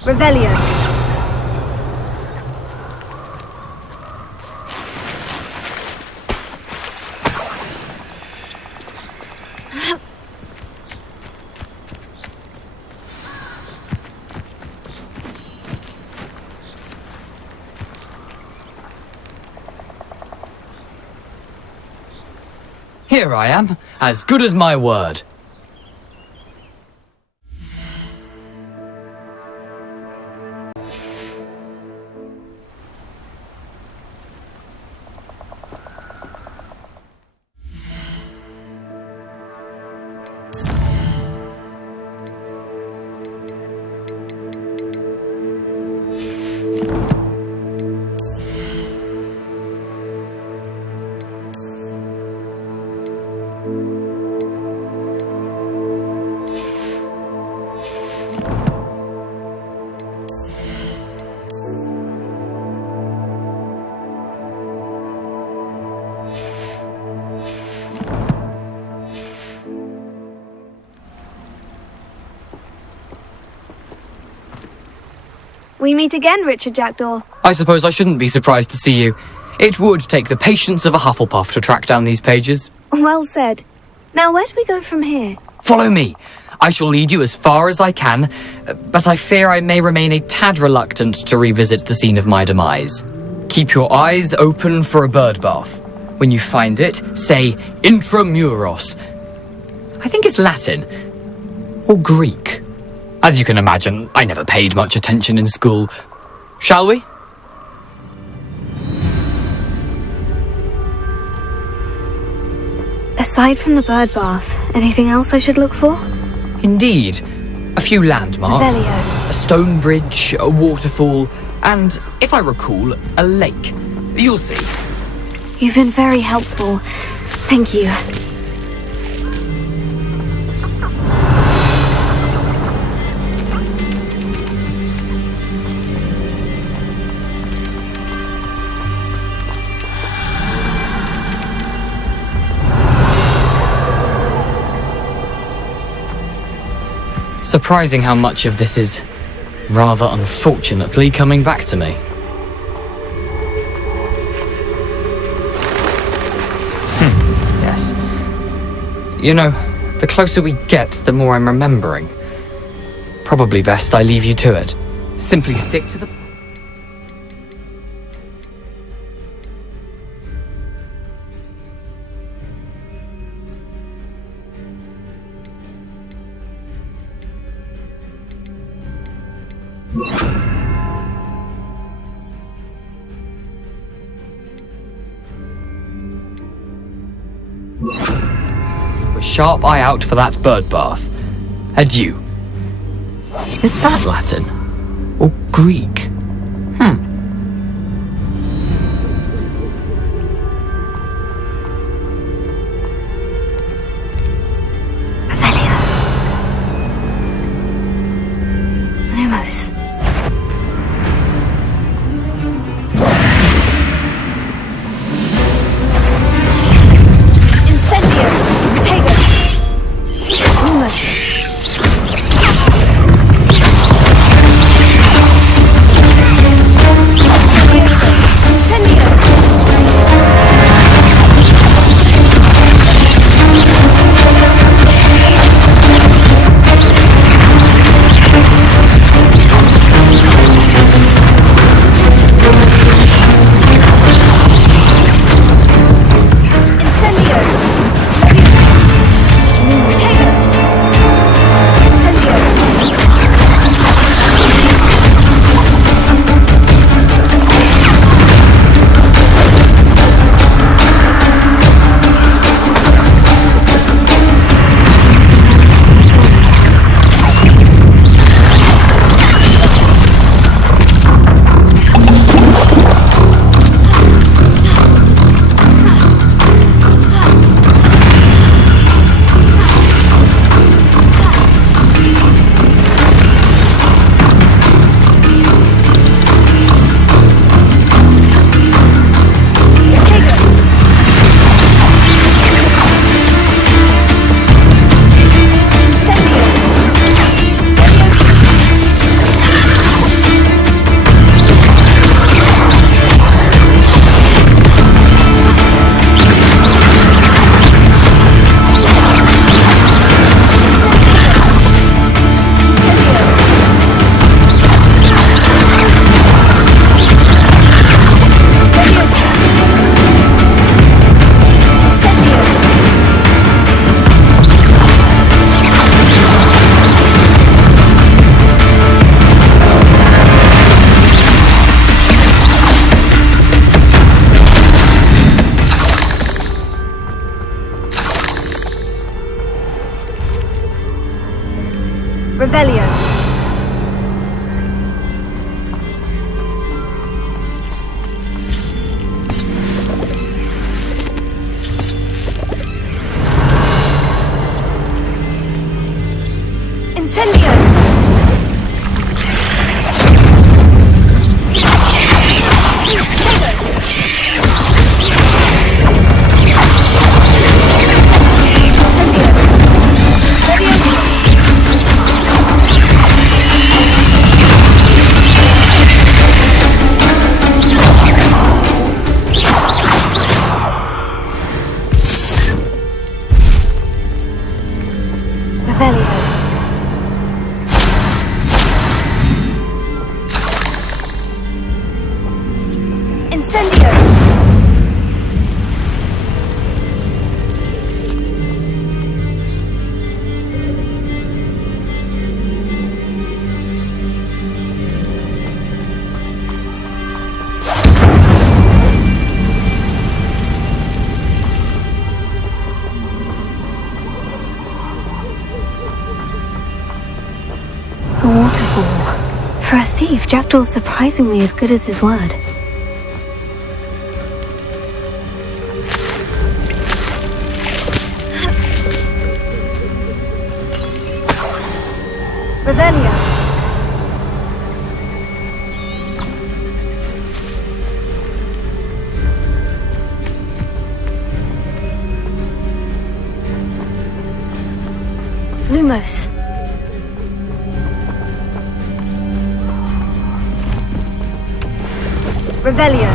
Revelio. Here I am, as good as my word. We meet again, Richard Jackdaw. I suppose I shouldn't be surprised to see you. It would take the patience of a Hufflepuff to track down these pages. Well said. Now, where do we go from here? Follow me. I shall lead you as far as I can, but I fear I may remain a tad reluctant to revisit the scene of my demise. Keep your eyes open for a bird bath. When you find it, say intramuros. I think it's Latin. Or Greek. As you can imagine, I never paid much attention in school. Shall we? Aside from the bird bath, anything else I should look for? Indeed. A few landmarks. Revelio. A stone bridge, a waterfall, and, if I recall, a lake. You'll see. You've been very helpful. Thank you. Surprising how much of this is, rather unfortunately, coming back to me. Yes. You know, the closer we get, the more I'm remembering. Probably best I leave you to it. Simply stick to the... With sharp eye out for that bird bath. Adieu. Is that Latin? Or Greek? Lumos. Incendio! Protego! Lumos. Revelio. Incendio. The waterfall. For a thief, Jackdaw's surprisingly as good as his word. Revelio. Lumos. Revelio.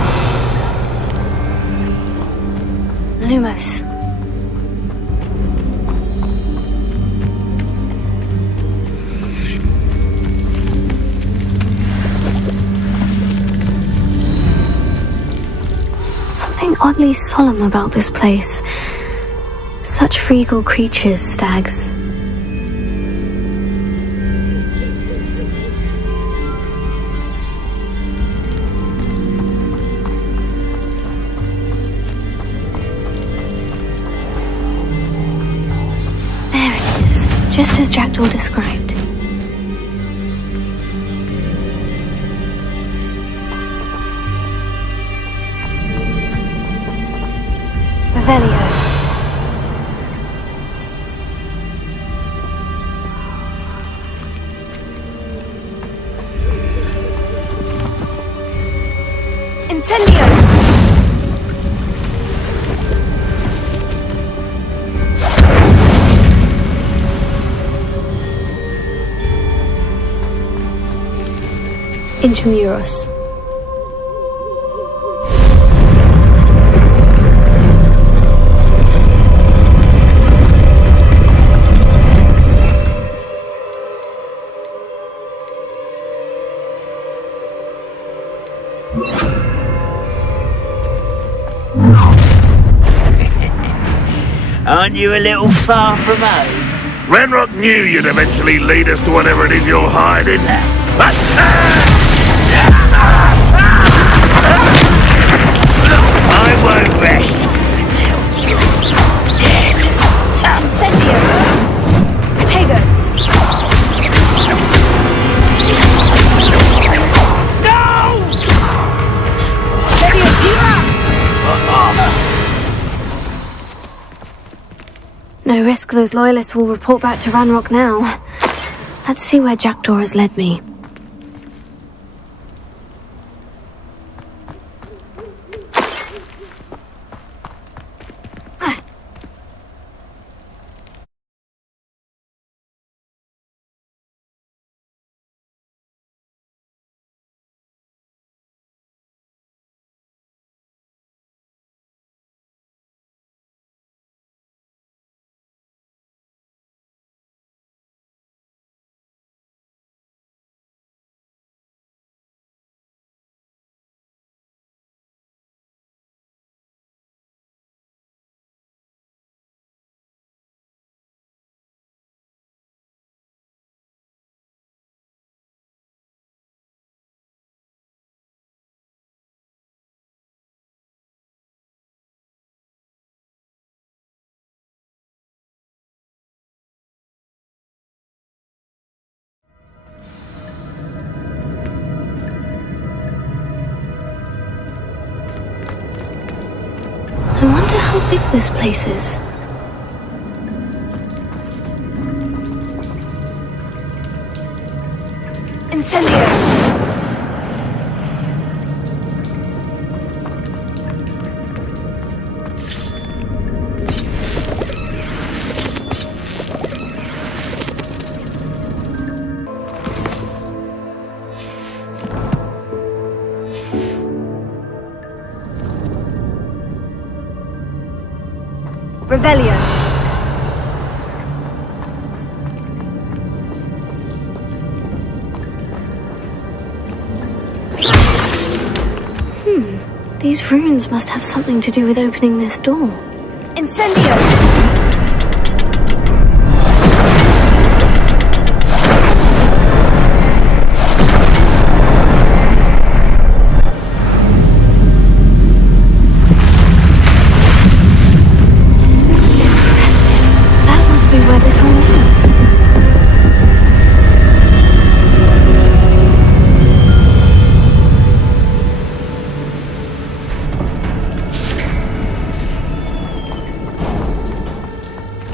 Lumos. Something oddly solemn about this place. Such regal creatures, stags. Just as Jackdaw described. Revelio. Incendio. Intramuros. Aren't you a little far from home? Ranrock knew you'd eventually lead us to whatever it is you're hiding. I won't rest until you're dead. Incendio. Potato. No! No risk those loyalists will report back to Ranrock now. Let's see where Jackdaw has led me. how big this place is. Incendio! Revelio. These runes must have something to do with opening this door. Incendio!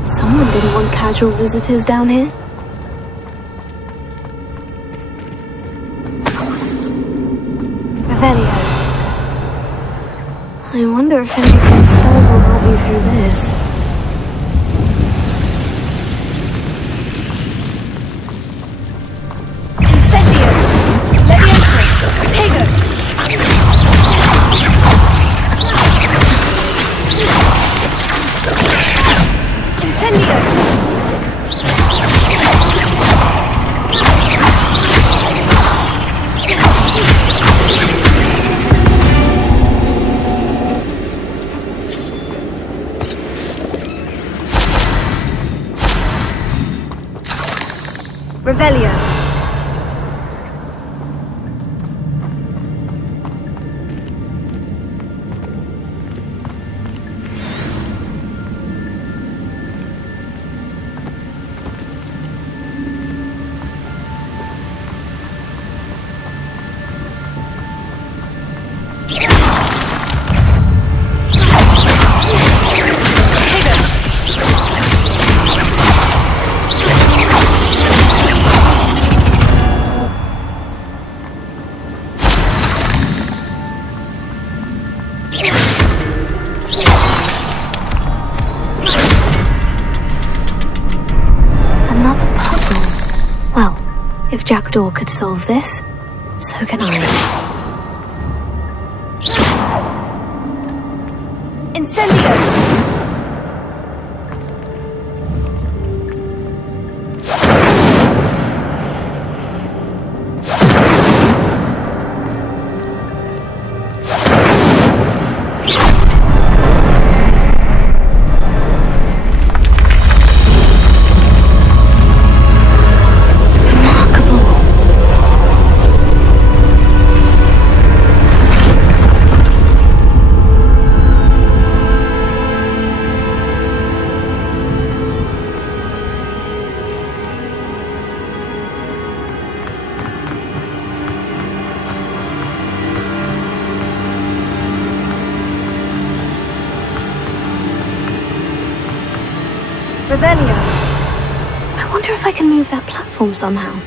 Someone didn't want casual visitors down here. Revelio. I wonder if any of these spells will help me through this. Incendio! Levioso! Protego! Revelio. If Jackdaw could solve this, so can I. Incendio! Revelio. I wonder if I can move that platform somehow.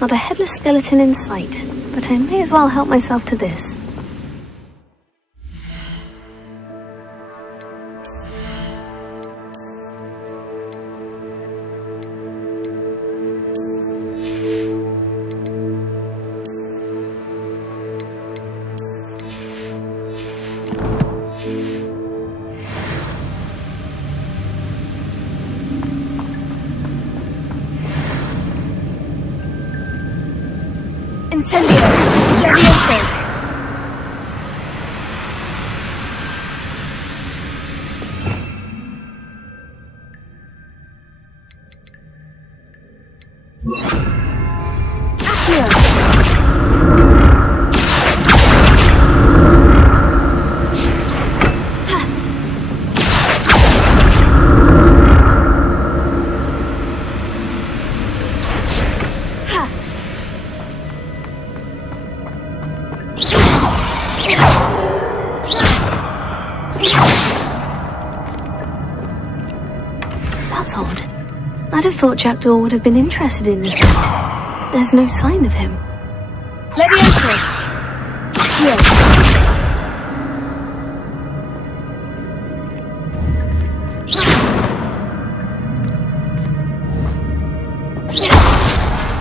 Not a headless skeleton in sight, but I may as well help myself to this. Incendio! Levioso! That's odd. I'd have thought Jackdaw would have been interested in this route. There's no sign of him. Levioso! Accio!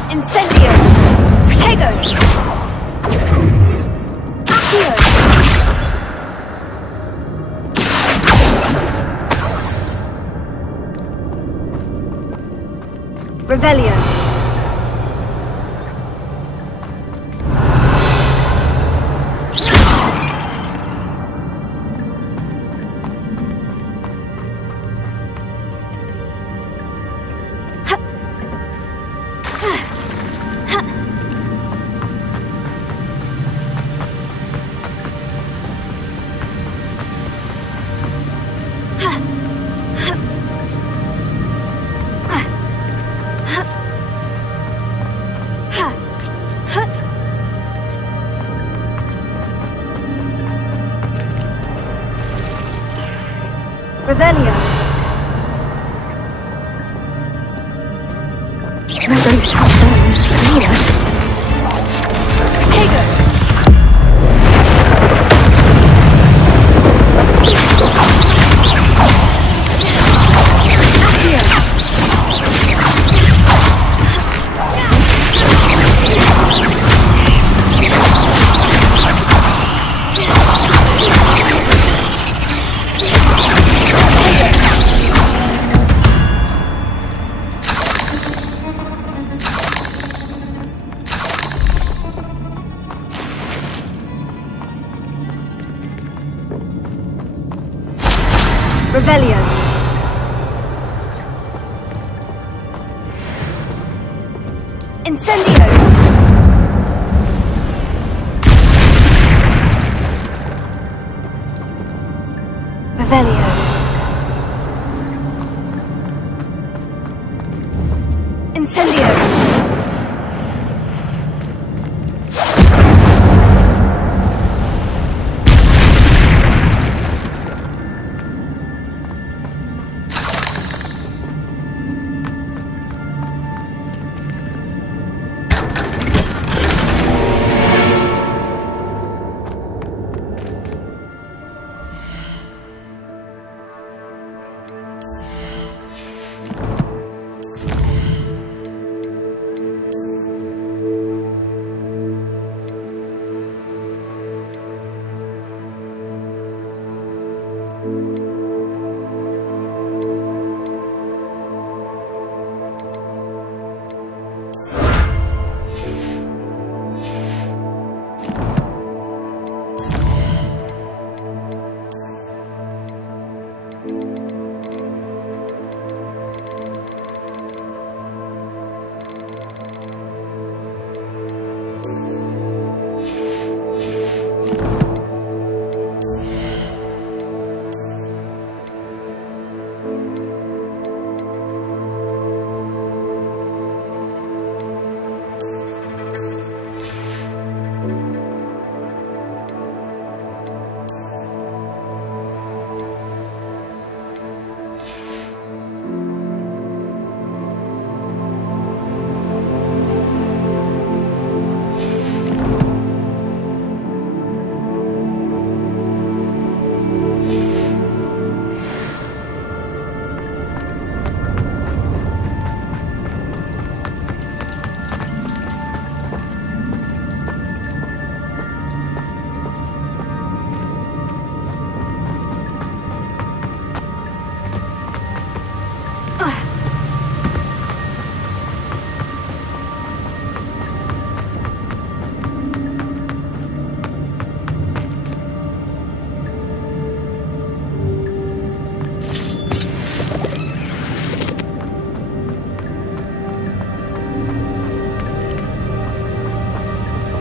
Incendio! Protego! Accio! Revelio! Revelio! I'm not going to touch those, either. Protego! Revelio! Incendio! Revelio! Incendio!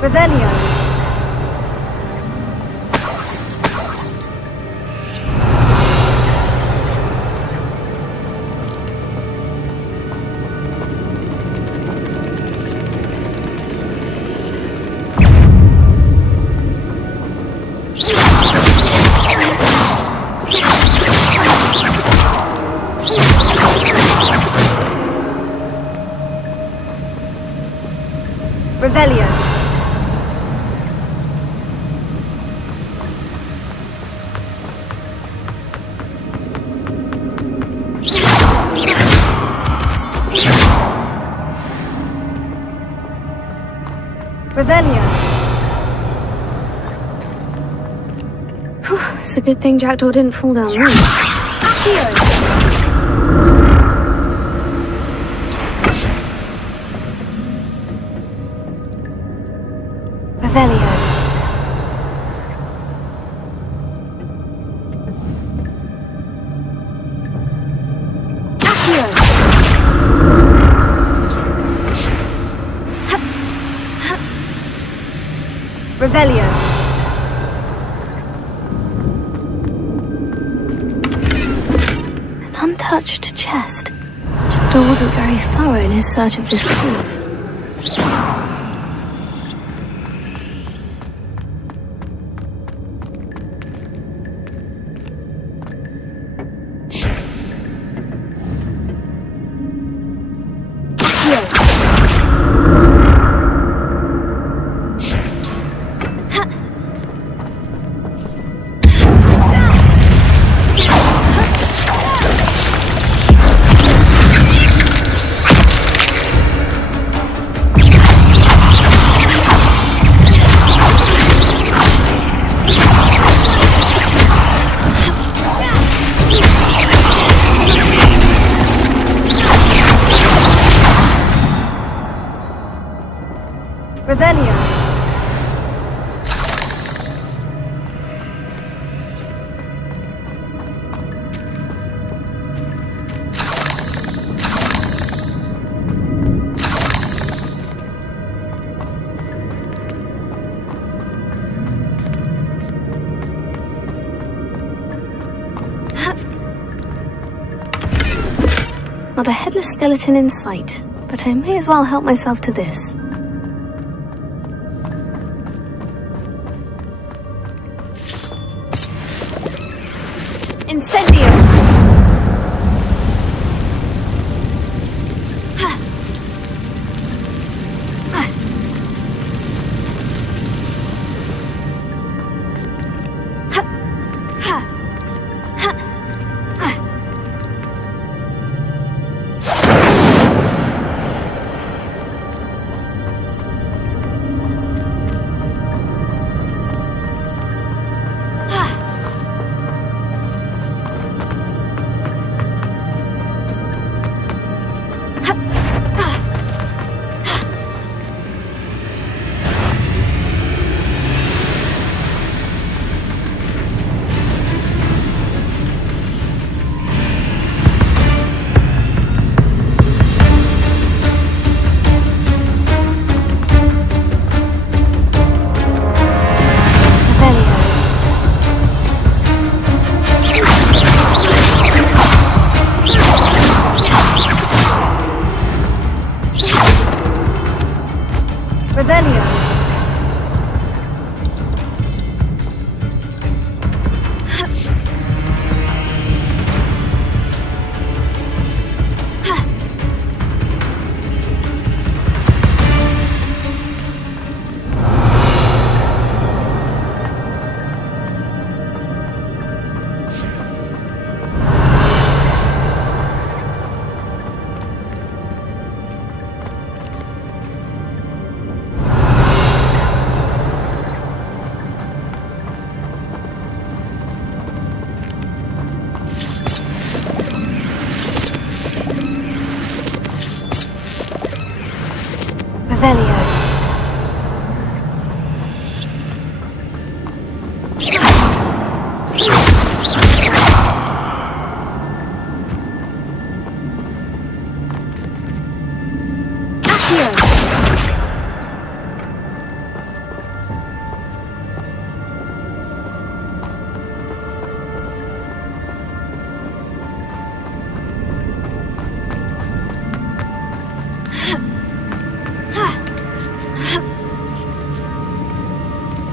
Revelio. Revelio. Revelio. Whew, it's a good thing Jackdaw didn't fall down there. Accio. Revelio. Accio. Revelio. An untouched chest. Jackdaw wasn't very thorough in his search of this cave. Revelio. Not a headless skeleton in sight, but I may as well help myself to this. Incendio!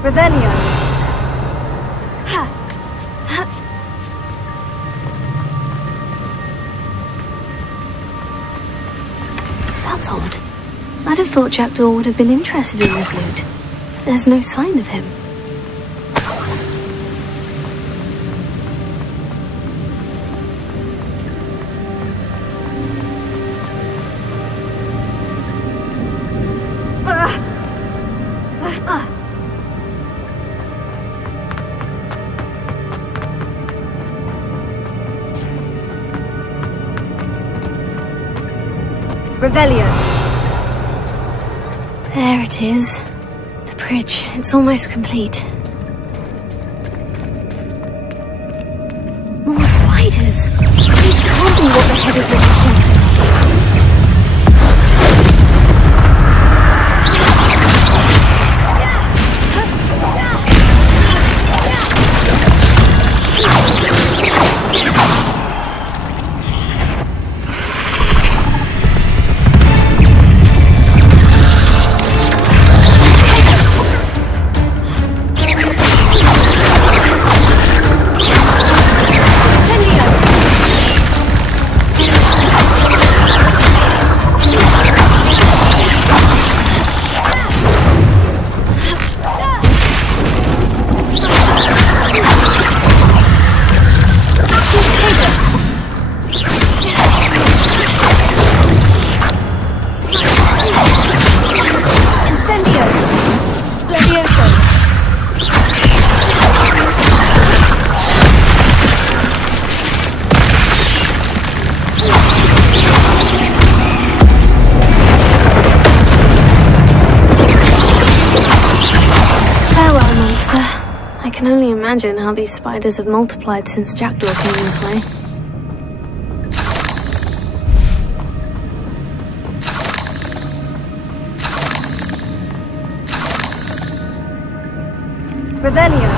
Revelio. That's odd. I'd have thought Jackdaw would have been interested in this loot. There's no sign of him. Revelio. There it is. The bridge. It's almost complete. More spiders. These can't be what the head of this object. I can only imagine how these spiders have multiplied since Jackdaw came this way. Revelio.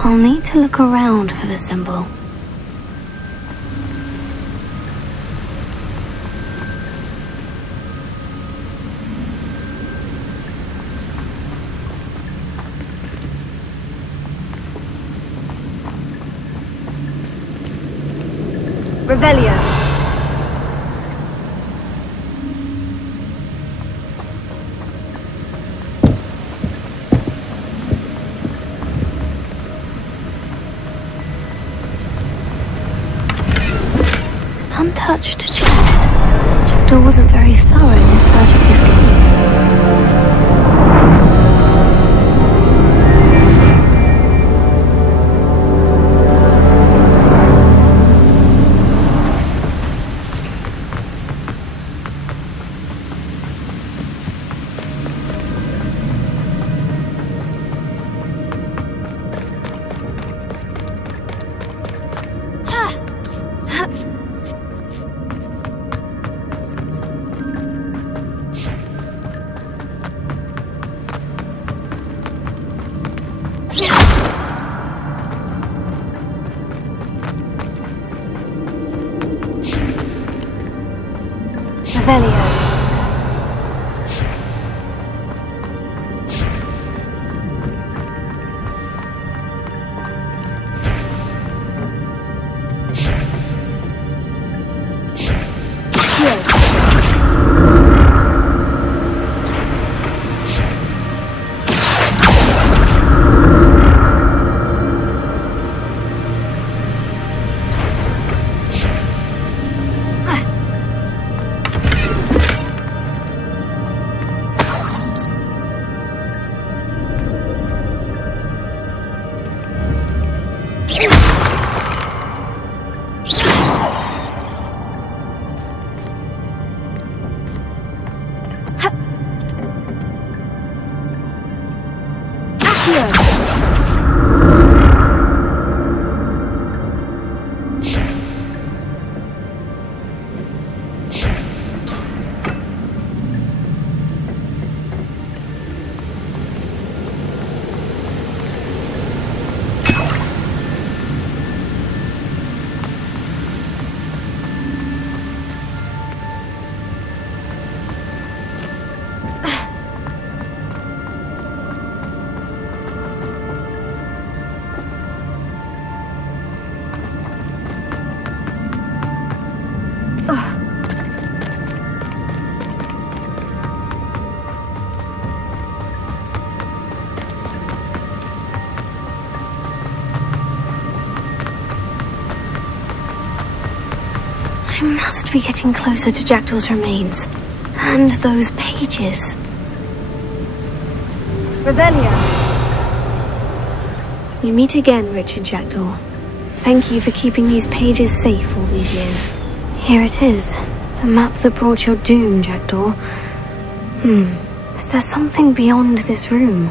I'll need to look around for the symbol. Revelio. Untouched chest. Jackdaw wasn't very thorough in his search of this cave. Revelio. must be getting closer to Jackdaw's remains. And those pages. Revelio. We meet again, Richard Jackdaw. Thank you for keeping these pages safe all these years. Here it is. The map that brought your doom, Jackdaw. Is there something beyond this room?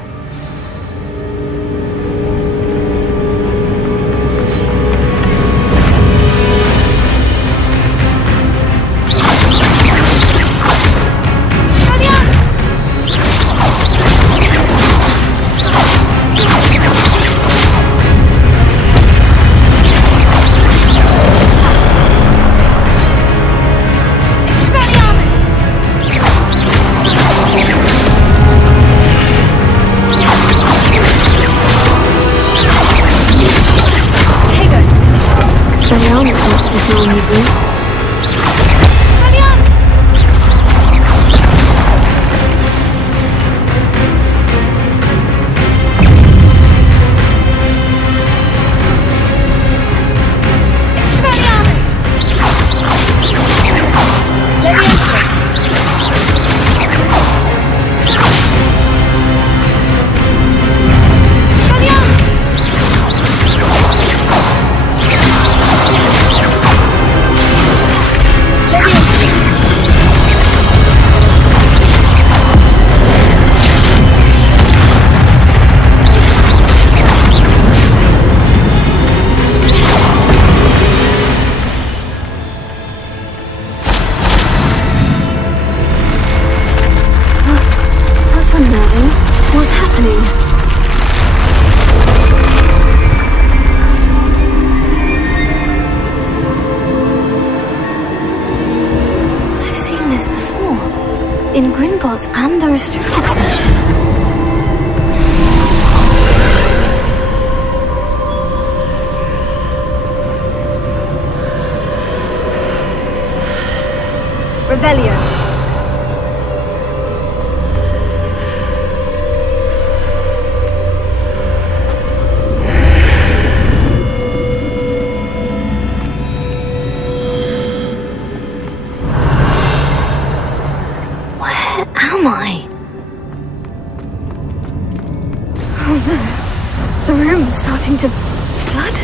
What's happening? I've seen this before. In Gringotts and the restricted section. Revelio. The room's starting to flood.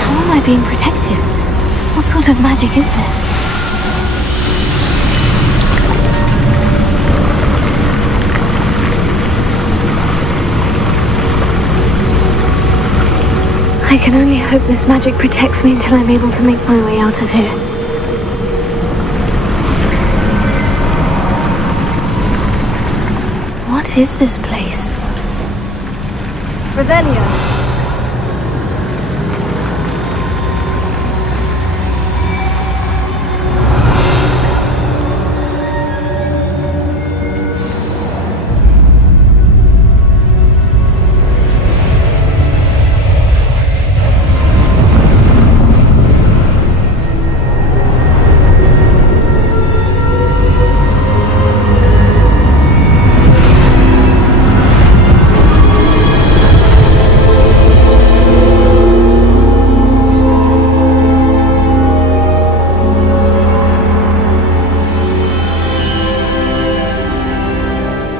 How am I being protected? What sort of magic is this? I can only hope this magic protects me until I'm able to make my way out of here. What is this place? Revelio.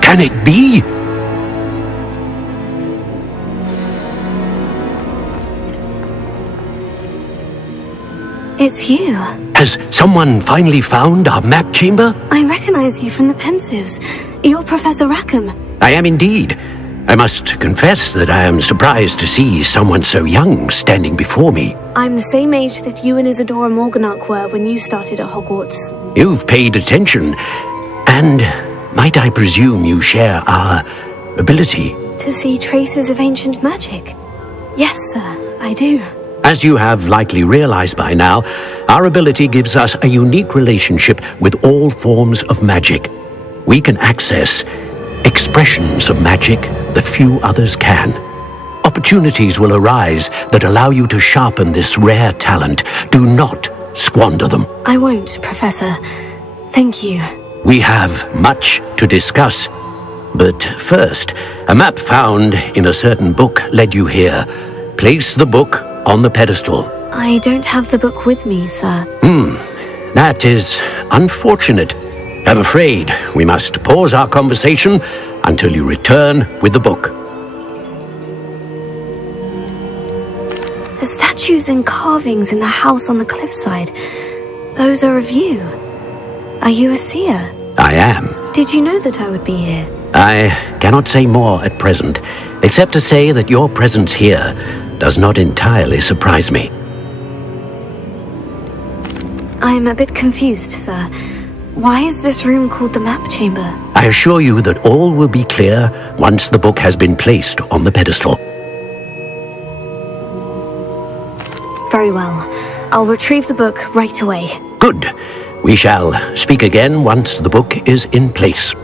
Can it be? It's you. Has someone finally found our map chamber? I recognize you from the Pensives. You're Professor Rackham. I am indeed. I must confess that I am surprised to see someone so young standing before me. I'm the same age that you and Isadora Morganach were when you started at Hogwarts. You've paid attention, and might I presume you share our ability? To see traces of ancient magic? Yes, sir, I do. As you have likely realized by now, our ability gives us a unique relationship with all forms of magic. We can access expressions of magic that few others can. Opportunities will arise that allow you to sharpen this rare talent. Do not squander them. I won't, Professor. Thank you. We have much to discuss. But first, a map found in a certain book led you here. place the book on the pedestal. I don't have the book with me, sir. That is unfortunate. I'm afraid we must pause our conversation until you return with the book. The statues and carvings in the house on the cliffside, those are of you. Are you a seer? I am. Did you know that I would be here? I cannot say more at present, except to say that your presence here does not entirely surprise me. I'm a bit confused, sir. Why is this room called the map chamber? I assure you that all will be clear once the book has been placed on the pedestal. Very well. I'll retrieve the book right away. Good. We shall speak again once the book is in place.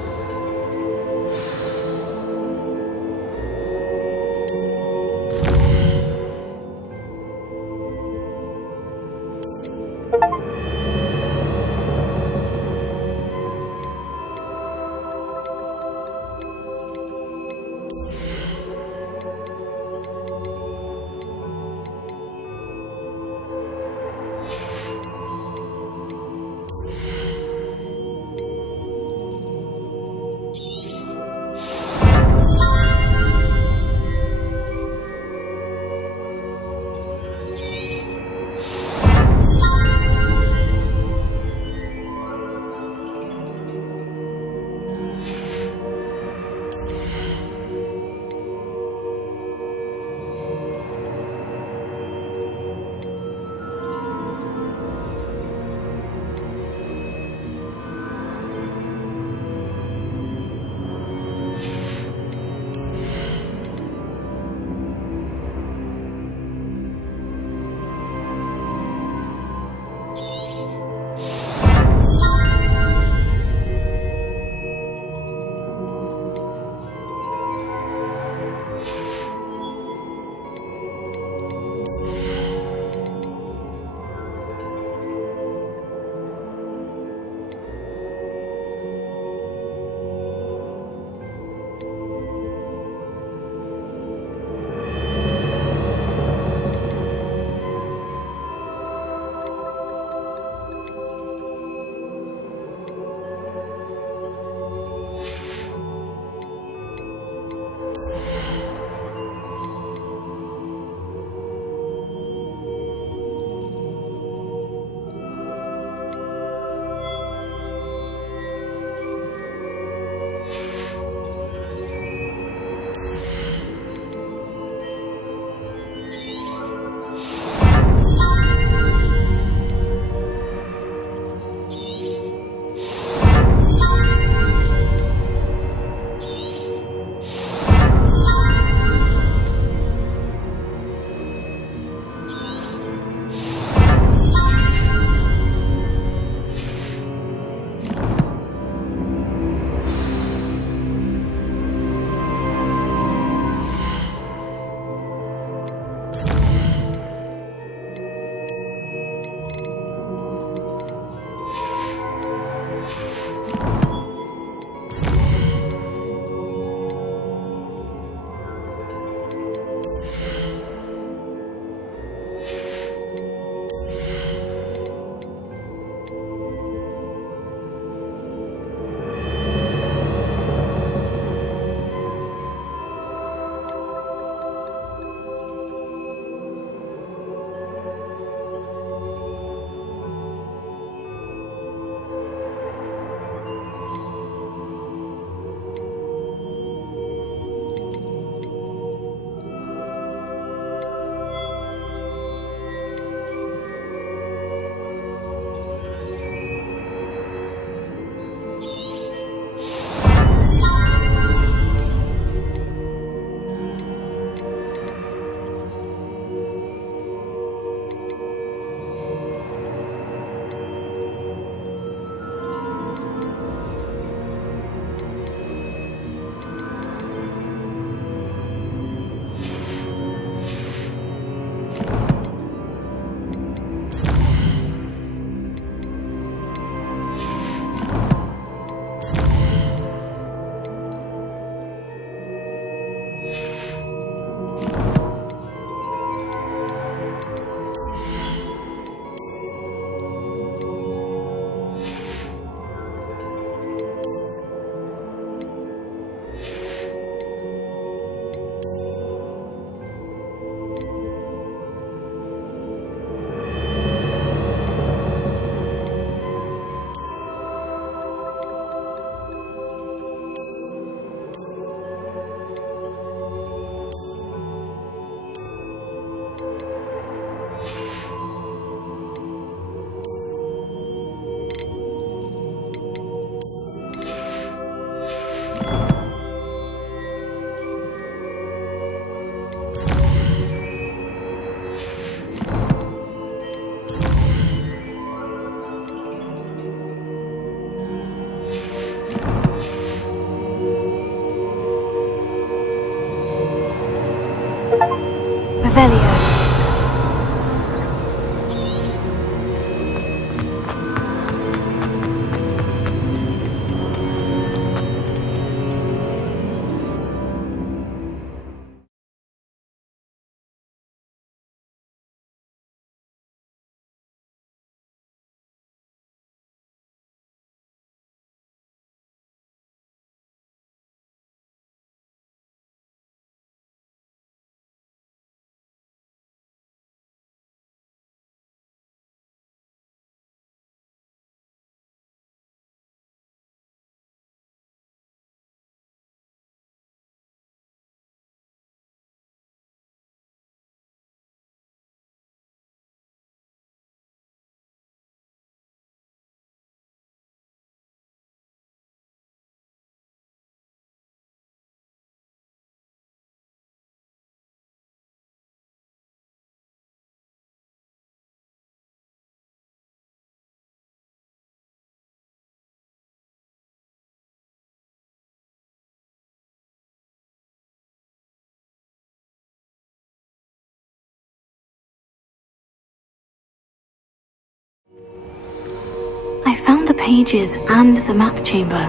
I found the pages and the map chamber.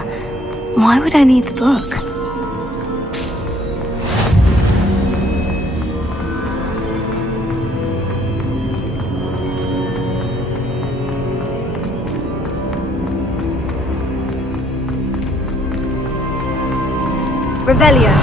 Why would I need the book? Revelio.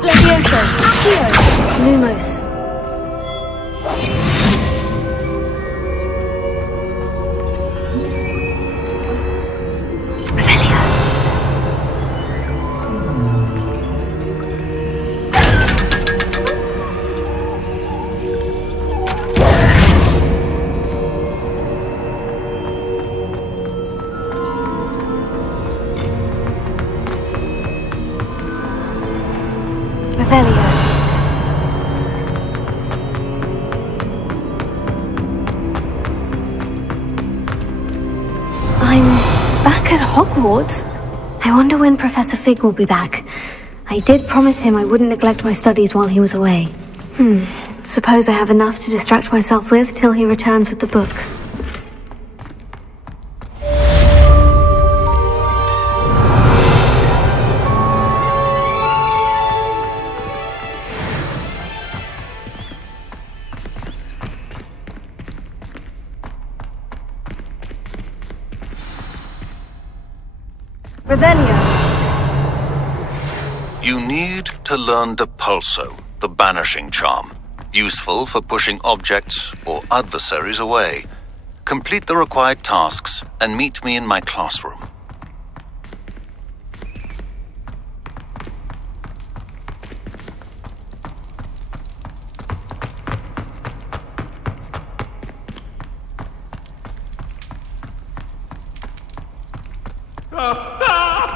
Levioso, Accio, Lumos. Revelio. I'm back at Hogwarts. I wonder when Professor Fig will be back. I did promise him I wouldn't neglect my studies while he was away. Suppose I have enough to distract myself with till he returns with the book. Revelio. You need to learn Depulso, the banishing charm. Useful for pushing objects or adversaries away. Complete the required tasks and meet me in my classroom.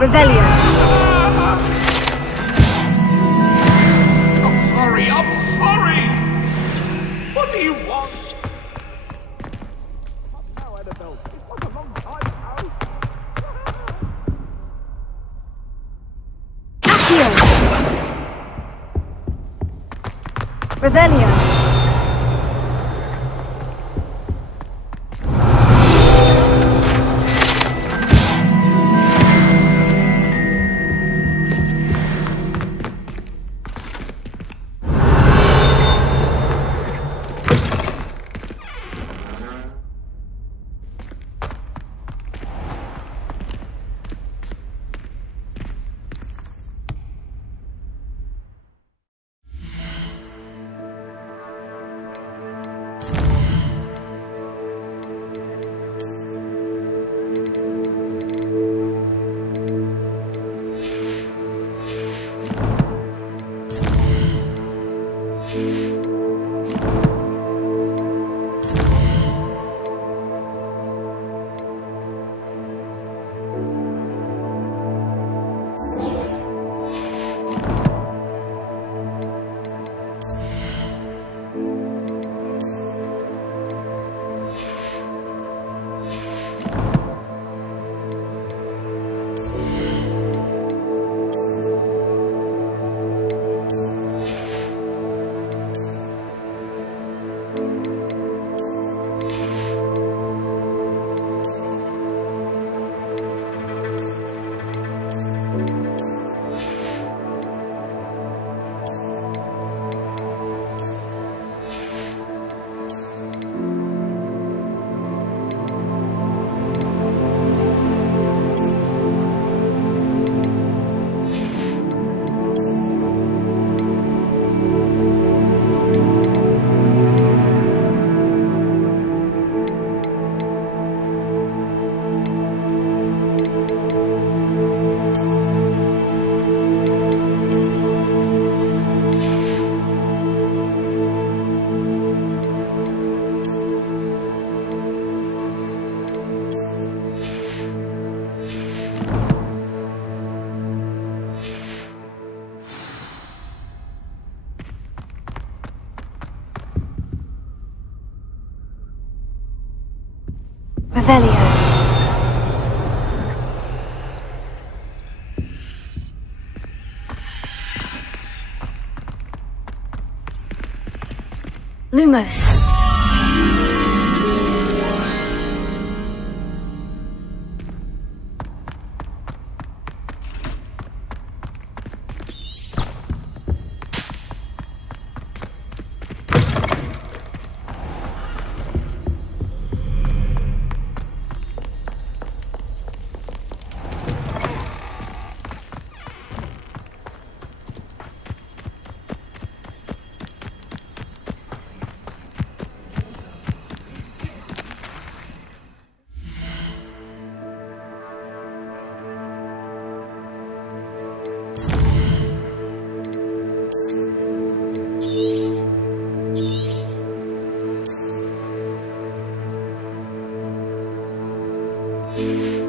Revelio. I'm sorry! What do you want? Accio. Revelio. Lumos. you.